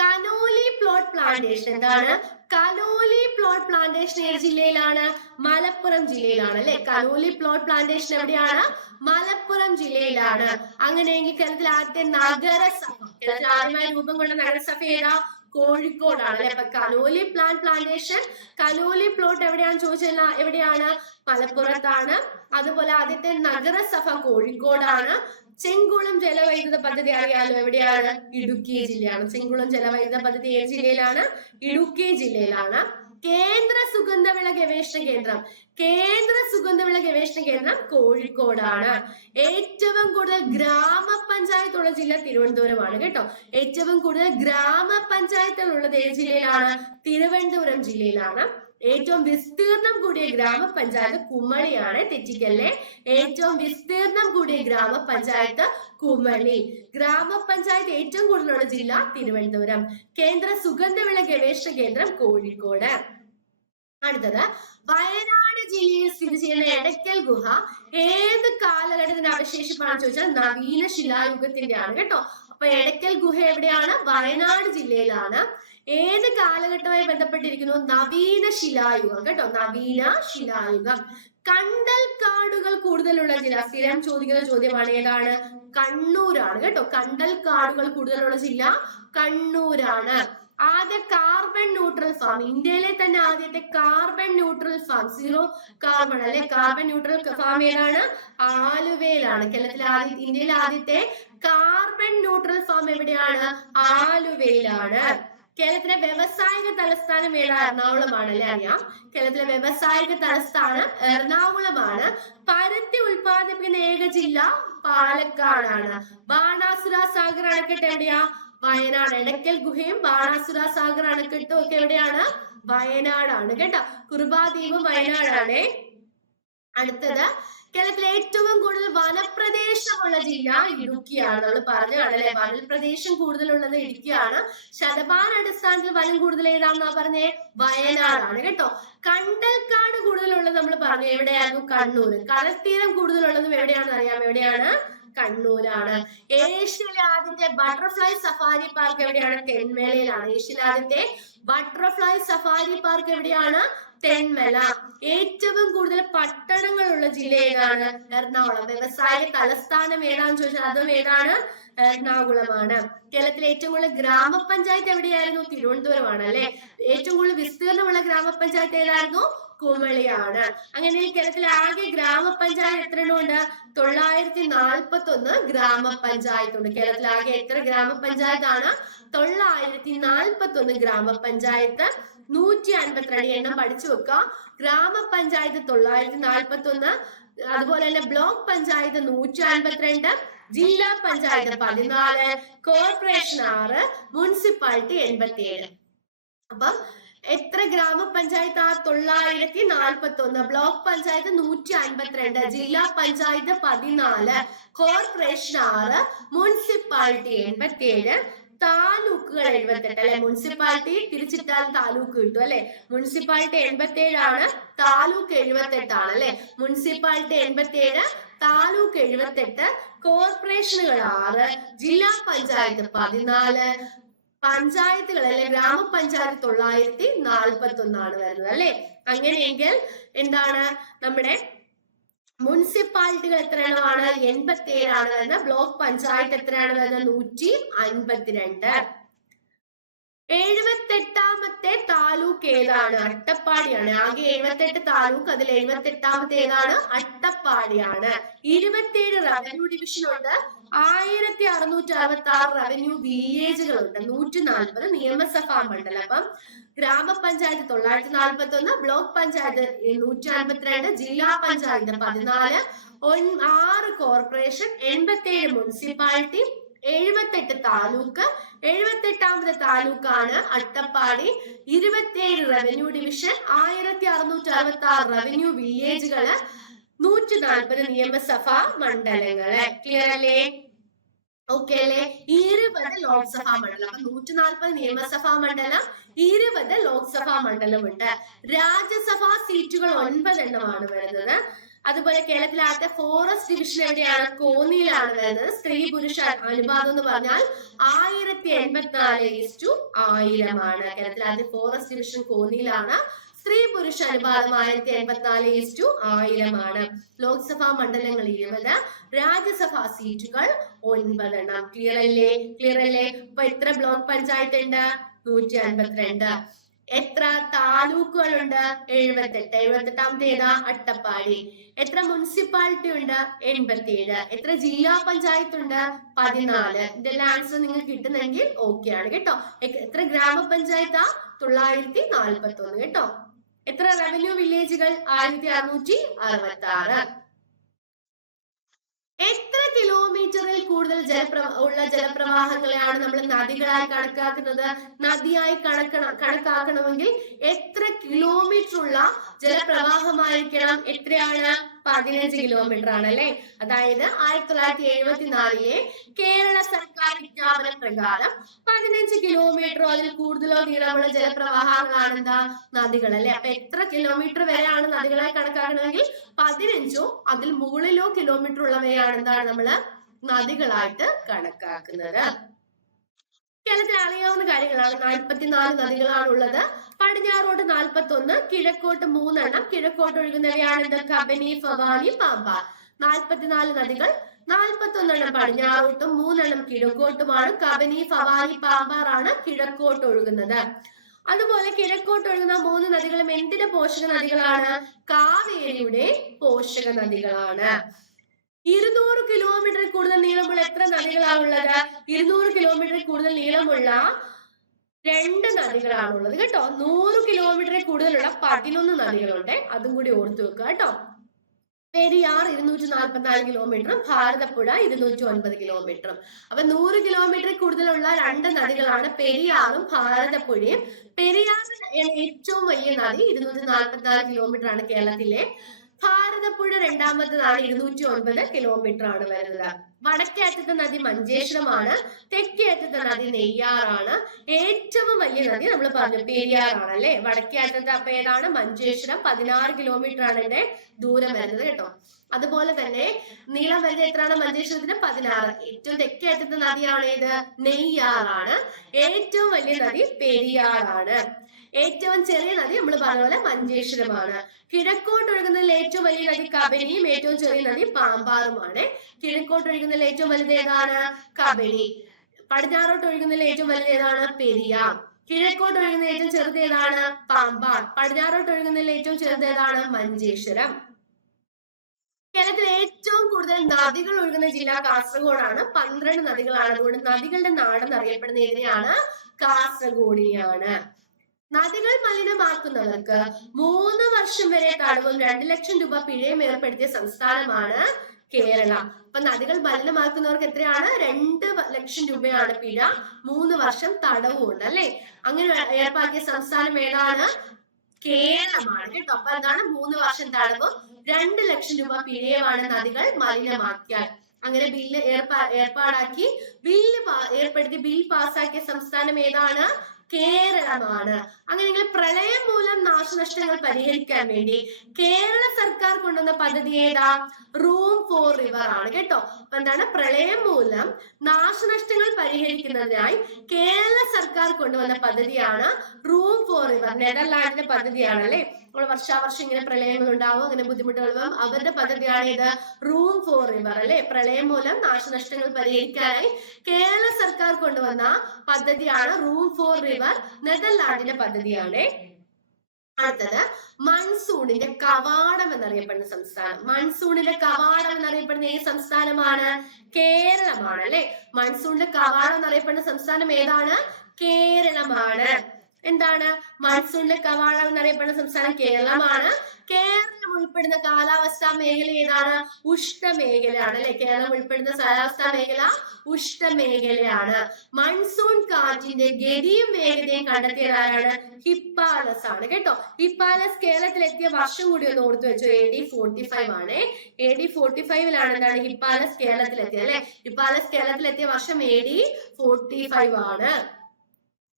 കനോലി പ്ലോട്ട് പ്ലാന്റേഷൻ. എന്താണ് കനോലി പ്ലോട്ട് പ്ലാന്റേഷൻ? ഏത് ജില്ലയിലാണ്? മലപ്പുറം ജില്ലയിലാണ് അല്ലെ. കനോലി പ്ലോട്ട് പ്ലാന്റേഷൻ എവിടെയാണ്? മലപ്പുറം ജില്ലയിലാണ്. അങ്ങനെയെങ്കിൽ കേരളത്തിൽ ആദ്യത്തെ നഗരസഭ, കേരളത്തിൽ ആദ്യമായി രൂപം കൊണ്ട നഗരസഭ ഏതാ? കോഴിക്കോടാണ് അല്ലെ. അപ്പൊ കനോലി പ്ലാന്റേഷൻ, കനോലി പ്ലോട്ട് എവിടെയാണെന്ന് ചോദിച്ചാൽ എവിടെയാണ്? മലപ്പുറത്താണ്. അതുപോലെ ആദ്യത്തെ നഗരസഭ കോഴിക്കോടാണ്. ചെങ്കുളം ജലവൈദ്യുത പദ്ധതി അറിയാലോ, എവിടെയാണ്? ഇടുക്കി ജില്ലയാണ്. ചെങ്കുളം ജലവൈദ്യുത പദ്ധതി ഏത് ജില്ലയിലാണ്? ഇടുക്കി ജില്ലയിലാണ്. കേന്ദ്ര സുഗന്ധവിള ഗവേഷണ കേന്ദ്രം, കേന്ദ്ര സുഗന്ധവിള ഗവേഷണ കേന്ദ്രം കോഴിക്കോടാണ്. ഏറ്റവും കൂടുതൽ ഗ്രാമപഞ്ചായത്തുള്ള ജില്ല തിരുവനന്തപുരമാണ് കേട്ടോ. ഏറ്റവും കൂടുതൽ ഗ്രാമപഞ്ചായത്തുകളുള്ളത് ഏത് ജില്ലയിലാണ്? തിരുവനന്തപുരം ജില്ലയിലാണ്. ഏറ്റവും വിസ്തീർണം കൂടിയ ഗ്രാമപഞ്ചായത്ത് കുമളിയാണ്, തെറ്റിക്കല്ലേ. ഏറ്റവും വിസ്തീർണം കൂടിയ ഗ്രാമപഞ്ചായത്ത് കുമളി. ഗ്രാമപഞ്ചായത്ത് ഏറ്റവും കൂടുതലുള്ള ജില്ല തിരുവനന്തപുരം. കേന്ദ്ര സുഗന്ധവിള ഗവേഷണ കേന്ദ്രം കോഴിക്കോട്. അടുത്തത്, വയനാട് ജില്ലയിൽ സ്ഥിതി ചെയ്യുന്ന എടക്കൽ ഗുഹ ഏത് കാലഘട്ടത്തിന്റെ അവശേഷിപ്പാണെന്ന് ചോദിച്ചാൽ നവീന ശിലായുഗത്തിന്റെ ആണ് കേട്ടോ. അപ്പൊ എടക്കൽ ഗുഹ എവിടെയാണ്? വയനാട് ജില്ലയിലാണ്. ഏത് കാലഘട്ടവുമായി ബന്ധപ്പെട്ടിരിക്കുന്നു? നവീന ശിലായുഗം കേട്ടോ, നവീന ശിലായുഗം. കണ്ടൽ കാടുകൾ കൂടുതലുള്ള ജില്ല, സ്ഥിരം ചോദിക്കുന്ന ചോദ്യമാണ്. ഏതാണ്? കണ്ണൂരാണ് കേട്ടോ. കണ്ടൽ കാടുകൾ കൂടുതലുള്ള ജില്ല കണ്ണൂരാണ്. ആദ്യ കാർബൺ ന്യൂട്രൽ ഫാം, ഇന്ത്യയിലെ തന്നെ ആദ്യത്തെ കാർബൺ ന്യൂട്രൽ ഫാം, 0 കാർബൺ അല്ലെ, കാർബൺ ന്യൂട്രൽ ഫാം ഏതാണ്? ആലുവയിലാണ്. കേരളത്തിലെ ഇന്ത്യയിലെ ആദ്യത്തെ കാർബൺ ന്യൂട്രൽ ഫാം എവിടെയാണ്? ആലുവയിലാണ്. കേരളത്തിലെ വ്യവസായിക തലസ്ഥാനം ഏതാ? എറണാകുളമാണ് അല്ലെ, അറിയാം. കേരളത്തിലെ വ്യവസായിക തലസ്ഥാനം എറണാകുളമാണ്. പരുത്തി ഉൽപ്പാദിപ്പിക്കുന്ന ഏക ജില്ല പാലക്കാടാണ്. ബാണാസുര സാഗർ അണക്കെട്ട് എവിടെയാ? വയനാട്. എടക്കൽ ഗുഹയും ബാണാസുര സാഗർ അണക്കെട്ടും ഒക്കെ എവിടെയാണ്? വയനാടാണ് കേട്ടോ. കുറുബാദ്വീപ് വയനാടാണ്. അടുത്തത്, കേരളത്തിലെ ഏറ്റവും കൂടുതൽ വനപ്രദേശമുള്ള ജില്ല ഇടുക്കിയാണ്. നമ്മൾ പറഞ്ഞാണല്ലേ, വനപ്രദേശം കൂടുതലുള്ളത് ഇടുക്കിയാണ്. ശതമാനാടിസ്ഥാനത്തിൽ വനം കൂടുതൽ ഏതാണെന്നാ പറഞ്ഞേ? വയനാടാണ് കേട്ടോ. കണ്ടൽക്കാട് കൂടുതലുള്ളത് നമ്മൾ പറഞ്ഞു എവിടെയായിരുന്നു? കണ്ണൂർ. കടൽത്തീരം കൂടുതലുള്ളതും എവിടെയാണെന്ന് അറിയാം, എവിടെയാണ്? കണ്ണൂരാണ്. ഏഷ്യയിലെ ആദ്യത്തെ ബട്ടർഫ്ലൈ സഫാരി പാർക്ക് എവിടെയാണ്? തെന്മലയിലാണ്. ഏഷ്യയിലെ ആദ്യത്തെ ബട്ടർഫ്ലൈ സഫാരി പാർക്ക് എവിടെയാണ്? തെന്മല. ഏറ്റവും കൂടുതൽ പട്ടണങ്ങളുള്ള ജില്ല ഏതാണ്? എറണാകുളം. വ്യവസായ തലസ്ഥാനം ഏതാണെന്ന് ചോദിച്ചാൽ അതും ഏതാണ്? എറണാകുളമാണ്. കേരളത്തിലെ ഏറ്റവും കൂടുതൽ ഗ്രാമപഞ്ചായത്ത് എവിടെയായിരുന്നു? തിരുവനന്തപുരമാണ് അല്ലെ. ഏറ്റവും കൂടുതൽ വിസ്തീർണമുള്ള ഗ്രാമപഞ്ചായത്ത് ഏതായിരുന്നു? കുമളിയാണ്. അങ്ങനെ കേരളത്തിലെ ആകെ ഗ്രാമപഞ്ചായത്ത് എത്ര ഉണ്ട്? 941 ഗ്രാമപഞ്ചായത്ത് ഉണ്ട്. കേരളത്തിൽ ആകെ എത്ര ഗ്രാമപഞ്ചായത്താണ്? 941 ഗ്രാമപഞ്ചായത്ത്. 152 എണ്ണം പഠിച്ചു വെക്കുക. ഗ്രാമപഞ്ചായത്ത് 941, അതുപോലെ തന്നെ ബ്ലോക്ക് പഞ്ചായത്ത് 152, ജില്ലാ പഞ്ചായത്ത് 14, കോർപ്പറേഷൻ 6, മുനിസിപ്പാലിറ്റി 87. അപ്പൊ എത്ര ഗ്രാമപഞ്ചായത്ത്? 941, ബ്ലോക്ക് പഞ്ചായത്ത് 152, ജില്ലാ പഞ്ചായത്ത് 14, കോർപ്പറേഷൻ 6, മുനിസിപ്പാലിറ്റി 87, താലൂക്കുകൾ 78 അല്ലെ. മുനിസിപ്പാലിറ്റി തിരിച്ചിട്ടാൽ താലൂക്ക് കിട്ടും അല്ലെ. മുനിസിപ്പാലിറ്റി 87 ആണ്, താലൂക്ക് 78 ആണ് അല്ലെ. മുനിസിപ്പാലിറ്റി 87, താലൂക്ക് 78, കോർപ്പറേഷനുകൾ 6, ജില്ലാ പഞ്ചായത്ത് 14, പഞ്ചായത്തുകൾ അല്ലെ ഗ്രാമപഞ്ചായത്ത് 941 ആണ് വരുന്നത് അല്ലെ. അങ്ങനെയെങ്കിൽ എന്താണ് നമ്മുടെ മുനിസിപ്പാലിറ്റികൾ എത്ര എണ്ണമാണ്? 87 ആണ് വരുന്നത്. ബ്ലോക്ക് പഞ്ചായത്ത് എത്രയാണ് വരുന്നത്? 152. 78ാമത്തെ താലൂക്ക് ഏതാണ്? അട്ടപ്പാടിയാണ്. ആകെ 78 താലൂക്ക്, അതിൽ 78ാമത്തെ ഏതാണ്? അട്ടപ്പാടിയാണ്. 27 റവന്യൂ ഡിവിഷൻ ഉണ്ട്, 1666 റവന്യൂ വില്ലേജുകളുണ്ട്, 140 നിയമസഭാ മണ്ഡലം. അപ്പം ഗ്രാമപഞ്ചായത്ത് 941, ബ്ലോക്ക് പഞ്ചായത്ത് 152, ജില്ലാ പഞ്ചായത്ത് 14, 6 കോർപ്പറേഷൻ, 87 മുനിസിപ്പാലിറ്റി, 78 താലൂക്ക്. 78ാമത്തെ താലൂക്കാണ് അട്ടപ്പാടി. 27 റവന്യൂ ഡിവിഷൻ, 1666 റവന്യൂ വില്ലേജുകള്, 140 നിയമസഭാ മണ്ഡലങ്ങള്. ക്ലിയർ അല്ലേ? ഓക്കെ അല്ലെ. 20 ലോക്സഭാ മണ്ഡലം. അപ്പൊ 140 നിയമസഭാ മണ്ഡലം, 20 ലോക്സഭാ മണ്ഡലമുണ്ട്. രാജ്യസഭാ സീറ്റുകൾ 9 എണ്ണമാണ് വരുന്നത്. അതുപോലെ കേരളത്തിലെ ആദ്യത്തെ ഫോറസ്റ്റ് ഡിവിഷൻ എവിടെയാണ്? കോന്നിയിലാണ് വരുന്നത്. സ്ത്രീ പുരുഷ അനുപാതം എന്ന് പറഞ്ഞാൽ 1084:1000 ആണ്. കേരളത്തിലെ ആദ്യത്തെ ഫോറസ്റ്റ് ഡിവിഷൻ കോന്നിയിലാണ്. സ്ത്രീ പുരുഷ അനുപാതം 1084:1000 ആണ്. ലോക്സഭാ മണ്ഡലങ്ങൾ 20, രാജ്യസഭാ സീറ്റുകൾ 9 എണ്ണം. ക്ലിയർ അല്ലേ? ക്ലിയർ അല്ലേ? അപ്പൊ എത്ര ബ്ലോക്ക് പഞ്ചായത്ത് ഉണ്ട്? 152. എത്ര താലൂക്കുകളുണ്ട്? 78. 78ാമത്തെ ഏതാ? അട്ടപ്പാടി. എത്ര മുനിസിപ്പാലിറ്റി ഉണ്ട്? 87. എത്ര ജില്ലാ പഞ്ചായത്ത് ഉണ്ട്? 14. ഇതെല്ലാം ആൻസർ നിങ്ങൾക്ക് കിട്ടുന്നെങ്കിൽ ഓക്കെ ആണ് കേട്ടോ. എത്ര ഗ്രാമപഞ്ചായത്താ? 941 കേട്ടോ. എത്ര റവന്യൂ വില്ലേജുകൾ? 1666. എത്ര കിലോമീറ്ററിൽ കൂടുതൽ ജലപ്രവാഹങ്ങളെയാണ് നമ്മൾ നദികളായി കണക്കാക്കുന്നത്? നദിയായി കണക്കാക്കണമെങ്കിൽ എത്ര കിലോമീറ്റർ ഉള്ള ജലപ്രവാഹമായിരിക്കണം? എത്രയാണ്? 15 കിലോമീറ്റർ ആണ് അല്ലെ. അതായത് 1974 കേരള സർക്കാർ വിജ്ഞാപന പ്രകാരം 15 കിലോമീറ്ററോ അതിൽ കൂടുതലോ നീളമുള്ള ജലപ്രവാഹങ്ങളാണ് എന്താ? നദികൾ അല്ലെ. അപ്പൊ എത്ര കിലോമീറ്റർ വരെയാണ് നദികളായി കണക്കാക്കണമെങ്കിൽ 15ഓ അതിൽ മുകളിലോ കിലോമീറ്റർ ഉള്ളവയാണ് എന്താണ് നമ്മള് നദികളായിട്ട് കണക്കാക്കുന്നത്. കേരളത്തിൽ അറിയാവുന്ന കാര്യങ്ങളാണ്. 44 നദികളാണ് ഉള്ളത്. പടിഞ്ഞാറോട്ട് 41, കിഴക്കോട്ട് 3 എണ്ണം. കിഴക്കോട്ട് ഒഴുകുന്നവയാണ് ഇത്? കബനി, ഭവാനി, പാമ്പാർ. 44 നദികൾ, 41 എണ്ണം പടിഞ്ഞാറോട്ടും 3 എണ്ണം കിഴക്കോട്ടുമാണ്. കബനി, ഭവാനി, പാമ്പാർ ആണ് കിഴക്കോട്ട് ഒഴുകുന്നത്. അതുപോലെ കിഴക്കോട്ട് ഒഴുകുന്ന 3 നദികളും എന്തിന്റെ പോഷക നദികളാണ്? കാവേരിയുടെ പോഷക നദികളാണ്. 200 കിലോമീറ്റർ കൂടുതൽ നീളമുള്ള എത്ര നദികളാണ് ഉള്ളത്? 200 കിലോമീറ്റർ കൂടുതൽ നീളമുള്ള 2 നദികളാണുള്ളത് കേട്ടോ. 100 കിലോമീറ്റർ കൂടുതലുള്ള 11 നദികളുണ്ട്. അതും കൂടി ഓർത്തു വെക്കുക കേട്ടോ. പെരിയാർ 244 കിലോമീറ്ററും ഭാരതപ്പുഴ 209 കിലോമീറ്ററും. അപ്പൊ 100 കിലോമീറ്റർ കൂടുതലുള്ള 2 നദികളാണ് പെരിയാറും ഭാരതപ്പുഴയും. പെരിയാർ ഏറ്റവും വലിയ നദി 244 കിലോമീറ്റർ ആണ് കേരളത്തിലെ. ഭാരതപ്പുഴ രണ്ടാമത്തേതാണ് 209 കിലോമീറ്റർ ആണ് വരുന്നത്. വടക്കേ അറ്റത്തെ നദി മഞ്ചേശ്വരമാണ്, തെക്കേ അറ്റത്തെ നദി നെയ്യാറാണ്, ഏറ്റവും വലിയ നദി നമ്മൾ പറഞ്ഞു പെരിയാറാണ് അല്ലെ. വടക്കേ അറ്റത്തെ അപ്പൊ ഏതാണ്? മഞ്ചേശ്വരം. 16 കിലോമീറ്റർ ആണ് ഇതിന്റെ ദൂരം വരുന്നത് കേട്ടോ. അതുപോലെ തന്നെ നീളം വരുന്നത് എത്രയാണ്? മഞ്ചേശ്വരത്തിന് 16. ഏറ്റവും തെക്കേ അറ്റത്തെ നദിയാണ് ഏത്? നെയ്യാറാണ്. ഏറ്റവും വലിയ നദി പെരിയാറാണ്. ഏറ്റവും ചെറിയ നദി നമ്മൾ പറഞ്ഞ പോലെ മഞ്ചേശ്വരമാണ്. കിഴക്കോട്ട് ഒഴുകുന്നതിൽ ഏറ്റവും വലിയ നദി കബനിയും ഏറ്റവും ചെറിയ നദി പാമ്പാറുമാണ്. കിഴക്കോട്ട് ഒഴുകുന്നതിൽ ഏറ്റവും വലുത് ഏതാണ്? കബനി. പടിഞ്ഞാറോട്ട് ഒഴുകുന്നതിൽ ഏറ്റവും വലുത് ഏതാണ്? പെരിയാർ. കിഴക്കോട്ട് ഒഴുകുന്ന ഏറ്റവും ചെറുത് ഏതാണ്? പാമ്പാർ. പടിഞ്ഞാറോട്ട് ഒഴുകുന്നതിൽ ഏറ്റവും ചെറുത് ഏതാണ്? മഞ്ചേശ്വരം. കേരളത്തിൽ ഏറ്റവും കൂടുതൽ നദികൾ ഒഴുകുന്ന ജില്ല കാസർഗോഡാണ്. 12 നദികളാണ്. അതുകൊണ്ട് നദികളുടെ നാടെന്ന് അറിയപ്പെടുന്ന ഏതിനെയാണ്? കാസർഗോഡിനെയാണ്. നദികൾ മലിനമാക്കുന്നവർക്ക് 3 വർഷം വരെ തടവും 2 ലക്ഷം രൂപ പിഴയും ഏർപ്പെടുത്തിയ സംസ്ഥാനമാണ് കേരളം. അപ്പൊ നദികൾ മലിനമാക്കുന്നവർക്ക് എത്രയാണ്? 2 ലക്ഷം രൂപയാണ് പിഴ, 3 വർഷം തടവും ഉണ്ട് അല്ലെ. അങ്ങനെ ഏർപ്പാക്കിയ സംസ്ഥാനം ഏതാണ്? കേരളമാണ് കേട്ടോ. അപ്പൊ എന്താണ്? 3 വർഷം തടവും 2 ലക്ഷം രൂപ പിഴയുമാണ് നദികൾ മലിനമാക്കിയാൽ. അങ്ങനെ ബില്ല് ഏർപ്പാടാക്കി ഏർപ്പെടുത്തി ബിൽ പാസ്സാക്കിയ സംസ്ഥാനം ഏതാണ്? കേരളമാണ്. അങ്ങനെ പ്രളയം മൂലം നാശനഷ്ടങ്ങൾ പരിഹരിക്കാൻ വേണ്ടി കേരള സർക്കാർ കൊണ്ടുവന്ന പദ്ധതി ഏതാ? റൂം ഫോർ റിവർ ആണ് കേട്ടോ. അപ്പൊ എന്താണ്? പ്രളയം മൂലം നാശനഷ്ടങ്ങൾ പരിഹരിക്കുന്നതിനായി കേരള സർക്കാർ കൊണ്ടുവന്ന പദ്ധതിയാണ് റൂം ഫോർ റിവർ. നെതർലാൻഡിന്റെ പദ്ധതിയാണ് അല്ലെ. നമ്മൾ വർഷാവർഷം ഇങ്ങനെ പ്രളയങ്ങൾ ഉണ്ടാവും, അങ്ങനെ ബുദ്ധിമുട്ടുകൾ അവരുടെ പദ്ധതിയാണ് ഇത് റൂം ഫോർ റിവർ അല്ലെ. പ്രളയം മൂലം നാശനഷ്ടങ്ങൾ പരിഹരിക്കാനായി കേരള സർക്കാർ കൊണ്ടുവന്ന പദ്ധതിയാണ് റൂം ഫോർ റിവർ. നെതർലാൻഡിന്റെ പദ്ധതിയാണ്. അടുത്തത് മൺസൂണിന്റെ കവാടം എന്നറിയപ്പെടുന്ന സംസ്ഥാനം. മൺസൂണിന്റെ കവാടം എന്നറിയപ്പെടുന്ന ഏത് സംസ്ഥാനമാണ്? കേരളമാണ് അല്ലെ. മൺസൂണിന്റെ കവാടം എന്നറിയപ്പെടുന്ന സംസ്ഥാനം ഏതാണ്? കേരളമാണ്. എന്താണ്? മൺസൂണിന്റെ കവാടം എന്നറിയപ്പെടുന്ന സംസ്ഥാനം കേരളമാണ്. കേരളം ഉൾപ്പെടുന്ന കാലാവസ്ഥാ മേഖല ഏതാണ്? ഉഷ്ണമേഖലയാണ് അല്ലെ. കേരളം ഉൾപ്പെടുന്ന കാലാവസ്ഥാ മേഖല ഉഷ്ണമേഖലയാണ്. മൺസൂൺ കാറ്റിന്റെ ഗതിയും വേഗതയും കണ്ടെത്തിയതാരാണ്? ഹിപ്പാലസ് ആണ് കേട്ടോ. ഹിപ്പാലസ് കേരളത്തിലെത്തിയ വർഷം കൂടി ഒന്ന് ഓർത്തു വെച്ചു. AD 45 ആണ്. AD 45 എന്താണ് ഹിപ്പാലസ് കേരളത്തിലെത്തിയത് അല്ലെ. ഹിപ്പാലസ് കേരളത്തിലെത്തിയ വർഷം AD 45 ആണ്.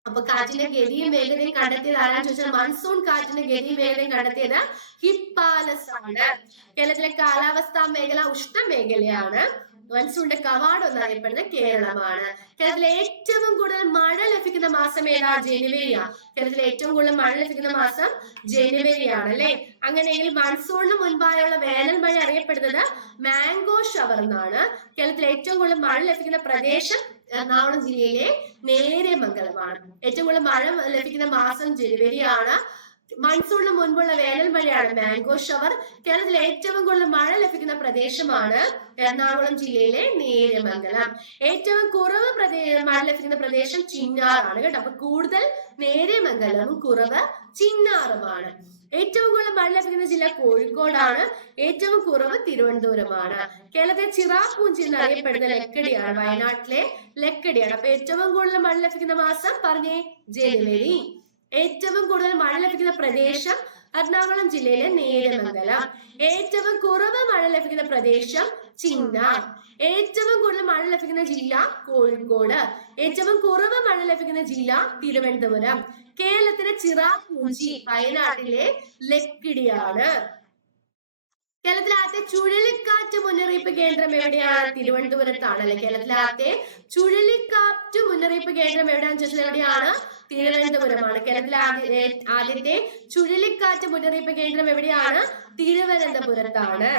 അപ്പൊ കാറ്റിന്റെ ഗതിയും വേഗതയും കണ്ടെത്തിയത് ആരാന്ന് ചോദിച്ചാൽ മൺസൂൺ കാറ്റിന്റെ ഗതിയും വേഗതയും കണ്ടെത്തിയത് ഹിപ്പാലസ് ആണ്. കേരളത്തിലെ കാലാവസ്ഥാ മേഖല ഉഷ്ണമേഖലയാണ്. മൺസൂണിന്റെ കവാടം എന്നറിയപ്പെടുന്നത് കേരളമാണ്. കേരളത്തിലെ ഏറ്റവും കൂടുതൽ മഴ ലഭിക്കുന്ന മാസം ഏതാ? ജനുവരിയാണ്. കേരളത്തിലെ ഏറ്റവും കൂടുതൽ മഴ ലഭിക്കുന്ന മാസം ജനുവരിയാണ് അല്ലെ. അങ്ങനെയെങ്കിൽ മൺസൂണിന് മുൻപായുള്ള വേനൽ മഴ അറിയപ്പെടുന്നത് മാംഗോ ഷവർ എന്നാണ്. കേരളത്തിലെ ഏറ്റവും കൂടുതൽ മഴ ലഭിക്കുന്ന പ്രദേശം എറണാകുളം ജില്ലയിലെ നേര്യമംഗലമാണ്. ഏറ്റവും കൂടുതൽ മഴ ലഭിക്കുന്ന മാസം ജനുവരിയാണ്. മൺസൂണിന് മുൻപുള്ള വേനൽ മഴയാണ് മാംഗോ ഷവർ. കേരളത്തിലെ ഏറ്റവും കൂടുതൽ മഴ ലഭിക്കുന്ന പ്രദേശമാണ് എറണാകുളം ജില്ലയിലെ നേര്യമംഗലം. ഏറ്റവും കുറവ് മഴ ലഭിക്കുന്ന പ്രദേശം ചിന്നാറാണ് കേട്ടോ. അപ്പൊ കൂടുതൽ നേര്യമംഗലവും കുറവ് ചിന്നാറുമാണ്. ഏറ്റവും കൂടുതൽ മഴ ലഭിക്കുന്ന ജില്ല കോഴിക്കോടാണ്. ഏറ്റവും കുറവ് തിരുവനന്തപുരമാണ്. കേരളത്തിലെ ചിറാപൂഞ്ചി എന്നറിയപ്പെടുന്ന ലക്കിടിയാണ്. വയനാട്ടിലെ ലക്കിടിയാണ്. അപ്പൊ ഏറ്റവും കൂടുതൽ മഴ ലഭിക്കുന്ന മാസം പറഞ്ഞേ? ജനുവരി. ഏറ്റവും കൂടുതൽ മഴ ലഭിക്കുന്ന പ്രദേശം എറണാകുളം ജില്ലയിലെ നേര്യമംഗലം. ഏറ്റവും കുറവ് മഴ ലഭിക്കുന്ന പ്രദേശം ചിന്നാർ. ഏറ്റവും കൂടുതൽ മഴ ലഭിക്കുന്ന ജില്ല കോഴിക്കോട്. ഏറ്റവും കുറവ് മഴ ലഭിക്കുന്ന ജില്ല തിരുവനന്തപുരം. കേരളത്തിലെ ചിറാപൂഞ്ചി വയനാട്ടിലെ ലക്കിടിയാണ്. കേരളത്തിലെ ആദ്യത്തെ ചുഴലിക്കാറ്റ് മുന്നറിയിപ്പ് കേന്ദ്രം എവിടെയാണ്? തിരുവനന്തപുരത്താണ് അല്ലെ. കേരളത്തിലെ ആദ്യത്തെ ചുഴലിക്കാറ്റ് മുന്നറിയിപ്പ് കേന്ദ്രം എവിടെയാണെന്ന് ചോദിച്ചാൽ എവിടെയാണ്? തിരുവനന്തപുരമാണ്. കേരളത്തിലെ ആദ്യത്തെ ചുഴലിക്കാറ്റ് മുന്നറിയിപ്പ് കേന്ദ്രം എവിടെയാണ്? തിരുവനന്തപുരത്താണ്.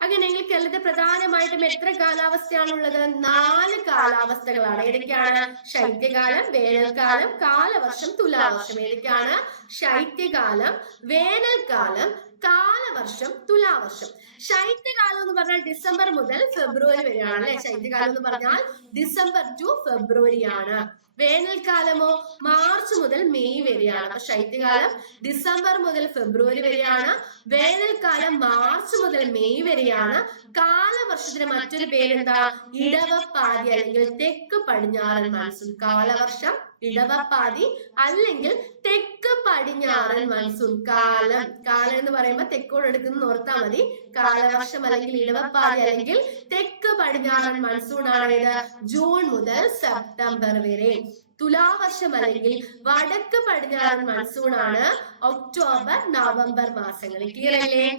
അങ്ങനെയെങ്കിൽ കേരളത്തിൽ പ്രധാനമായിട്ടും എത്ര കാലാവസ്ഥയാണുള്ളത്? 4 കാലാവസ്ഥകളാണ്. ഏതൊക്കെയാണ്? ശൈത്യകാലം, വേനൽക്കാലം, കാലവർഷം, തുലാവർഷം. ഏതൊക്കെയാണ്? ശൈത്യകാലം, വേനൽക്കാലം, കാലവർഷം, തുലാവർഷം. ശൈത്യകാലം എന്ന് പറഞ്ഞാൽ ഡിസംബർ മുതൽ ഫെബ്രുവരി വരെയാണ് അല്ലെ. ശൈത്യകാലം എന്ന് പറഞ്ഞാൽ ഡിസംബർ ടു ഫെബ്രുവരിയാണ്. വേനൽക്കാലമോ മാർച്ച് മുതൽ മെയ് വരെയാണ്. അപ്പൊ ശൈത്യകാലം ഡിസംബർ മുതൽ ഫെബ്രുവരി വരെയാണ്. വേനൽക്കാലം മാർച്ച് മുതൽ മെയ് വരെയാണ്. കാലവർഷത്തിന് മറ്റൊരു പേരെന്താ? ഇടവപ്പാതി അല്ലെങ്കിൽ തെക്ക് പടിഞ്ഞാറൻ മാൻസൂൺ. കാലവർഷം ഇടവപ്പാതി അല്ലെങ്കിൽ തെക്ക് പടിഞ്ഞാറൻ മൺസൂൺ. കാലം എന്ന് പറയുമ്പോൾ തെക്കോട് എടുക്കുന്ന ഓർത്താ മതി. കാലവർഷം അല്ലെങ്കിൽ ഇടവപ്പാതി അല്ലെങ്കിൽ തെക്ക് പടിഞ്ഞാറൻ മൺസൂൺ ആണ് ഏത്? ജൂൺ മുതൽ സെപ്റ്റംബർ വരെ. തുലാവർഷം അല്ലെങ്കിൽ വടക്ക് പടിഞ്ഞാറൻ മൺസൂൺ ആണ് ഒക്ടോബർ നവംബർ മാസങ്ങളിൽ. ക്ലിയർ അല്ലേ?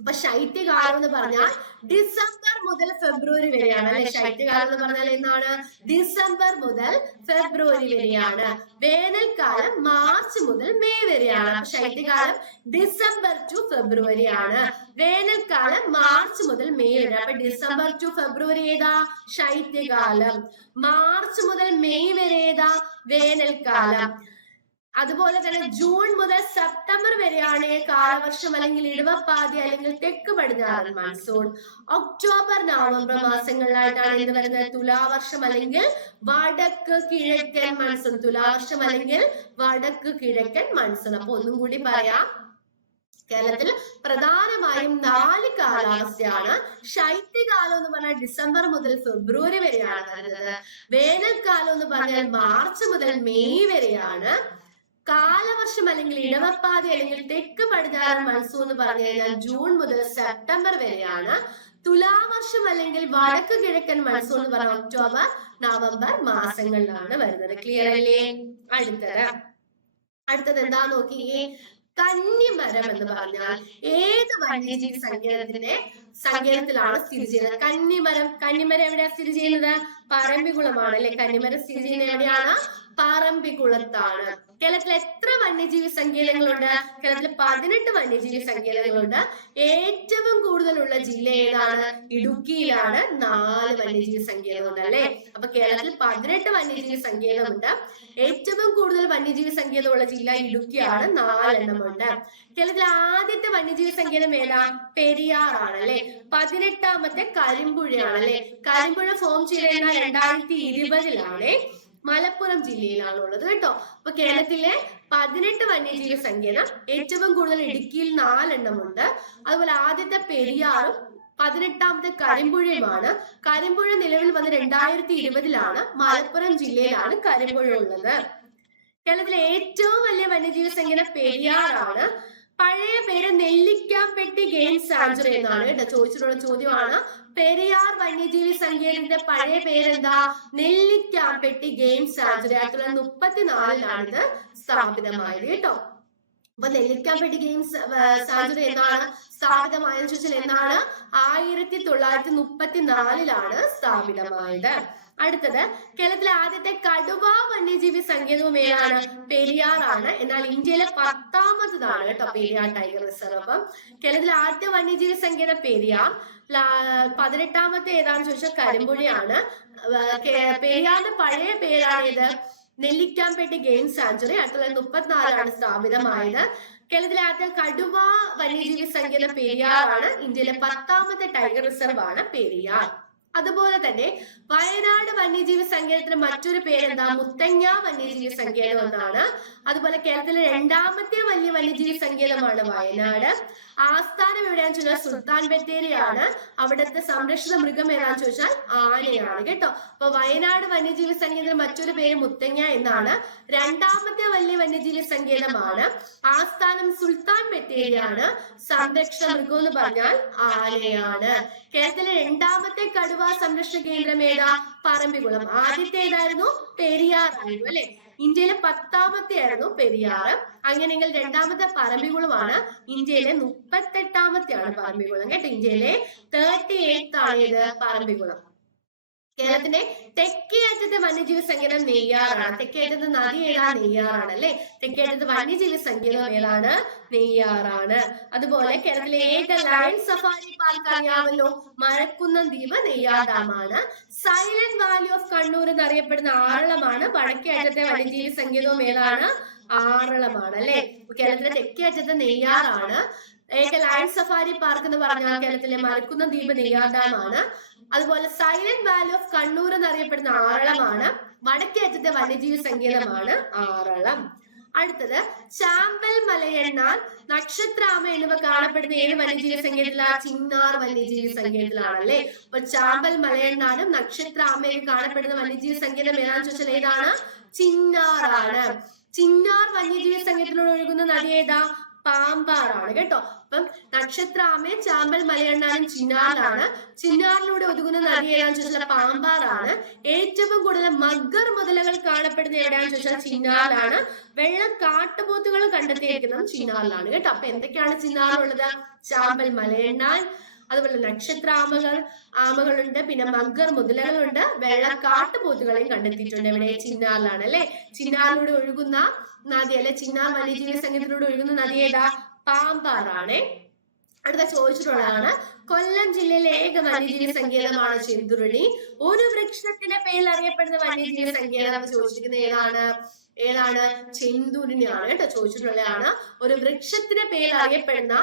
അപ്പൊ ശൈത്യകാലം എന്ന് പറഞ്ഞാൽ ഡിസംബർ മുതൽ ഫെബ്രുവരി വരെയാണ് അല്ലെ? ശൈത്യകാലം എന്ന് പറഞ്ഞാൽ എന്നാണ്? ഡിസംബർ മുതൽ ഫെബ്രുവരി വരെയാണ്. വേനൽക്കാലം മാർച്ച് മുതൽ മെയ് വരെയാണ്. അപ്പൊ ശൈത്യകാലം ഡിസംബർ ടു ഫെബ്രുവരി ആണ്. വേനൽക്കാലം മാർച്ച് മുതൽ മെയ് വരെ. അപ്പൊ ഡിസംബർ ടു ഫെബ്രുവരി ഏതാ? ശൈത്യകാലം. മാർച്ച് മുതൽ മെയ് വരെ ഏതാ? വേനൽക്കാലം. അതുപോലെ തന്നെ ജൂൺ മുതൽ സെപ്റ്റംബർ വരെയാണ് കാലവർഷം അല്ലെങ്കിൽ ഇടവപ്പാതി അല്ലെങ്കിൽ തെക്ക് പടിഞ്ഞാറൻ മൺസൂൺ. ഒക്ടോബർ നവംബർ മാസങ്ങളിലായിട്ടാണ് എന്ത് വരുന്നത്? തുലാവർഷം അല്ലെങ്കിൽ വടക്ക് കിഴക്കൻ മൺസൂൺ. തുലാവർഷം അല്ലെങ്കിൽ വടക്ക് കിഴക്കൻ മൺസൂൺ. അപ്പൊ ഒന്നും കൂടി പറയാം. കേരളത്തിൽ പ്രധാനമായും 4 കാലാവസ്ഥയാണ്. ശൈത്യകാലം എന്ന് പറഞ്ഞാൽ ഡിസംബർ മുതൽ ഫെബ്രുവരി വരെയാണ് വരുന്നത്. വേനൽക്കാലം എന്ന് പറഞ്ഞാൽ മാർച്ച് മുതൽ മെയ് വരെയാണ്. കാലവർഷം അല്ലെങ്കിൽ ഇടവപ്പാതി അല്ലെങ്കിൽ തെക്ക് പടിഞ്ഞാറൻ മൺസൂൺ എന്ന് പറഞ്ഞു കഴിഞ്ഞാൽ ജൂൺ മുതൽ സെപ്റ്റംബർ വരെയാണ്. തുലാവർഷം അല്ലെങ്കിൽ വടക്ക് കിഴക്കൻ മൺസൂൺ എന്ന് പറഞ്ഞാൽ ഒക്ടോബർ നവംബർ മാസങ്ങളിലാണ് വരുന്നത്. ക്ലിയർ അല്ലേ? അടുത്തത് എന്താ നോക്കിയേ? കന്നിമരം എന്ന് പറഞ്ഞാൽ ഏത് വന്യജീവി സങ്കേതത്തിലാണ് സ്ഥിതി ചെയ്യുന്നത്? കന്നിമരം എവിടെയാണ് സ്ഥിതി ചെയ്യുന്നത്? പറമ്പിക്കുളമാണ് അല്ലെ? കന്നിമരം സ്ഥിതി ചെയ്യുന്നത് എവിടെയാണ്? പറമ്പിക്കുളത്താണ്. കേരളത്തിൽ എത്ര വന്യജീവി സങ്കേതങ്ങളുണ്ട്? കേരളത്തിൽ 18 വന്യജീവി സങ്കേതങ്ങളുണ്ട്. ഏറ്റവും കൂടുതലുള്ള ജില്ല ഏതാണ്? ഇടുക്കിയിലാണ് 4 വന്യജീവി സങ്കേതമുണ്ട് അല്ലെ? അപ്പൊ കേരളത്തിൽ 18 വന്യജീവി സങ്കേതമുണ്ട്. ഏറ്റവും കൂടുതൽ വന്യജീവി സങ്കേതമുള്ള ജില്ല ഇടുക്കിയാണ്, 4 എണ്ണമുണ്ട്. കേരളത്തിലെ ആദ്യത്തെ വന്യജീവി സങ്കേതം ഏതാ? പെരിയാറാണ് അല്ലെ? 18ാമത്തെ കരിമ്പുഴയാണ് അല്ലെ? കരിമ്പുഴ ഫോം ചെയ്ത 2020 മലപ്പുറം ജില്ലയിലാണ് ഉള്ളത് കേട്ടോ. അപ്പൊ കേരളത്തിലെ 18 വന്യജീവി സങ്കേതം, ഏറ്റവും കൂടുതൽ ഇടുക്കിയിൽ 4 എണ്ണമുണ്ട്. അതുപോലെ ആദ്യത്തെ പെരിയാറും 18ാമത്തെ കരിമ്പുഴയുമാണ്. കരിമ്പുഴ നിലവിൽ വന്ന് 2020 മലപ്പുറം ജില്ലയിലാണ് കരിമ്പുഴ ഉള്ളത്. കേരളത്തിലെ ഏറ്റവും വലിയ വന്യജീവി സങ്കേതം പെരിയാറാണ്. പഴയ പേര് നെല്ലിക്കാംപെട്ടി ഗെയിം സാങ്ച്വറി എന്നാണ് കേട്ടോ. ചോദിച്ചിട്ടുള്ള ചോദ്യമാണ്. പെരിയാർ വന്യജീവി സങ്കേതത്തിന്റെ പഴയ പേരെന്താ? Nellikampetty game sanctuary. 1934 ഇത് സ്ഥാപിതമായത് കേട്ടോ. അപ്പൊ നെല്ലിക്കാംപെട്ടി ഗെയിം സാങ്ച്വറി എന്നാണ് സ്ഥാപിതമായെന്ന് ചോദിച്ചാൽ എന്നാണ്? 1934 സ്ഥാപിതമായത്. അടുത്തത് കേരളത്തിലെ ആദ്യത്തെ കടുവ വന്യജീവി സങ്കേതവും ഏതാണ്? പെരിയാറാണ്. എന്നാൽ ഇന്ത്യയിലെ 10ാമതാണ് കേട്ടോ പെരിയാർ ടൈഗർ റിസർവ്. അപ്പം കേരളത്തിലെ ആദ്യത്തെ വന്യജീവി സങ്കേതം പെരിയാർ. 18ാമത്തെ ഏതാണെന്ന് ചോദിച്ചാൽ കരിമ്പുഴയാണ്. പെരിയാറിന്റെ പഴയ പേരാണ് നെല്ലിക്കാംപെട്ടി ഗെയിം സാങ്ച്വറി. 1934 സ്ഥാപിതമായത്. കേരളത്തിലെ ആദ്യത്തെ കടുവ വന്യജീവി സങ്കേതം പെരിയാറാണ്. ഇന്ത്യയിലെ 10ാമത്തെ ടൈഗർ റിസർവ് ആണ് പെരിയാർ. അതുപോലെ തന്നെ വയനാട് വന്യജീവി സങ്കേതത്തിന് മറ്റൊരു പേരെന്താ? മുത്തങ്ങ വന്യജീവി സങ്കേതം എന്നാണ്. അതുപോലെ കേരളത്തിലെ 2ാമത്തെ വലിയ വന്യജീവി സങ്കേതമാണ് വയനാട്. ആസ്ഥാനം എവിടെയാണെന്ന് ചോദിച്ചാൽ സുൽത്താൻ ബത്തേരിയാണ്. അവിടുത്തെ സംരക്ഷിത മൃഗം ഏതാണെന്ന് ചോദിച്ചാൽ ആനയാണ് കേട്ടോ. അപ്പൊ വയനാട് വന്യജീവി സങ്കേതത്തിന് മറ്റൊരു പേര് മുത്തങ്ങ എന്നാണ്. 2ാമത്തെ വലിയ വന്യജീവി സങ്കേതമാണ്. ആസ്ഥാനം സുൽത്താൻ ബത്തേരിയാണ്. സംരക്ഷിത മൃഗം എന്ന് പറഞ്ഞാൽ ആനയാണ്. കേരളത്തിലെ 2ാമത്തെ കടുവ സംരക്ഷണ കേന്ദ്രം ഏതാ? പറമ്പിക്കുളം. ആദ്യത്തെ ഏതായിരുന്നു? പെരിയാർ ആയിരുന്നു അല്ലെ? ഇന്ത്യയിലെ 10ാമത്തെ ആയിരുന്നു പെരിയാർ. അങ്ങനെയെങ്കിൽ 2ാമത്തെ പറമ്പിക്കുളമാണ്. ഇന്ത്യയിലെ 38ാമത്തെയാണ് പറമ്പിക്കുളം കേട്ടോ. ഇന്ത്യയിലെ 38th ആണ് ഇത് പറമ്പിക്കുളം. കേരളത്തിന്റെ തെക്കേ അറ്റത്തെ വന്യജീവി സങ്കേതം നെയ്യാറാണ്. തെക്കേ അറ്റത്തെ നദി ഏതാണ്? നെയ്യാറാണ് അല്ലെ? തെക്കേ അറ്റത്തെ വന്യജീവി സങ്കേതം ഏതാണ്? നെയ്യാറാണ്. അതുപോലെ കേരളത്തിലെ ഏക ലയൺ സഫാരി പാർക്ക് അറിയാമല്ലോ? മരക്കുന്നം ദ്വീപ് നെയ്യാർ ഡാമാണ്. സൈലന്റ് വാലി ഓഫ് കണ്ണൂർ എന്നറിയപ്പെടുന്ന ആറളമാണ്. വടക്കേ അറ്റത്തെ വന്യജീവി സങ്കേതവും ഏതാണ്? ആറളമാണ് അല്ലെ? കേരളത്തിലെ തെക്കേ അറ്റത്തെ നെയ്യാറാണ്. ഏക ലയൺ സഫാരി പാർക്ക് എന്ന് പറഞ്ഞാൽ കേരളത്തിലെ മരക്കുന്നം ദ്വീപ് നെയ്യാർ ഡാമാണ്. അതുപോലെ സൈലന്റ് വാലി ഓഫ് കണ്ണൂർ എന്നറിയപ്പെടുന്ന ആറളമാണ്. വടക്കേ അറ്റത്തെ വന്യജീവി സങ്കേതമാണ് ആറളം. അടുത്തത് ചാമ്പൽ മലയെണ്ണാൻ നക്ഷത്രാമ എന്നിവ കാണപ്പെടുന്ന ഏത് വന്യജീവി സങ്കേതത്തിലാണ്? ചിന്നാർ വന്യജീവി സങ്കേതത്തിലാണല്ലേ. അപ്പൊ ചാമ്പൽ മലയെണ്ണാനും നക്ഷത്രാമയും കാണപ്പെടുന്ന വന്യജീവി സങ്കേതം ഏതാണെന്ന് ചോദിച്ചാൽ ഏതാണ്? ചിന്നാറാണ്. ചിന്നാർ വന്യജീവി സങ്കേതത്തിലൂടെ ഒഴുകുന്ന നദി ഏതാ? പാമ്പാറാണ് കേട്ടോ. അപ്പം നക്ഷത്രാമയും ചാമ്പൽ മലയെണ്ണാനും ചിന്നാറിലാണ്. ചിന്നാറിലൂടെ ഒതുങ്ങുന്ന നദി ഏതാണെന്ന് ചോദിച്ചാൽ പാമ്പാറാണ്. ഏറ്റവും കൂടുതൽ മഗ്ഗർ മുതലകൾ കാണപ്പെടുന്ന എവിടെയാണെന്ന് ചോദിച്ചാൽ ചിന്നാറിലാണ്. വെള്ളം കാട്ടുപോത്തുകൾ കണ്ടെത്തിയിരിക്കുന്നത് ചിന്നാറിലാണ് കേട്ടോ. അപ്പൊ എന്തൊക്കെയാണ് ചിന്നാറിലുള്ളത്? ചാമ്പൽ മലയെണ്ണാൻ, അതുപോലെ ആമകളുണ്ട്, പിന്നെ മഗ്ഗർ മുതലകളുണ്ട്, വെള്ളം കാട്ടുപോത്തുകളെയും കണ്ടെത്തിയിട്ടുണ്ട്. എവിടെ? ചിന്നാറിലാണ് അല്ലെ. ചിന്നാറിലൂടെ ഒഴുകുന്ന നദി അല്ലെ, ചിന്നാർ വന്യജീവി സങ്കേതത്തിലൂടെ ഒഴുകുന്ന നദി ഏതാ? പാമ്പാറാണ്. അടുത്ത ചോദിച്ചിട്ടുള്ളതാണ്, കൊല്ലം ജില്ലയിലെ ഏക വന്യജീവി സങ്കേതമാണ് ചെന്തുരുണി. ഒരു വൃക്ഷത്തിന്റെ പേരിൽ അറിയപ്പെടുന്ന വന്യജീവി സങ്കേതം ചോദിച്ചിരിക്കുന്നത് ഏതാണ്? ചെന്തുരുണിയാണ് കേട്ടോ. ചോദിച്ചിട്ടുള്ളതാണ്, ഒരു വൃക്ഷത്തിന്റെ പേരിൽ അറിയപ്പെടുന്ന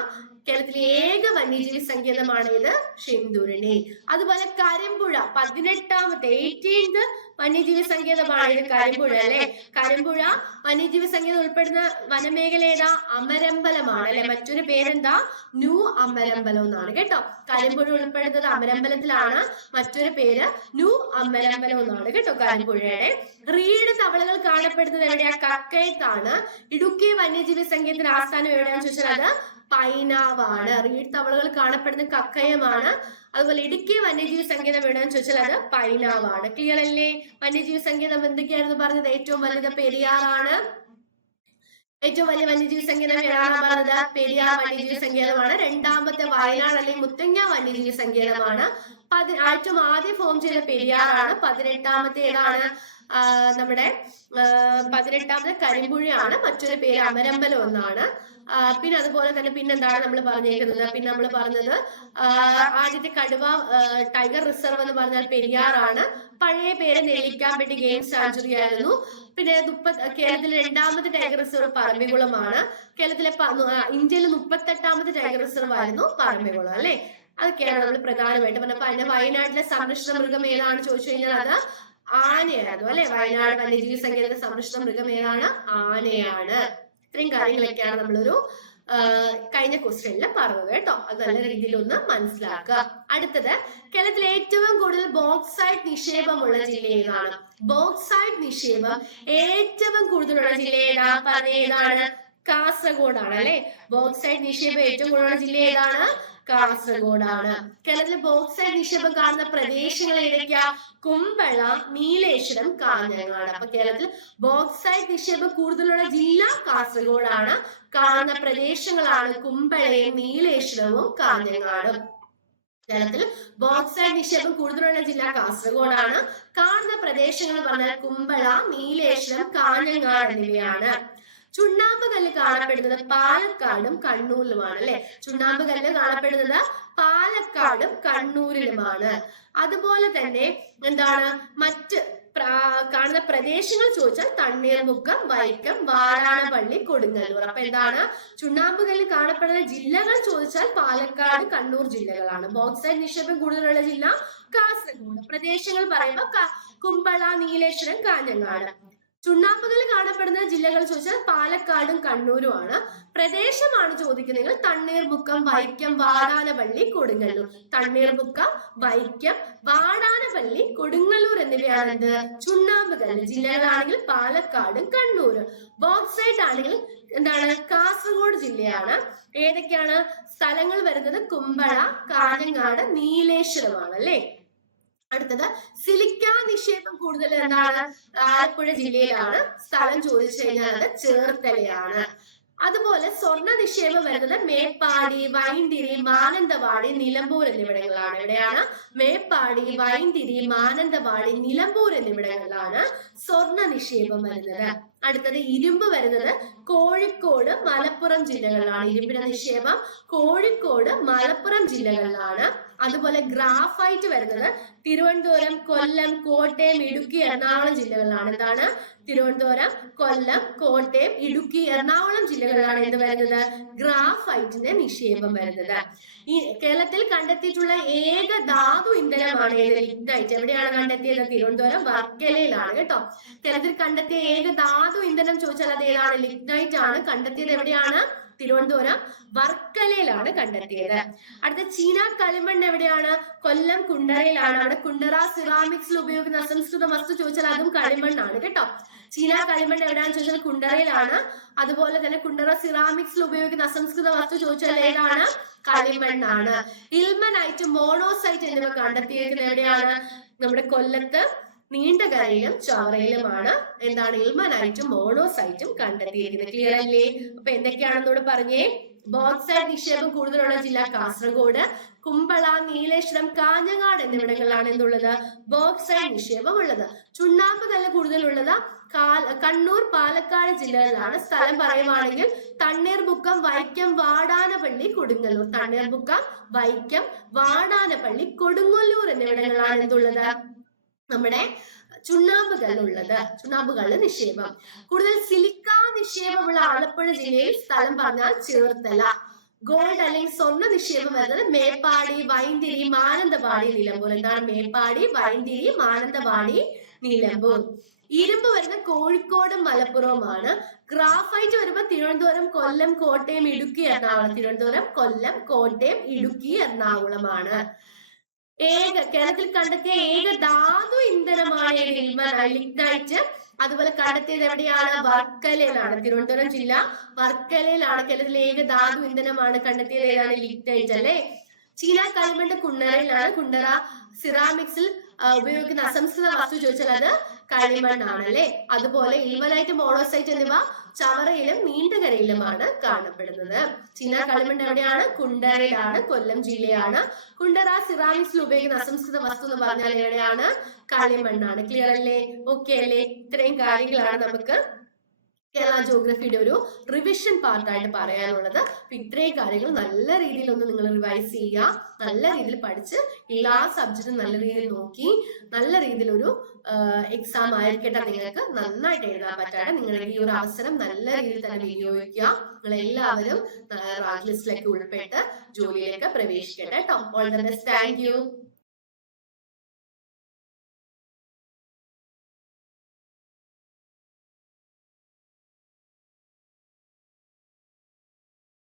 കേരളത്തിലെ ഏക വന്യജീവി സങ്കേതമാണ് ഇത്? ചെന്തുരുണി. അതുപോലെ കരിമ്പുഴ 18th വന്യജീവി സങ്കേതമാണ് ഇത്, കരിമ്പുഴ അല്ലെ. കരിമ്പുഴ വന്യജീവി സങ്കേതം ഉൾപ്പെടുന്ന വനമേഖല ഏതാ? അമരമ്പലമാണ് അല്ലെ. മറ്റൊരു പേരെന്താ? ന്യൂ അമരമ്പലം എന്നാണ് കേട്ടോ. കരിമ്പുഴ ഉൾപ്പെടുന്നത് അമരമ്പലത്തിലാണ്, മറ്റൊരു പേര് ന്യൂ അമരമ്പലം എന്നാണ് കേട്ടോ കരിമ്പുഴയുടെ. റീഡ് തവളകൾ കാണപ്പെടുന്നത് എവിടെയാ? കക്കയത്താണ്. ഇടുക്കി വന്യജീവി സങ്കേതത്തിന്റെ ആസ്ഥാനം എവിടെയാണെന്ന് ചോദിച്ചാൽ അത് പൈനാവാണ്. റീഡ് തവളകൾ കാണപ്പെടുന്ന കക്കയമാണ്. അതുപോലെ ഇടുക്കി വന്യജീവി സങ്കേതം എവിടെയാണെന്ന് ചോദിച്ചാൽ അത് പൈനാവാണ്. ക്ലിയർ അല്ലേ? വന്യജീവി സങ്കേതം എന്തൊക്കെയായിരുന്നു പറഞ്ഞത്? ഏറ്റവും വലുത് പെരിയാറാണ്. ഏറ്റവും വലിയ വന്യജീവി സങ്കേതം ഏതാണ് പറഞ്ഞത്? പെരിയാർ വന്യജീവി സങ്കേതമാണ്. രണ്ടാമത്തെ വയനാട് അല്ലെങ്കിൽ മുത്തങ്ങ വന്യജീവി സങ്കേതമാണ്. ഏറ്റവും ആദ്യം ഫോം ചെയ്ത പെരിയാറാണ്. 18ാമത്തെ ഏതാണ്? നമ്മുടെ 18ാമത്തെ കരിമ്പുഴയാണ്. മറ്റൊരു പേര് അമരമ്പലം എന്നാണ്. പിന്നെ അതുപോലെ തന്നെ പിന്നെന്താണ് നമ്മൾ പറഞ്ഞേക്കുന്നത്? പിന്നെ നമ്മൾ പറഞ്ഞത് ആദ്യത്തെ കടുവ ടൈഗർ റിസർവ് എന്ന് പറഞ്ഞാൽ പെരിയാറാണ്. പഴയ പേര് നെല്ലിക്കാമ്പെട്ടി ഗെയിം സാഞ്ചുറി ആയിരുന്നു. പിന്നെ കേരളത്തിലെ 2ാമത്തെ ടൈഗർ റിസർവ് പറമ്പിക്കുളമാണ്. ഇന്ത്യയിലെ 38ാമത്തെ ടൈഗർ റിസർവ് ആയിരുന്നു പറമ്പിക്കുളം അല്ലെ. അതൊക്കെയാണ് നമ്മൾ പ്രധാനമായിട്ട് പറഞ്ഞത്. വയനാട്ടിലെ സംരക്ഷിത മൃഗം ഏതാണ് ചോദിച്ചു കഴിഞ്ഞാൽ അത് ആനയായിരുന്നു അല്ലെ. വയനാട് വന്യജീവി സങ്കേതത്തിലെ സംരക്ഷിത മൃഗം ഏതാണ്? ആനയാണ്. ഇത്രയും കാര്യങ്ങളൊക്കെയാണ് നമ്മളൊരു കഴിഞ്ഞ ക്വസ്റ്റ്യനിൽ പറഞ്ഞത് കേട്ടോ. അത് നല്ല രീതിയിൽ ഒന്ന് മനസ്സിലാക്കുക. അടുത്തത്, കേരളത്തിലെ ഏറ്റവും കൂടുതൽ ബോക്സൈറ്റ് നിക്ഷേപമുള്ള ജില്ല ഏതാണ്? ബോക്സൈറ്റ് നിക്ഷേപം ഏറ്റവും കൂടുതലുള്ള ജില്ല ഏതാണ്? കാസർഗോഡാണ് അല്ലെ. ബോക്സൈറ്റ് നിക്ഷേപം ഏറ്റവും കൂടുതലുള്ള ജില്ല ഏതാണ്? കാസർഗോഡാണ്. കേരളത്തിലെ ബോക്സൈറ്റ് നിക്ഷേപം കാണുന്ന പ്രദേശങ്ങൾ ഏതൊക്കെയാ? കുമ്പള, നീലേശ്വരം, കാഞ്ഞങ്ങാട്. അപ്പൊ കേരളത്തിൽ ബോക്സൈറ്റ് നിക്ഷേപം കൂടുതലുള്ള ജില്ല കാസർഗോഡാണ്. കാണുന്ന പ്രദേശങ്ങളാണ് കുമ്പളയും നീലേശ്വരവും കാഞ്ഞങ്ങാടും. കേരളത്തിൽ ബോക്സൈറ്റ് നിക്ഷേപം കൂടുതലുള്ള ജില്ല കാസർഗോഡാണ്. കാണുന്ന പ്രദേശങ്ങൾ പറഞ്ഞാൽ കുമ്പള, നീലേശ്വരം, കാഞ്ഞങ്ങാട് എന്നിവയാണ്. ചുണ്ണാമ്പ് കല്ല് കാണപ്പെടുന്നത് പാലക്കാടും കണ്ണൂരിലുമാണ് അല്ലെ. ചുണ്ണാമ്പ് കല്ല് കാണപ്പെടുന്നത് പാലക്കാടും കണ്ണൂരിലുമാണ്. അതുപോലെ തന്നെ എന്താണ് മറ്റ് കാണുന്ന പ്രദേശങ്ങൾ ചോദിച്ചാൽ തണ്ണീർമുക്കം, വൈക്കം, വാടാനപ്പള്ളി, കൊടുങ്ങല്ലൂർ. അപ്പൊ എന്താണ് ചുണ്ണാമ്പ് കല്ല് കാണപ്പെടുന്ന ജില്ലകൾ ചോദിച്ചാൽ പാലക്കാട്, കണ്ണൂർ ജില്ലകളാണ്. ബോക്സൈറ്റ് നിക്ഷേപം കൂടുതലുള്ള ജില്ല കാസർഗോഡ്. പ്രദേശങ്ങൾ പറയുമ്പോൾ കുമ്പള, നീലേശ്വരം, കാഞ്ഞങ്ങാട്. ചുണ്ണാമ്പുകല്ല് കാണപ്പെടുന്ന ജില്ലകൾ ചോദിച്ചാൽ പാലക്കാടും കണ്ണൂരുമാണ്. പ്രദേശമാണ് ചോദിക്കുന്നത് തണ്ണീർമുക്കം, വൈക്കം, വാടാനപ്പള്ളി, കൊടുങ്ങല്ലൂർ. തണ്ണീർമുക്കം, വൈക്കം, വാടാനപ്പള്ളി, കൊടുങ്ങല്ലൂർ എന്നിവയാണ് എന്ത്? ചുണ്ണാമ്പുകല്ല്. ജില്ലകളാണെങ്കിൽ പാലക്കാടും കണ്ണൂരും. ബോക്സൈറ്റ് ആണെങ്കിൽ എന്താണ്? കാസർഗോഡ് ജില്ലയാണ്. ഏതൊക്കെയാണ് സ്ഥലങ്ങൾ വരുന്നത്? കുമ്പള, കാഞ്ഞങ്ങാട്, നീലേശ്വരമാണ് അല്ലെ. അടുത്തത്, സിലിക്ക നിക്ഷേപം കൂടുതൽ എന്താണ്? ആലപ്പുഴ ജില്ലയിലാണ്. സ്ഥലം ചോദിച്ചു കഴിഞ്ഞാൽ അത് ചേർത്തലയാണ്. അതുപോലെ സ്വർണ്ണ നിക്ഷേപം വരുന്നത് മേപ്പാടി, വൈന്തിരി, മാനന്തവാടി, നിലമ്പൂർ എന്നിവിടങ്ങളിലാണ്. എവിടെയാണ്? മേപ്പാടി, വൈന്തിരി, മാനന്തവാടി, നിലമ്പൂർ എന്നിവിടങ്ങളിലാണ് സ്വർണ്ണ നിക്ഷേപം വരുന്നത്. അടുത്തത്, ഇരുമ്പ് വരുന്നത് കോഴിക്കോട്, മലപ്പുറം ജില്ലകളിലാണ്. ഇരുമ്പിന്റെ നിക്ഷേപം കോഴിക്കോട്, മലപ്പുറം ജില്ലകളിലാണ്. അതുപോലെ ഗ്രാഫൈറ്റ് വരുന്നത് തിരുവനന്തപുരം, കൊല്ലം, കോട്ടയം, ഇടുക്കി, എറണാകുളം ജില്ലകളിലാണ്. എന്താണ്? തിരുവനന്തപുരം, കൊല്ലം, കോട്ടയം, ഇടുക്കി, എറണാകുളം ജില്ലകളിലാണ് എന്ത് വരുന്നത്? ഗ്രാഫൈറ്റിന്റെ നിക്ഷേപം വരുന്നത്. ഈ കേരളത്തിൽ കണ്ടെത്തിയിട്ടുള്ള ഏക ധാതു ഇന്ധനമാണ് ഏത്? ലിഗ്നൈറ്റ്. എവിടെയാണ് കണ്ടെത്തിയത്? തിരുവനന്തപുരം, വർക്കലയിലാണ് കേട്ടോ. കേരളത്തിൽ കണ്ടെത്തിയ ഏക ധാതു ഇന്ധനം ചോദിച്ചാൽ അത് ഏതാണ്? ലിഗ്നൈറ്റ് ആണ്. കണ്ടെത്തിയത് എവിടെയാണ്? തിരുവനന്തപുരം, വർക്കലയിലാണ് കണ്ടെത്തിയത്. അടുത്ത ചീന കളിമണ്ണ് എവിടെയാണ്? കൊല്ലം, കുണ്ടറയിലാണ്. അവിടെ കുണ്ടറ സിറാമിക്സിൽ ഉപയോഗിക്കുന്ന അസംസ്കൃത വസ്തു ചോദിച്ചാൽ അതും കളിമണ്ണാണ് കേട്ടോ. ചീന കളിമണ്ണ് എവിടെയാണെന്ന് ചോദിച്ചാൽ കുണ്ടറയിലാണ്. അതുപോലെ തന്നെ കുണ്ടറ സിറാമിക്സിൽ ഉപയോഗിക്കുന്ന അസംസ്കൃത വസ്തു ചോദിച്ചാൽ ഏതാണ്? കളിമണ്ണാണ്. ഇൽമനൈറ്റ്, മോണോസൈറ്റ് എന്നിവ കണ്ടെത്തിയിരിക്കുന്നത് എവിടെയാണ്? നമ്മുടെ കൊല്ലത്ത്, നീണ്ടകരയിലും ചവറയിലുമാണ് എന്താണ്? ഇൽമനൈറ്റും മോണോസൈറ്റും കണ്ടെത്തിയിരിക്കുന്നത്. ക്ലിയർ അല്ലേ? അപ്പൊ എന്തൊക്കെയാണെന്നോട് പറഞ്ഞേ. ബോക്സൈറ്റ് നിക്ഷേപം കൂടുതലുള്ള ജില്ല കാസർഗോഡ്, കുമ്പള, നീലേശ്വരം, കാഞ്ഞങ്ങാട് എന്നിവിടങ്ങളിലാണ് എന്തുള്ളത്? ബോക്സൈറ്റ് നിക്ഷേപം ഉള്ളത്. ചുണ്ണാമ്പ് കല്ല് കൂടുതലുള്ളത് കണ്ണൂർ, പാലക്കാട് ജില്ലകളിലാണ്. സ്ഥലം പറയുവാണെങ്കിൽ തണ്ണീർമുക്കം, വൈക്കം, വാടാനപ്പള്ളി, കൊടുങ്ങല്ലൂർ. തണ്ണീർമുക്കം, വൈക്കം, വാടാനപ്പള്ളി, കൊടുങ്ങല്ലൂർ എന്നിവിടങ്ങളിലാണ് എന്തുള്ളത്? നമ്മുടെ ചുണ്ണാമ്പ് കല്ലുള്ളത്. ചുണ്ണാമ്പ് കല്ല് നിക്ഷേപം. കൂടുതൽ സിലിക്ക നിക്ഷേപമുള്ള ആലപ്പുഴ ജില്ലയിൽ സ്ഥലം പറഞ്ഞാൽ ചേർത്തല. ഗോൾഡ് അല്ലെങ്കിൽ സ്വർണ്ണ നിക്ഷേപം വരുന്നത് മേപ്പാടി, വൈന്തിരി, മാനന്തവാടി, നിലമ്പൂർ. എന്താണ്? മേപ്പാടി, വൈന്തിരി, മാനന്തവാടി, നിലമ്പൂർ. ഇരുമ്പ് വരുന്ന കോഴിക്കോടും മലപ്പുറവുമാണ്. ഗ്രാഫൈറ്റ് വരുമ്പോ തിരുവനന്തപുരം, കൊല്ലം, കോട്ടയം, ഇടുക്കി, എറണാകുളം. തിരുവനന്തപുരം, കൊല്ലം, കോട്ടയം, ഇടുക്കി, എറണാകുളമാണ്. കേരളത്തിൽ കണ്ടെത്തിയ ഏക ധാതു ഇന്ധനമാണ് ലിഗ്നൈറ്റ്. അതുപോലെ കണ്ടെത്തിയത് എവിടെയാണ്? വർക്കലയിലാണ്. തിരുവനന്തപുരം ജില്ല വർക്കലയിലാണ് കേരളത്തിലെ ഏക ധാതു ഇന്ധനമാണ് കണ്ടെത്തിയത്. ഏതാണ്? ലിഗ്നൈറ്റ് അല്ലെ. ചീന കളിമണ്ണ് കുണ്ടറയിലാണ്. കുണ്ടറ സിറാമിക്സിൽ ഉപയോഗിക്കുന്ന അസംസ്കൃത വസ്തു ചോദിച്ചാൽ അത് കളിമണ്ണാണ് അല്ലെ. അതുപോലെ ഇൽമനൈറ്റ്, മോണോസൈറ്റ് എന്നിവ ചവറയിലും നീണ്ടകരയിലുമാണ് കാണപ്പെടുന്നത്. ചീന കളിമണ്ണ് എവിടെയാണ്? കുണ്ടറയിലാണ്, കൊല്ലം ജില്ലയാണ്. കുണ്ടറ സിറാമിക്സിൽ ഉപയോഗിക്കുന്ന അസംസ്കൃത വസ്തു എന്ന് പറഞ്ഞാൽ എവിടെയാണ്? കളിമണ്ണാണ്. ക്ലിയർ അല്ലേ? ഓക്കെ അല്ലേ? ഇത്രയും കാര്യങ്ങളാണ് നമുക്ക് കേരള ജോഗ്രഫിയുടെ ഒരു റിവിഷൻ പാർട്ടായിട്ട് പറയാനുള്ളത്. ഇത്രയും കാര്യങ്ങൾ നല്ല രീതിയിൽ ഒന്ന് നിങ്ങൾ റിവൈസ് ചെയ്യുക. നല്ല രീതിയിൽ പഠിച്ച് എല്ലാ സബ്ജക്റ്റും നല്ല രീതിയിൽ നോക്കി നല്ല രീതിയിൽ ഒരു എക്സാം ആയിരിക്കട്ടെ നിങ്ങൾക്ക് നന്നായിട്ട് എഴുതാൻ പറ്റാതെ നിങ്ങളുടെ ഈ ഒരു അവസരം നല്ല രീതിയിൽ തന്നെ വിനിയോഗിക്കുക. നിങ്ങൾ എല്ലാവരും റാങ്ക് ലിസ്റ്റിലേക്ക് ഉൾപ്പെട്ട് ജോലിയിലേക്ക് പ്രവേശിക്കട്ടെ കേട്ടോ. All the best. Thank you.